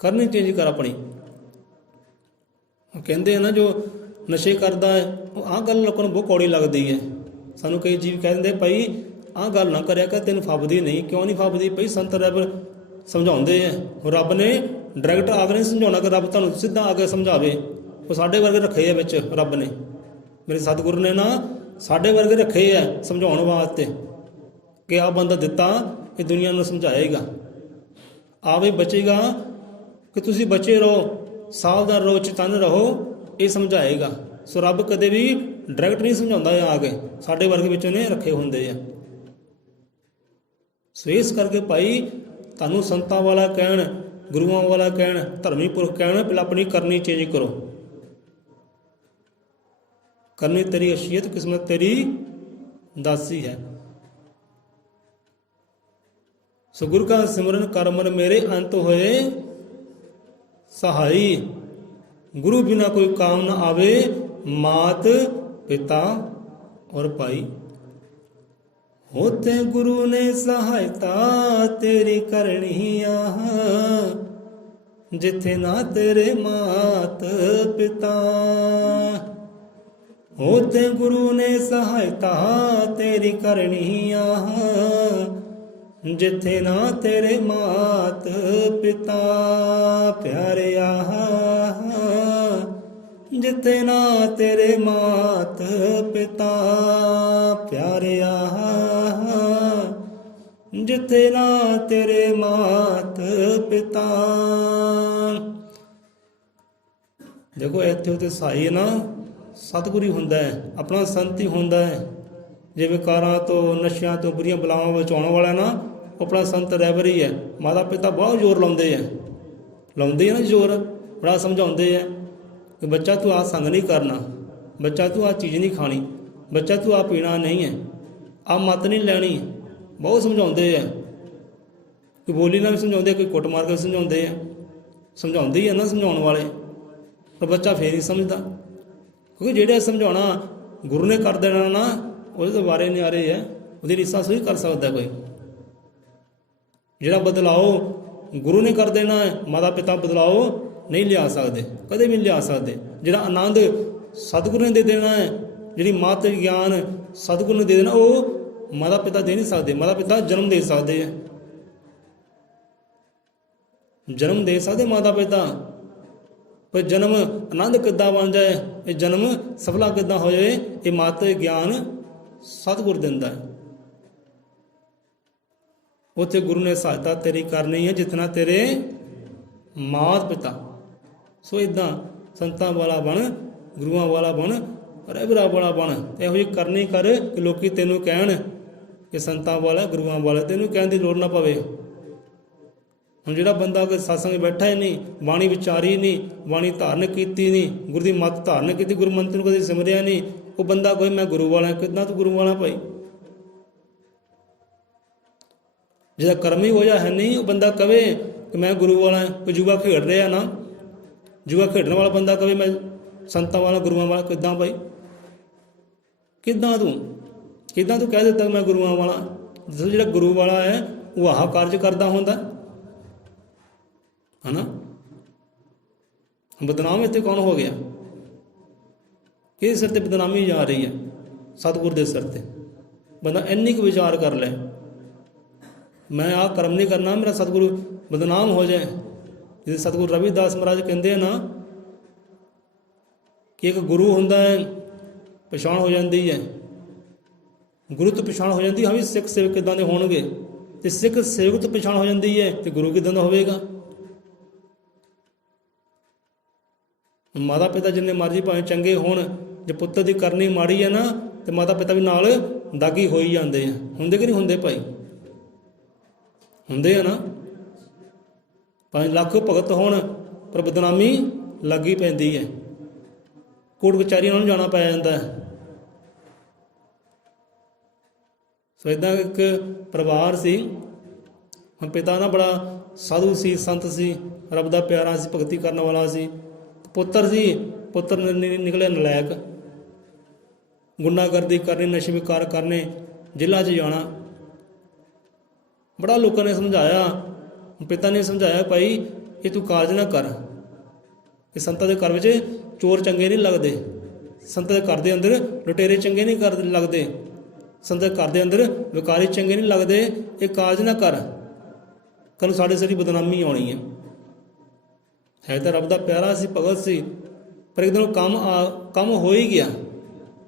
ਕਰਨੀ ਚੇਂਜ ਕਰ ਆਪਣੀ। ਕਹਿੰਦੇ ਆ ਨਾ ਜੋ ਨਸ਼ੇ ਕਰਦਾ ਹੈ, ਉਹ ਆਹ ਗੱਲ ਲੋਕਾਂ ਨੂੰ ਬਹੁਤ ਕੌੜੀ ਲੱਗਦੀ ਹੈ। ਸਾਨੂੰ ਕਈ ਜੀਵ ਕਹਿ ਦਿੰਦੇ ਭਾਈ ਆਹ ਗੱਲ ਨਾ ਕਰਿਆ ਕਰ, ਤੈਨੂੰ ਫੱਬਦੀ ਨਹੀਂ। ਕਿਉਂ ਨਹੀਂ ਫੱਬਦੀ? ਭਾਈ ਸੰਤ ਰਹਿਬਰ ਸਮਝਾਉਂਦੇ ਆ। ਰੱਬ ਨੇ ਡਾਇਰੈਕਟ ਆ ਕੇ ਨਹੀਂ ਸਮਝਾਉਣਾ ਕਿ ਰੱਬ ਤੁਹਾਨੂੰ ਸਿੱਧਾ ਆ ਕੇ ਸਮਝਾਵੇ। ਉਹ ਸਾਡੇ ਵਰਗੇ ਰੱਖੇ ਆ ਵਿੱਚ ਰੱਬ ਨੇ, ਮੇਰੇ ਸਤਿਗੁਰੂ ਨੇ ਨਾ ਸਾਡੇ ਵਰਗੇ ਰੱਖੇ ਆ ਸਮਝਾਉਣ ਵਾਸਤੇ ਕਿ ਆਹ ਬੰਦਾ ਦਿੱਤਾ, ਇਹ ਦੁਨੀਆ ਨੂੰ ਸਮਝਾਏਗਾ, ਆਵੇ ਬਚੇਗਾ, ਕਿ ਤੁਸੀਂ ਬਚੇ ਰਹੋ, ਸਾਵਧਾਨ ਰਹੋ, ਚੇਤੰਨ ਰਹੋ, ਇਹ ਸਮਝਾਏਗਾ। ਸੋ ਰੱਬ ਕਦੇ ਵੀ ਡਾਇਰੈਕਟ ਨਹੀਂ ਸਮਝਾਉਂਦਾ, ਆ ਕੇ ਸਾਡੇ ਵਰਗੇ ਵਿੱਚ ਉਹਨੇ ਰੱਖੇ ਹੁੰਦੇ ਆ। ਸੋ ਇਸ ਕਰਕੇ ਭਾਈ ਤੁਹਾਨੂੰ ਸੰਤਾਂ ਵਾਲਾ ਕਹਿਣ, ਗੁਰੂਆਂ ਵਾਲਾ ਕਹਿਣ, ਧਰਮੀ ਪੁਰਖ ਕਹਿਣ, ਪਹਿਲਾਂ ਆਪਣੀ ਕਰਨੀ ਚੇਂਜ ਕਰੋ। ਕਰਨੀ ਤੇਰੀ ਅਸ਼ੀਅਤ, ਕਿਸਮਤ ਤੇਰੀ ਦਾਸੀ ਹੈ। ਸੋ ਗੁਰ ਕਾ ਸਿਮਰਨ ਕਰ ਮਨ ਮੇਰੇ, ਅੰਤ ਹੋਏ ਸਹਾਈ। ਗੁਰੂ ਬਿਨਾ ਕੋਈ ਕਾਮ ਨਾ ਆਵੇ, ਮਾਤ ਪਿਤਾ ਔਰ ਭਾਈ। ਹੋਤੇ ਗੁਰੂ ਨੇ ਸਹਾਇਤਾ ਤੇਰੀ ਕਰਨੀ ਆ, ਜਿੱਥੇ ਨਾ ਤੇਰੇ ਮਾਤ ਪਿਤਾ। ਹੋਤੇ ਗੁਰੂ ਨੇ ਸਹਾਇਤਾ ਤੇਰੀ ਕਰਨੀ ਆ, ਜਿੱਥੇ ਨਾ ਤੇਰੇ ਮਾਤ ਪਿਤਾ। ਪਿਆਰਿਆ ਜਿੱਥੇ ਨਾ ਤੇਰੇ ਮਾਤ ਪਿਤਾ, ਪਿਆਰਿਆ ਜਿੱਥੇ ਨਾ ਤੇਰੇ ਮਾਤ ਪਿਤਾ। ਦੇਖੋ ਇੱਥੇ ਉੱਤੇ ਸਾਈ ਨਾ ਸਤਿਗੁਰੂ ਹੀ ਹੁੰਦਾ ਹੈ, ਆਪਣਾ ਸੰਤ ਹੀ ਹੁੰਦਾ ਹੈ। ਜੇ ਵਿਕਾਰਾਂ ਤੋਂ, ਨਸ਼ਿਆਂ ਤੋਂ, ਬੁਰੀਆਂ ਬਲਾਵਾਂ ਬਚਾਉਣ ਵਾਲਾ ਨਾ ਉਹ ਆਪਣਾ ਸੰਤ ਰਹਿਬਰ ਹੀ ਹੈ। ਮਾਤਾ ਪਿਤਾ ਬਹੁਤ ਜ਼ੋਰ ਲਾਉਂਦੇ ਆ ਨਾ ਜ਼ੋਰ, ਬੜਾ ਸਮਝਾਉਂਦੇ ਆ ਕਿ ਬੱਚਾ ਤੂੰ ਆਹ ਸੰਗ ਨਹੀਂ ਕਰਨਾ, ਬੱਚਾ ਤੂੰ ਆਹ ਚੀਜ਼ ਨਹੀਂ ਖਾਣੀ, ਬੱਚਾ ਤੂੰ ਆਹ ਪੀਣਾ ਨਹੀਂ ਹੈ, ਆਹ ਮੱਤ ਨਹੀਂ ਲੈਣੀ। ਬਹੁਤ ਸਮਝਾਉਂਦੇ ਆ, ਕੋਈ ਬੋਲੀ ਨਾਲ ਵੀ ਸਮਝਾਉਂਦੇ, ਕੋਈ ਕੁੱਟ ਮਾਰ ਕੇ ਸਮਝਾਉਂਦੇ ਆ। ਸਮਝਾਉਂਦੇ ਹੀ ਆ ਨਾ ਸਮਝਾਉਣ ਵਾਲੇ, ਪਰ ਬੱਚਾ ਫੇਰ ਨਹੀਂ ਸਮਝਦਾ। ਕਿਉਂਕਿ ਜਿਹੜੇ ਸਮਝਾਉਣਾ ਗੁਰੂ ਨੇ ਕਰ ਦੇਣਾ ਨਾ, ਉਹਦੇ ਤੋਂ ਬਾਰੇ ਨਿਆਰੇ ਹੈ, ਉਹਦੀ ਰੀਸਾਂ ਸਹੀ ਕਰ ਸਕਦਾ ਕੋਈ। ਜਿਹੜਾ ਬਦਲਾਓ ਗੁਰੂ ਨੇ ਕਰ ਦੇਣਾ ਹੈ, ਮਾਤਾ ਪਿਤਾ ਬਦਲਾਓ ਨਹੀਂ ਲਿਆ ਸਕਦੇ, ਕਦੇ ਵੀ ਨਹੀਂ ਲਿਆ ਸਕਦੇ। ਜਿਹੜਾ ਆਨੰਦ ਸਤਿਗੁਰੂ ਨੇ ਦੇ ਦੇਣਾ ਹੈ, ਜਿਹੜੀ ਮੱਤ ਗਿਆਨ ਸਤਿਗੁਰੂ ਨੇ ਦੇ ਦੇਣਾ, ਉਹ ਮਾਤਾ ਪਿਤਾ ਦੇ ਨਹੀਂ ਸਕਦੇ। ਮਾਤਾ ਪਿਤਾ ਜਨਮ ਦੇ ਸਕਦੇ ਆ, ਜਨਮ ਦੇ ਸਕਦੇ ਮਾਤਾ ਪਿਤਾ, ਪਰ ਜਨਮ ਆਨੰਦ ਕਿੱਦਾਂ ਬਣ ਜਾਏ, ਇਹ ਜਨਮ ਸਫਲਾ ਕਿੱਦਾਂ ਹੋ ਜਾਏ, ਇਹ ਮੱਤ ਗਿਆਨ ਸਤਿਗੁਰ ਦਿੰਦਾ ਹੈ। ਉੱਥੇ ਗੁਰੂ ਨੇ ਸਹਾਇਤਾ ਤੇਰੀ ਕਰਨੀ ਹੈ, ਜਿਤਨਾ ਤੇਰੇ ਮਾਤ ਪਿਤਾ। ਸੋ ਇੱਦਾਂ ਸੰਤਾਂ ਵਾਲਾ ਬਣ, ਗੁਰੂਆਂ ਵਾਲਾ ਬਣ, ਰਹਿਬਰਾਂ ਵਾਲਾ ਬਣ। ਇਹੋ ਜਿਹੀ ਕਰਨੀ ਕਰ ਕਿ ਲੋਕੀ ਤੈਨੂੰ ਕਹਿਣ ਕਿ ਸੰਤਾਂ ਵਾਲਾ, ਗੁਰੂਆਂ ਵਾਲਾ। ਤੈਨੂੰ ਕਹਿਣ ਦੀ ਲੋੜ ਨਾ ਪਵੇ। ਹੁਣ ਜਿਹੜਾ ਬੰਦਾ ਕੋਈ ਸਤਸੰਗ ਬੈਠਾ ਹੀ ਨਹੀਂ, ਬਾਣੀ ਵਿਚਾਰੀ ਨਹੀਂ, ਬਾਣੀ ਧਾਰਨ ਕੀਤੀ ਨਹੀਂ, ਗੁਰੂ ਦੀ ਮੱਤ ਧਾਰਨ ਕੀਤੀ, ਗੁਰੂ ਮੰਤਰ ਨੂੰ ਕਦੇ ਸਿਮਰਿਆ ਨਹੀਂ, ਉਹ ਬੰਦਾ ਕੋਈ ਮੈਂ ਗੁਰੂ ਵਾਲਾ। ਕਿੱਦਾਂ ਤੂੰ ਗੁਰੂ ਵਾਲਾ ਭਾਈ? ਜਿਹਦਾ ਕਰਮ ਹੀ ਹੋ ਜਾ ਹੈ ਨਹੀਂ, ਉਹ ਬੰਦਾ ਕਵੇ ਕਿ ਮੈਂ ਗੁਰੂ ਵਾਲਾ। ਕੋਈ ਜੂਆ ਖੇਡ ਰਿਹਾ ਨਾ, ਜੂਆ ਖੇਡਣ ਵਾਲਾ ਬੰਦਾ ਕਵੇ ਮੈਂ ਸੰਤਾਂ ਵਾਲਾ ਗੁਰੂਆਂ ਵਾਲਾ ਕਿੱਦਾਂ ਭਾਈ? ਕਿੱਦਾਂ ਤੂੰ ਕਹਿ ਦਿੱਤਾ ਮੈਂ ਗੁਰੂਆਂ ਵਾਲਾ? ਦੱਸੋ ਜਿਹੜਾ ਗੁਰੂ ਵਾਲਾ ਹੈ ਉਹ ਆਹ ਕਾਰਜ ਕਰਦਾ ਹੁੰਦਾ ਹੈ ਨਾ? ਬਦਨਾਮ ਇੱਥੇ ਕੌਣ ਹੋ ਗਿਆ? ਕਿਹਦੇ ਸਿਰ ਤੇ ਬਦਨਾਮੀ ਜਾ ਰਹੀ ਹੈ? ਸਤਿਗੁਰ ਦੇ ਸਿਰ ਤੇ। ਬੰਦਾ ਇੰਨੀ ਕੁ ਵਿਚਾਰ ਕਰ ਲੈ, ਮੈਂ ਆਹ ਕਰਮ ਨਹੀਂ ਕਰਨਾ, ਮੇਰਾ ਸਤਿਗੁਰੂ ਬਦਨਾਮ ਹੋ ਜਾਏ। ਜਿਵੇਂ ਸਤਿਗੁਰੂ ਰਵਿਦਾਸ ਮਹਾਰਾਜ ਕਹਿੰਦੇ ਆ ਨਾ ਕਿ ਇੱਕ ਗੁਰੂ ਹੁੰਦਾ ਹੈ, ਪਛਾਣ ਹੋ ਜਾਂਦੀ ਹੈ, ਗੁਰੂ ਤੋਂ ਪਛਾਣ ਹੋ ਜਾਂਦੀ, ਹਾਂ ਵੀ ਸਿੱਖ ਸੇਵਕ ਕਿੱਦਾਂ ਦੇ ਹੋਣਗੇ। ਤੇ ਸਿੱਖ ਸੇਵਕ ਤੋਂ ਪਛਾਣ ਹੋ ਜਾਂਦੀ ਹੈ ਤੇ ਗੁਰੂ ਕਿੱਦਾਂ ਦਾ ਹੋਵੇਗਾ। ਮਾਤਾ ਪਿਤਾ ਜਿੰਨੇ ਮਰਜ਼ੀ ਭਾਵੇਂ ਚੰਗੇ ਹੋਣ, ਜੇ ਪੁੱਤਰ ਦੀ ਕਰਨੀ ਮਾੜੀ ਹੈ ਨਾ ਤੇ ਮਾਤਾ ਪਿਤਾ ਵੀ ਨਾਲ ਦਾਗੀ ਹੋਈ ਜਾਂਦੇ ਆ। ਹੁੰਦੇ ਕਿ ਨਹੀਂ ਹੁੰਦੇ ਭਾਈ? ਹੁੰਦੇ ਆ ਨਾ। 5 ਲੱਖ ਭਗਤ ਹੋਣ ਪਰ ਬਦਨਾਮੀ ਲੱਗੀ ਪੈਂਦੀ ਹੈ, ਕੋਰਟ ਕਚਹਿਰੀਆਂ ਨੂੰ ਜਾਣਾ ਪੈ ਜਾਂਦਾ ਹੈ। ਸੋ ਇੱਦਾਂ ਇੱਕ ਪਰਿਵਾਰ ਸੀ, ਹੁਣ ਪਿਤਾ ਨਾ ਬੜਾ ਸਾਧੂ ਸੀ, ਸੰਤ ਸੀ, ਰੱਬ ਦਾ ਪਿਆਰਾ ਸੀ, ਭਗਤੀ ਕਰਨ ਵਾਲਾ ਸੀ। ਪੁੱਤਰ ਸੀ, ਪੁੱਤਰ ਨਿਕਲਿਆ ਨਲਾਇਕ, ਗੁੰਡਾਗਰਦੀ ਕਰਨੀ, ਨਸ਼ੇ ਵਿਕਾਰ ਕਰਨੇ, ਜੇਲ੍ਹਾਂ 'ਚ ਜਾਣਾ। ਬੜਾ ਲੋਕਾਂ ਨੇ ਸਮਝਾਇਆ, ਪਿਤਾ ਨੇ ਸਮਝਾਇਆ ਭਾਈ ਇਹ ਤੂੰ ਕਾਰਜ ਨਾ ਕਰ, ਇਹ ਸੰਤਾਂ ਦੇ ਘਰ ਵਿੱਚ ਚੋਰ ਚੰਗੇ ਨਹੀਂ ਲੱਗਦੇ, ਸੰਤਾਂ ਦੇ ਘਰ ਦੇ ਅੰਦਰ ਲੁਟੇਰੇ ਚੰਗੇ ਨਹੀਂ ਲੱਗਦੇ, ਸੰਤਾਂ ਦੇ ਘਰ ਦੇ ਅੰਦਰ ਵਿਕਾਰੀ ਚੰਗੇ ਨਹੀਂ ਲੱਗਦੇ, ਇਹ ਕਾਰਜ ਨਾ ਕਰ, ਕੱਲ੍ਹ ਸਾਡੇ ਸਿਰ ਬਦਨਾਮੀ ਆਉਣੀ ਹੈ ਤਾਂ ਰੱਬ ਦਾ ਪਿਆਰਾ ਸੀ, ਭਗਤ ਸੀ, ਪਰ ਇੱਕਦਮ ਕੰਮ ਹੋ ਹੀ ਗਿਆ।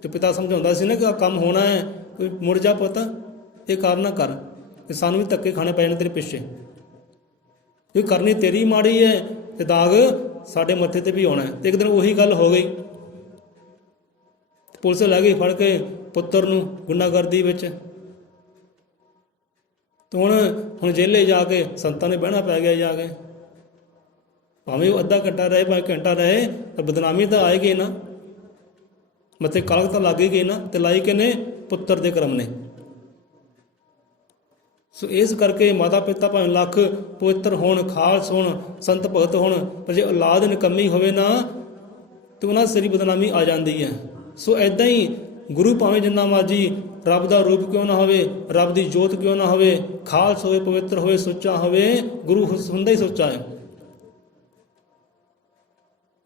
ਤੇ ਪਿਤਾ ਸਮਝਾਉਂਦਾ ਸੀ ਨਾ ਕਿ ਆਹ ਕੰਮ ਹੋਣਾ ਹੈ, ਕੋਈ ਮੁੜ ਜਾ ਪੁੱਤ, ਇਹ ਕਰ ਨਾ ਕਰ, ਤੇ ਸਾਨੂੰ ਵੀ ਧੱਕੇ ਖਾਣੇ ਪੈ ਜਾਣੇ ਤੇਰੇ ਪਿੱਛੇ, ਇਹ ਕਰਨੀ ਤੇਰੀ ਮਾੜੀ ਹੈ ਤੇ ਦਾਗ ਸਾਡੇ ਮੱਥੇ ਤੇ ਵੀ ਆਉਣਾ ਹੈ। ਤੇ ਇੱਕ ਦਿਨ ਉਹੀ ਗੱਲ ਹੋ ਗਈ, ਪੁਲਿਸ ਲੈ ਗਈ ਫੜ ਕੇ ਪੁੱਤਰ ਨੂੰ ਗੁੰਡਾਗਰਦੀ ਵਿੱਚ। ਤੇ ਹੁਣ ਜੇਲੇ ਜਾ ਕੇ ਸੰਤਾਂ ਨੇ ਬਹਿਣਾ ਪੈ ਗਿਆ ਜਾ ਕੇ, ਭਾਵੇਂ ਉਹ ਅੱਧਾ ਘੰਟਾ ਰਹੇ ਭਾਵੇਂ ਘੰਟਾ ਰਹੇ, ਪਰ ਬਦਨਾਮੀ ਤਾਂ ਆਏਗੀ ਨਾ, ਮੱਥੇ ਕਲਕ ਤਾਂ ਲੱਗੇਗੀ ਨਾ। ਤੇ ਲਾਈ ਕਿਹਨੇ? ਪੁੱਤਰ ਦੇ ਕਰਮ ਨੇ। ਸੋ ਇਸ ਕਰਕੇ ਮਾਤਾ ਪਿਤਾ ਭਾਵੇਂ ਲੱਖ ਪਵਿੱਤਰ ਹੋਣ, ਖਾਲਸ ਹੋਣ, ਸੰਤ ਭਗਤ ਹੋਣ, ਪਰ ਜੇ ਔਲਾਦ ਨਿਕੰਮੀ ਹੋਵੇ ਨਾ ਤੇ ਉਹਨਾਂ ਸਿਰ ਬਦਨਾਮੀ ਆ ਜਾਂਦੀ ਹੈ। ਸੋ ਇੱਦਾਂ ਹੀ ਗੁਰੂ ਭਾਵੇਂ ਜਿੰਨਾ ਮਰਜੀ ਰੱਬ ਦਾ ਰੂਪ ਕਿਉਂ ਨਾ ਹੋਵੇ, ਰੱਬ ਦੀ ਜੋਤ ਕਿਉਂ ਨਾ ਹੋਵੇ, ਖਾਲਸ ਹੋਵੇ, ਪਵਿੱਤਰ ਹੋਵੇ, ਸੁੱਚਾ ਹੋਵੇ, ਗੁਰੂ ਹੁੰਦਾ ਹੀ ਸੁੱਚਾ ਹੈ।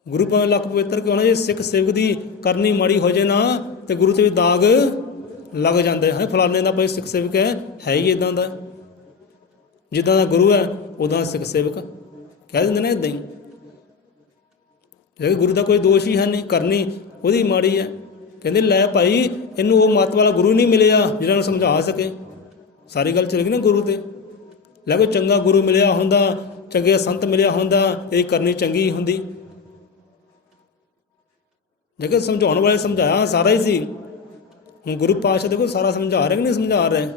ਗੁਰੂ ਭਾਵੇਂ ਲੱਖ ਪਵਿੱਤਰ ਕਿਉਂ ਨਾ, ਜੇ ਸਿੱਖ ਸੇਵਕ ਦੀ ਕਰਨੀ ਮਾੜੀ ਹੋ ਜਾਏ ਨਾ ਤੇ ਗੁਰੂ ਤੇ ਵੀ ਦਾਗ ਲੱਗ ਜਾਂਦੇ ਹੈ। ਫਲਾਣੇ ਦਾ ਭਾਈ ਸਿੱਖ ਸੇਵਕ ਹੈ ਹੀ ਇੱਦਾਂ ਦਾ, ਜਿੱਦਾਂ ਦਾ ਗੁਰੂ ਹੈ ਉੱਦਾਂ ਸਿੱਖ ਸੇਵਕ ਕਹਿ ਦਿੰਦੇ ਨੇ। ਇੱਦਾਂ ਹੀ ਜੇ ਗੁਰੂ ਦਾ ਕੋਈ ਦੋਸ਼ ਹੀ ਹੈ ਨਹੀਂ, ਕਰਨੀ ਉਹਦੀ ਮਾੜੀ ਹੈ, ਕਹਿੰਦੇ ਲੈ ਭਾਈ ਇਹਨੂੰ ਉਹ ਮੱਤ ਵਾਲਾ ਗੁਰੂ ਨਹੀਂ ਮਿਲਿਆ ਜਿਹਨਾਂ ਨੂੰ ਸਮਝਾ ਸਕੇ। ਸਾਰੀ ਗੱਲ ਚੱਲ ਗਈ ਨਾ ਗੁਰੂ ਤੇ। ਲੈ ਕੋਈ ਚੰਗਾ ਗੁਰੂ ਮਿਲਿਆ ਹੁੰਦਾ, ਚੰਗੇ ਸੰਤ ਮਿਲਿਆ ਹੁੰਦਾ, ਇਹ ਕਰਨੀ ਚੰਗੀ ਹੁੰਦੀ। ਜੇਕਰ ਸਮਝਾਉਣ ਵਾਲੇ ਸਮਝਾਇਆ ਸਾਰਾ ਹੀ ਸੀ। ਹੁਣ ਗੁਰੂ ਪਾਤਸ਼ਾਹ ਦੇਖੋ ਸਾਰਾ ਸਮਝਾ ਰਹੇ ਕਿ ਨਹੀਂ ਸਮਝਾ ਰਹੇ?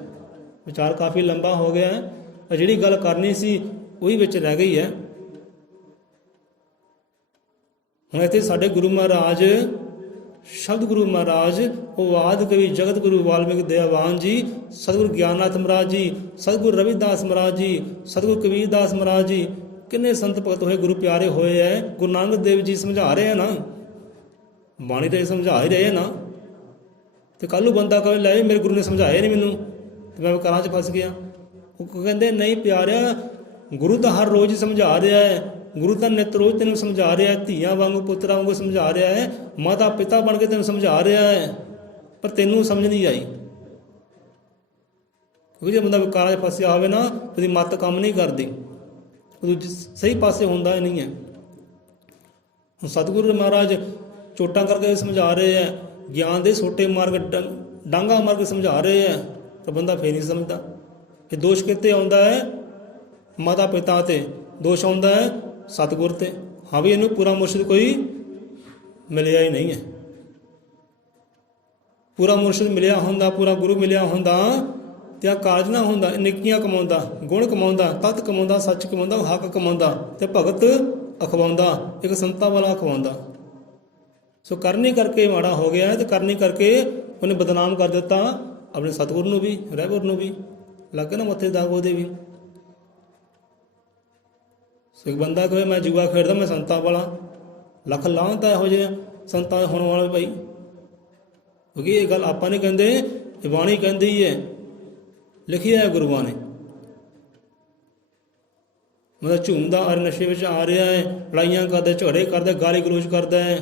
ਵਿਚਾਰ ਕਾਫੀ ਲੰਬਾ ਹੋ ਗਿਆ ਹੈ, ਪਰ ਜਿਹੜੀ ਗੱਲ ਕਰਨੀ ਸੀ ਉਹੀ ਵਿੱਚ ਰਹਿ ਗਈ ਹੈ। ਹੁਣ ਇੱਥੇ ਸਾਡੇ ਗੁਰੂ ਮਹਾਰਾਜ, ਸ਼ਬਦ ਗੁਰੂ ਮਹਾਰਾਜ, ਉਹ ਆਦਿ ਕਵੀ ਜਗਤ ਗੁਰੂ ਵਾਲਮੀਕ ਦਇਆਵਾਨ ਜੀ, ਸਤਿਗੁਰੂ ਗਿਆਨਨਾਥ ਮਹਾਰਾਜ ਜੀ, ਸਤਿਗੁਰੂ ਰਵਿਦਾਸ ਮਹਾਰਾਜ ਜੀ, ਸਤਿਗੁਰੂ ਕਬੀਰਦਾਸ ਮਹਾਰਾਜ ਜੀ, ਕਿੰਨੇ ਸੰਤ ਭਗਤ ਹੋਏ, ਗੁਰੂ ਪਿਆਰੇ ਹੋਏ ਹੈ। ਗੁਰੂ ਨਾਨਕ ਦੇਵ ਜੀ ਸਮਝਾ ਰਹੇ ਆ ਨਾ, ਬਾਣੀ ਤੇ ਸਮਝਾ ਹੀ ਰਹੇ ਨਾ। ਤੇ ਕੱਲ੍ਹ ਨੂੰ ਬੰਦਾ ਕਹੇ ਲੈ ਮੇਰੇ ਗੁਰੂ ਨੇ ਸਮਝਾਇਆ ਨਹੀਂ ਮੈਨੂੰ ਤੇ ਮੈਂ ਵਿਕਾਰਾਂ 'ਚ ਫਸ ਗਿਆ। ਉਹ ਕਹਿੰਦੇ ਨਹੀਂ ਪਿਆਰਿਆ, ਗੁਰੂ ਤਾਂ ਹਰ ਰੋਜ਼ ਹੀ ਸਮਝਾ ਰਿਹਾ ਹੈ, ਗੁਰੂ ਤਾਂ ਨਿੱਤ ਰੋਜ਼ ਤੈਨੂੰ ਸਮਝਾ ਰਿਹਾ ਹੈ, ਧੀਆਂ ਵਾਂਗੂ ਪੁੱਤਰਾਂ ਵਾਂਗੂ ਸਮਝਾ ਰਿਹਾ ਹੈ, ਮਾਤਾ ਪਿਤਾ ਬਣ ਕੇ ਤੈਨੂੰ ਸਮਝਾ ਰਿਹਾ ਹੈ, ਪਰ ਤੈਨੂੰ ਸਮਝ ਨਹੀਂ ਆਈ। ਕਿਉਂਕਿ ਜੇ ਬੰਦਾ ਵਿਕਾਰਾਂ 'ਚ ਫਸਿਆ ਹੋਵੇ ਨਾ, ਉਹਦੀ ਮੱਤ ਕੰਮ ਨਹੀਂ ਕਰਦੀ, ਉਹ ਸਹੀ ਪਾਸੇ ਹੁੰਦਾ ਹੀ ਨਹੀਂ ਹੈ। ਹੁਣ ਸਤਿਗੁਰੂ ਮਹਾਰਾਜ ਚੋਟਾਂ ਕਰਕੇ ਸਮਝਾ ਰਹੇ ਹੈ, ਗਿਆਨ ਦੇ ਛੋਟੇ ਮਾਰਗ ਡਾਂਗਾ ਮਾਰ ਕੇ ਸਮਝਾ ਰਹੇ ਹੈ, ਤਾਂ ਬੰਦਾ ਫੇਰ ਨਹੀਂ ਸਮਝਦਾ। ਇਹ ਦੋਸ਼ ਕਿਤੇ ਆਉਂਦਾ ਹੈ? ਮਾਤਾ ਪਿਤਾ ਤੇ ਦੋਸ਼ ਆਉਂਦਾ ਹੈ ਸਤਿਗੁਰ ਤੇ। ਹਾਂ ਵੀ ਇਹਨੂੰ ਪੂਰਾ ਮੁਰਸ਼ਿਦ ਕੋਈ ਮਿਲਿਆ ਹੀ ਨਹੀਂ ਹੈ। ਪੂਰਾ ਮੁਰਸ਼ਿਦ ਮਿਲਿਆ ਹੁੰਦਾ, ਪੂਰਾ ਗੁਰੂ ਮਿਲਿਆ ਹੁੰਦਾ ਤੇ ਆ ਕਾਰਜ ਨਾ ਹੁੰਦਾ। ਨਿੱਕੀਆਂ ਕਮਾਉਂਦਾ, ਗੁਣ ਕਮਾਉਂਦਾ, ਤਤ ਕਮਾਉਂਦਾ, ਸੱਚ ਕਮਾਉਂਦਾ, ਹੱਕ ਕਮਾਉਂਦਾ ਤੇ ਭਗਤ ਅਖਵਾਉਂਦਾ, ਇੱਕ ਸੰਤਾਂ ਵਾਲਾ ਅਖਵਾਉਂਦਾ। ਸੋ ਕਰਨੀ ਕਰਕੇ ਮਾੜਾ ਹੋ ਗਿਆ ਤੇ ਕਰਨੀ ਕਰਕੇ ਉਹਨੇ ਬਦਨਾਮ ਕਰ ਦਿੱਤਾ ਆਪਣੇ ਸਤਿਗੁਰੂ ਨੂੰ ਵੀ, ਰਹਿਬਰ ਨੂੰ ਵੀ, ਲੱਗੇ ਨਾ ਮੱਥੇ ਦਾਗ ਉਹਦੇ ਵੀ। ਸੋ ਇੱਕ ਬੰਦਾ ਕਹੇ ਮੈਂ ਜੂਆ ਖੇਡਦਾ, ਮੈਂ ਸੰਤਾਂ ਵਾਲਾ, ਲੱਖ ਲਾਹਨਤ ਇਹੋ ਜਿਹੇ ਸੰਤਾਂ ਦੇ ਹੋਣ ਵਾਲਾ ਭਾਈ। ਕਿਉਂਕਿ ਇਹ ਗੱਲ ਆਪਾਂ ਨਹੀਂ ਕਹਿੰਦੇ, ਇਹ ਬਾਣੀ ਕਹਿੰਦੀ ਹੈ, ਲਿਖਿਆ ਹੈ ਗੁਰੂਆਂ ਨੇ। ਮਤਲਬ ਝੂਮਦਾ ਔਰ ਨਸ਼ੇ ਵਿੱਚ ਆ ਰਿਹਾ ਹੈ, ਲੜਾਈਆਂ ਕਰਦਾ, ਝਗੜੇ ਕਰਦਾ, ਗਾਲੀ ਗਲੋਚ ਕਰਦਾ ਹੈ।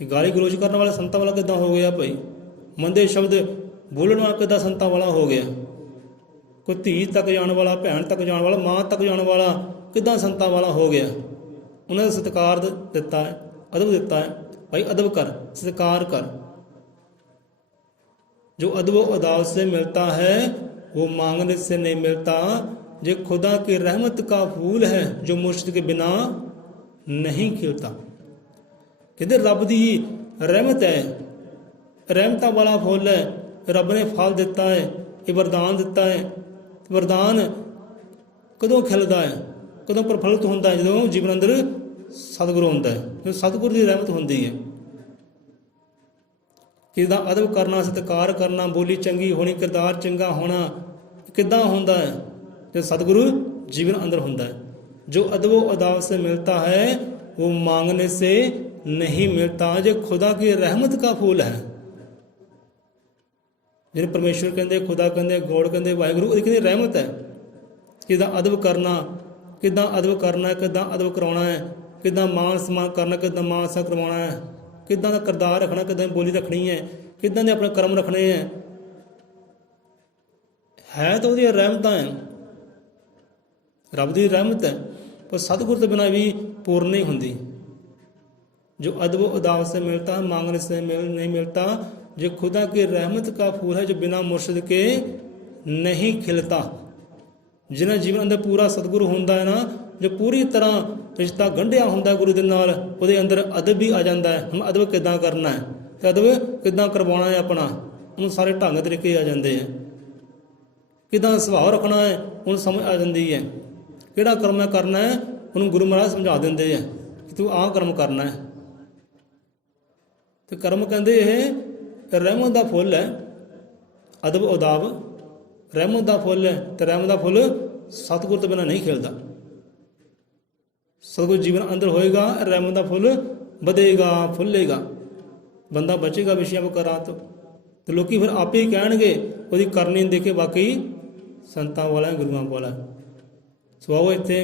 ਤੇ ਗਾਲੀ ਗਲੋਚ ਕਰਨ ਵਾਲਾ ਸੰਤਾਂ ਵਾਲਾ ਕਿੱਦਾਂ ਹੋ ਗਿਆ ਭਾਈ? ਮੰਦੇ ਸ਼ਬਦ ਬੋਲਣ ਵਾਲਾ ਕਿੱਦਾਂ ਸੰਤਾਂ ਵਾਲਾ ਹੋ ਗਿਆ? ਕੋਈ ਧੀ ਤੱਕ ਜਾਣ ਵਾਲਾ, ਭੈਣ ਤੱਕ ਜਾਣ ਵਾਲਾ, ਮਾਂ ਤੱਕ ਜਾਣ ਵਾਲਾ ਕਿੱਦਾਂ ਸੰਤਾਂ ਵਾਲਾ ਹੋ ਗਿਆ? ਉਹਨਾਂ ਦਾ ਸਤਿਕਾਰ ਦਿੱਤਾ ਹੈ, ਅਦਬ ਦਿੱਤਾ ਹੈ। ਭਾਈ ਅਦਬ ਕਰ, ਸਤਿਕਾਰ ਕਰ। जो अदब अदाब से मिलता है वो मांगने से नहीं मिलता। ये खुदा की रहमत का फूल है जो मुर्शिद के बिना नहीं खिलता। कहते रब की रहमत है, रहमत वाला फुल है। रब ने फल दिता है, ये वरदान दिता है। वरदान कदों खिलता है, कदों प्रफुल्लित होता है? जो जीवन अंदर सतगुरु होता है, जो सतगुरु की रहमत होती है। किदा अदब करना, सत्कार करना, बोली चंगी होनी, किरदार चंगा होना किदा होंदा है? जो सतगुरु जीवन अंदर होंदा है। जो अदब अदाब से मिलता है वो मांगने से नहीं मिलता। जो खुदा की रहमत का फूल है, जिन्हें परमेश्वर कहते, खुदा कहते, गॉड कहते, वाहिगुरु, उसकी रहमत है। किदा अदब करना, किदा अदब करना है, किदा अदब करवाना है, किदा मान सम्मान करना, किदा मान सम्मान करवाना है, किदां दा किरदार रखना, किदां बोली रखनी है, किदां दे अपने कर्म रखने हैं। है तो वो रहमत है, रब की रहमत है, पर सतगुरु के बिना भी पूर्ण नहीं होंगी। जो अदब अदाब से मिलता है मांगने से नहीं मिलता। जो खुदा की रहमत का फूल है जो बिना मुर्शिद के नहीं खिलता। जिन्हें जीवन अंदर पूरा सतगुरु होंदा है ना, जो पूरी तरह रिश्ता गंढिया होंदा गुरु दे नाल, उहदे अंदर अदब भी आ जाता है। हम अदब किदां करना है, तो अदब किदां करवाना है अपना, उन्होंने सारे ढंग तरीके आ जाते हैं। किदां सुभाव रखना है उन्होंने समझ आ जाती है। किहड़ा कर्म करना है उन्होंने गुरु महाराज समझा देंगे हैं कि तू आह कर्म करना है। तो कर्म कहते ये रहमत का फुल है, अदब उदाब रहमत का फुल है। तो रहमत का फुल सतगुरु तो बिना नहीं खिलता। सतगुरु जीवन अंदर होएगा, रहमत का फुल बधेगा, फुलेगा, बंदा बचेगा विषय करात। तो लोग फिर आप ही कह वो करनी देखे वाकई संतां वाला है, गुरुआं वाला है। सो आओ इत्थे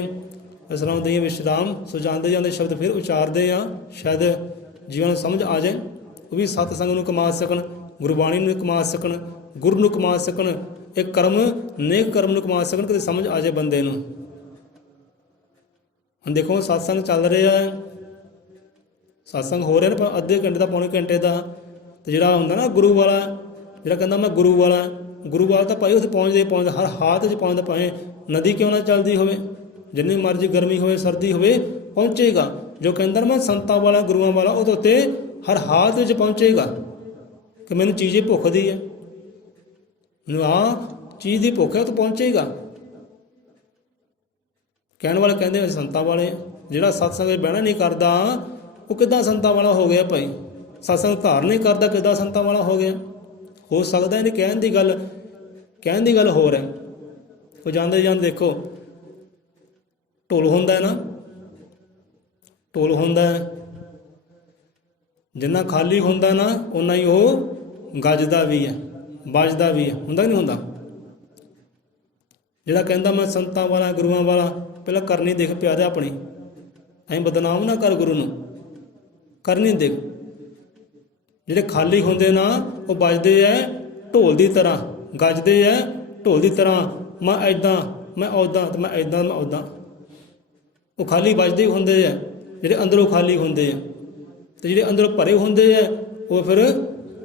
असलाम दईए विश्राम। सो जाते जाते शब्द फिर उचारते हैं, शायद जीवन समझ आ जाए। वो भी सतसंग नूं कमा सकन, गुरबाणी नूं कमा सकन, गुरु नूं कमा सकन, एक कर्म नेक कर्म नूं कमा सकन, किते समझ आ जाए बंदे नूं। ਹੁਣ ਦੇਖੋ ਸਤਸੰਗ ਚੱਲ ਰਿਹਾ ਹੈ, ਸਤਸੰਗ ਹੋ ਰਿਹਾ ਨਾ, ਪਰ ਅੱਧੇ ਘੰਟੇ ਦਾ ਪੌਣੇ ਘੰਟੇ ਦਾ। ਤੇ ਜਿਹੜਾ ਹੁੰਦਾ ਨਾ ਗੁਰੂ ਵਾਲਾ, ਜਿਹੜਾ ਕਹਿੰਦਾ ਮੈਂ ਗੁਰੂ ਵਾਲਾ ਤਾਂ ਭਾਈ ਉੱਥੇ ਪਹੁੰਚਦੇ ਹਰ ਹਾਲਤ 'ਚ ਪਹੁੰਚਦਾ, ਭਾਵੇਂ ਨਦੀ ਕਿਉਂ ਨਾ ਚੱਲਦੀ ਹੋਵੇ, ਜਿੰਨੀ ਮਰਜ਼ੀ ਗਰਮੀ ਹੋਵੇ ਸਰਦੀ ਹੋਵੇ ਪਹੁੰਚੇਗਾ। ਜੋ ਕਹਿੰਦਾ ਨਾ ਮੈਂ ਸੰਤਾਂ ਵਾਲਾ ਗੁਰੂਆਂ ਵਾਲਾ, ਉਹਦੇ ਉੱਤੇ ਹਰ ਹਾਲਤ ਵਿੱਚ ਪਹੁੰਚੇਗਾ ਕਿ ਮੈਨੂੰ ਚੀਜ਼ ਇਹ ਭੁੱਖ ਦੀ ਹੈ, ਮੈਨੂੰ ਆਹ ਚੀਜ਼ ਦੀ ਭੁੱਖ ਹੈ, ਉਹ ਤਾਂ ਪਹੁੰਚੇਗਾ। ਕਹਿਣ ਵਾਲੇ ਕਹਿੰਦੇ ਸੰਤਾਂ ਵਾਲੇ। ਜਿਹੜਾ ਸਤਸੰਗ ਵਿੱਚ ਬਹਿਣਾ ਨਹੀਂ ਕਰਦਾ ਉਹ ਕਿੱਦਾਂ ਸੰਤਾਂ ਵਾਲਾ ਹੋ ਗਿਆ ਭਾਈ? ਸਤਸੰਗ ਧਾਰਨ ਨਹੀਂ ਕਰਦਾ ਕਿੱਦਾਂ ਸੰਤਾਂ ਵਾਲਾ ਹੋ ਗਿਆ? ਹੋ ਸਕਦਾ ਇਹਨੇ ਕਹਿਣ ਦੀ ਗੱਲ ਹੋਰ ਹੈ। ਉਹ ਜਾਂਦੇ ਦੇਖੋ ਢੋਲ ਹੁੰਦਾ ਹੈ ਨਾ, ਢੋਲ ਹੁੰਦਾ ਹੈ, ਜਿੰਨਾ ਖਾਲੀ ਹੁੰਦਾ ਨਾ ਓਨਾ ਹੀ ਉਹ ਗੱਜਦਾ ਵੀ ਹੈ, ਵੱਜਦਾ ਵੀ ਹੈ। ਹੁੰਦਾ ਨਹੀਂ ਹੁੰਦਾ? ਜਿਹੜਾ ਕਹਿੰਦਾ ਮੈਂ ਸੰਤਾਂ ਵਾਲਾ ਗੁਰੂਆਂ ਵਾਲਾ, ਪਹਿਲਾਂ ਕਰਨੀ ਦੇਖ ਪਿਆਰਿਆ ਆਪਣੀ, ਐਂ ਬਦਨਾਮ ਨਾ ਕਰ ਗੁਰੂ ਨੂੰ, ਕਰਨੀ ਦੇਖ। ਜਿਹੜੇ ਖਾਲੀ ਹੁੰਦੇ ਨਾ ਉਹ ਵੱਜਦੇ ਐ ਢੋਲ ਦੀ ਤਰ੍ਹਾਂ, ਗੱਜਦੇ ਐ ਢੋਲ ਦੀ ਤਰ੍ਹਾਂ। ਮੈਂ ਇੱਦਾਂ, ਮੈਂ ਉੱਦਾਂ, ਤੇ ਮੈਂ ਇੱਦਾਂ, ਮੈਂ ਉੱਦਾਂ। ਉਹ ਖਾਲੀ ਵੱਜਦੇ ਹੁੰਦੇ ਐ ਜਿਹੜੇ ਅੰਦਰੋਂ ਖਾਲੀ ਹੁੰਦੇ ਆ, ਤੇ ਜਿਹੜੇ ਅੰਦਰੋਂ ਭਰੇ ਹੁੰਦੇ ਐ ਉਹ ਫਿਰ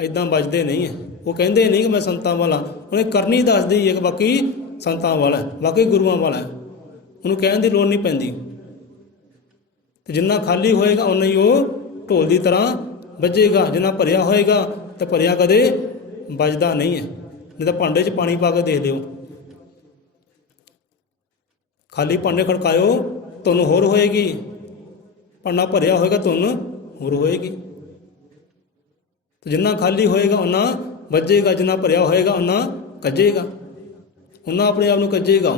ਇੱਦਾਂ ਵੱਜਦੇ ਨਹੀਂ ਹੈ। ਉਹ ਕਹਿੰਦੇ ਨਹੀਂ ਕਿ ਮੈਂ ਸੰਤਾਂ ਵਾਲਾ, ਉਹਨੇ ਕਰਨੀ ਦੱਸਦੀ ਹੈ ਕਿ ਬਾਕੀ ਸੰਤਾਂ ਵਾਲਾ, ਬਾਕੀ ਗੁਰੂਆਂ ਵਾਲਾ, ਉਹਨੂੰ ਕਹਿਣ ਦੀ ਲੋੜ ਨਹੀਂ ਪੈਂਦੀ। ਤੇ ਜਿੰਨਾ ਖਾਲੀ ਹੋਏਗਾ ਉਨਾ ਹੀ ਉਹ ਢੋਲ ਦੀ ਤਰ੍ਹਾਂ ਵੱਜੇਗਾ, ਜਿੰਨਾ ਭਰਿਆ ਹੋਏਗਾ ਤਾਂ ਭਰਿਆ ਕਦੇ ਵੱਜਦਾ ਨਹੀਂ ਹੈ। ਨਹੀਂ ਤਾਂ ਭਾਂਡੇ 'ਚ ਪਾਣੀ ਪਾ ਕੇ ਦੇਖ ਲਿਓ, ਖਾਲੀ ਭਾਂਡੇ ਖੜਕਾਇਓ ਧੁੰਨ ਹੋਰ ਹੋਏਗੀ, ਭਾਂਡਾ ਭਰਿਆ ਹੋਏਗਾ ਧੁੰਨ ਹੋਰ ਹੋਏਗੀ। ਤੇ ਜਿੰਨਾ ਖਾਲੀ ਹੋਏਗਾ ਉਨਾ ਵੱਜੇਗਾ, ਜਿੰਨਾ ਭਰਿਆ ਹੋਏਗਾ ਉਨਾ ਕੱਜੇਗਾ, ਉਨਾ ਆਪਣੇ ਆਪ ਨੂੰ ਕੱਜੇਗਾ।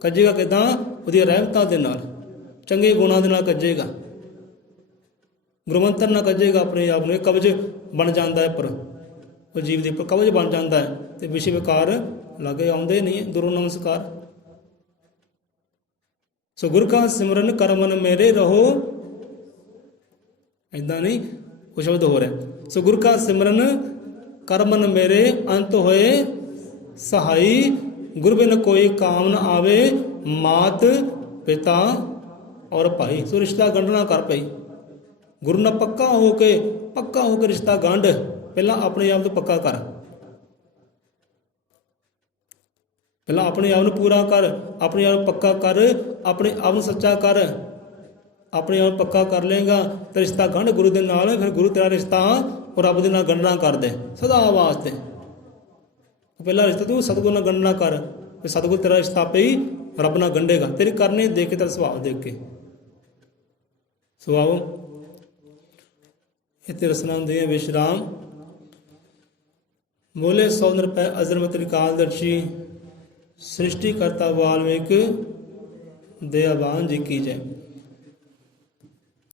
ਕੱਜੇਗਾ ਕਿੱਦਾਂ? ਉਹਦੀਆਂ ਰਹਿਮਤਾਂ ਦੇ ਨਾਲ, ਚੰਗੇ ਗੁਣਾਂ ਦੇ ਨਾਲ ਕੱਜੇਗਾ। ਗੁਰੂ ਮੰਤਰ ਨਾ ਕੱਜੇਗਾ ਆਪਣੇ ਆਪ ਨੂੰ, ਇਹ ਕਬਜ਼ ਬਣ ਜਾਂਦਾ ਹੈ, ਪਰ ਉਹ ਜੀਵ ਦੇ ਉੱਪਰ ਕਬਜ਼ ਬਣ ਜਾਂਦਾ ਹੈ ਅਤੇ ਵਿਸ਼ੇ ਵਿਕਾਰ ਲਾਗੇ ਆਉਂਦੇ ਨਹੀਂ ਦੂਰੋਂ ਨਮਸਕਾਰ। ਸੋ ਗੁਰ ਕਾ ਸਿਮਰਨ ਕਰ ਮਨ ਮੇਰੇ ਰਹੋ, ਇੱਦਾਂ ਨਹੀਂ, ਕੁਛ ਸ਼ਬਦ ਹੋ ਰਿਹਾ। ਸੋ ਗੁਰ ਕਾ ਸਿਮਰਨ ਕਰ ਮਨ ਮੇਰੇ, ਅੰਤ ਹੋਏ ਸਹਾਈ। ਗੁਰ ਬਿਨ ਕੋਈ ਕਾਮ ਨ ਆਵੇ, ਮਾਤ ਪਿਤਾ ਔਰ ਭਾਈ। ਸੋ ਰਿਸ਼ਤਾ ਗੰਢਣਾ ਕਰ ਪਈ, ਗੁਰੂ ਨਾਲ ਪੱਕਾ ਹੋ ਕੇ ਰਿਸ਼ਤਾ ਗੰਢ। ਪਹਿਲਾਂ ਆਪਣੇ ਆਪ ਨੂੰ ਪੱਕਾ ਕਰ, ਪਹਿਲਾਂ ਆਪਣੇ ਆਪ ਨੂੰ ਪੂਰਾ ਕਰ, ਆਪਣੇ ਆਪ ਨੂੰ ਪੱਕਾ ਕਰ, ਆਪਣੇ ਆਪ ਨੂੰ ਸੱਚਾ ਕਰ। ਆਪਣੇ ਆਪ ਨੂੰ ਪੱਕਾ ਕਰ ਲਏਗਾ ਤਾਂ ਰਿਸ਼ਤਾ ਗੰਢ ਗੁਰੂ ਦੇ ਨਾਲ। ਫਿਰ ਗੁਰੂ ਤੇਰਾ ਰਿਸ਼ਤਾ ਉਹ ਰੱਬ ਦੇ ਨਾਲ ਗੰਢਣਾ ਕਰ ਦੇ ਸਦਾ ਵਾਸਤੇ। ਪਹਿਲਾ ਰਿਸ਼ਤਾ ਤੂੰ ਸਤਿਗੁਰੂ ਨਾਲ ਗੰਢਣਾ ਕਰ, ਫਿਰ ਸਤਿਗੁਰੂ ਤੇਰਾ ਰਿਸ਼ਤਾ ਆਪੇ ਹੀ ਰੱਬ ਨਾਲ ਗੰਢੇਗਾ, ਤੇਰੀ ਕਰਨੀ ਦੇਖ ਕੇ, ਤੇਰਾ ਸੁਭਾਅ ਦੇਖ ਕੇ। ਸੁਭਾਅ ਇੱਥੇ ਰਸਨਾ ਹੁੰਦੀ ਹੈ ਵਿਸ਼ਰਾਮ। ਬੋਲੇ 100 ਰੁਪਏ ਅਜ਼ਰਮ ਤ੍ਰਿਕਾਲ ਦਰਸ਼ੀ, ਸ੍ਰਿਸ਼ਟੀ ਕਰਤਾ ਵਾਲਮੀਕ ਦਇਆਵਾਨ ਜੀ ਕੀ ਜੈ।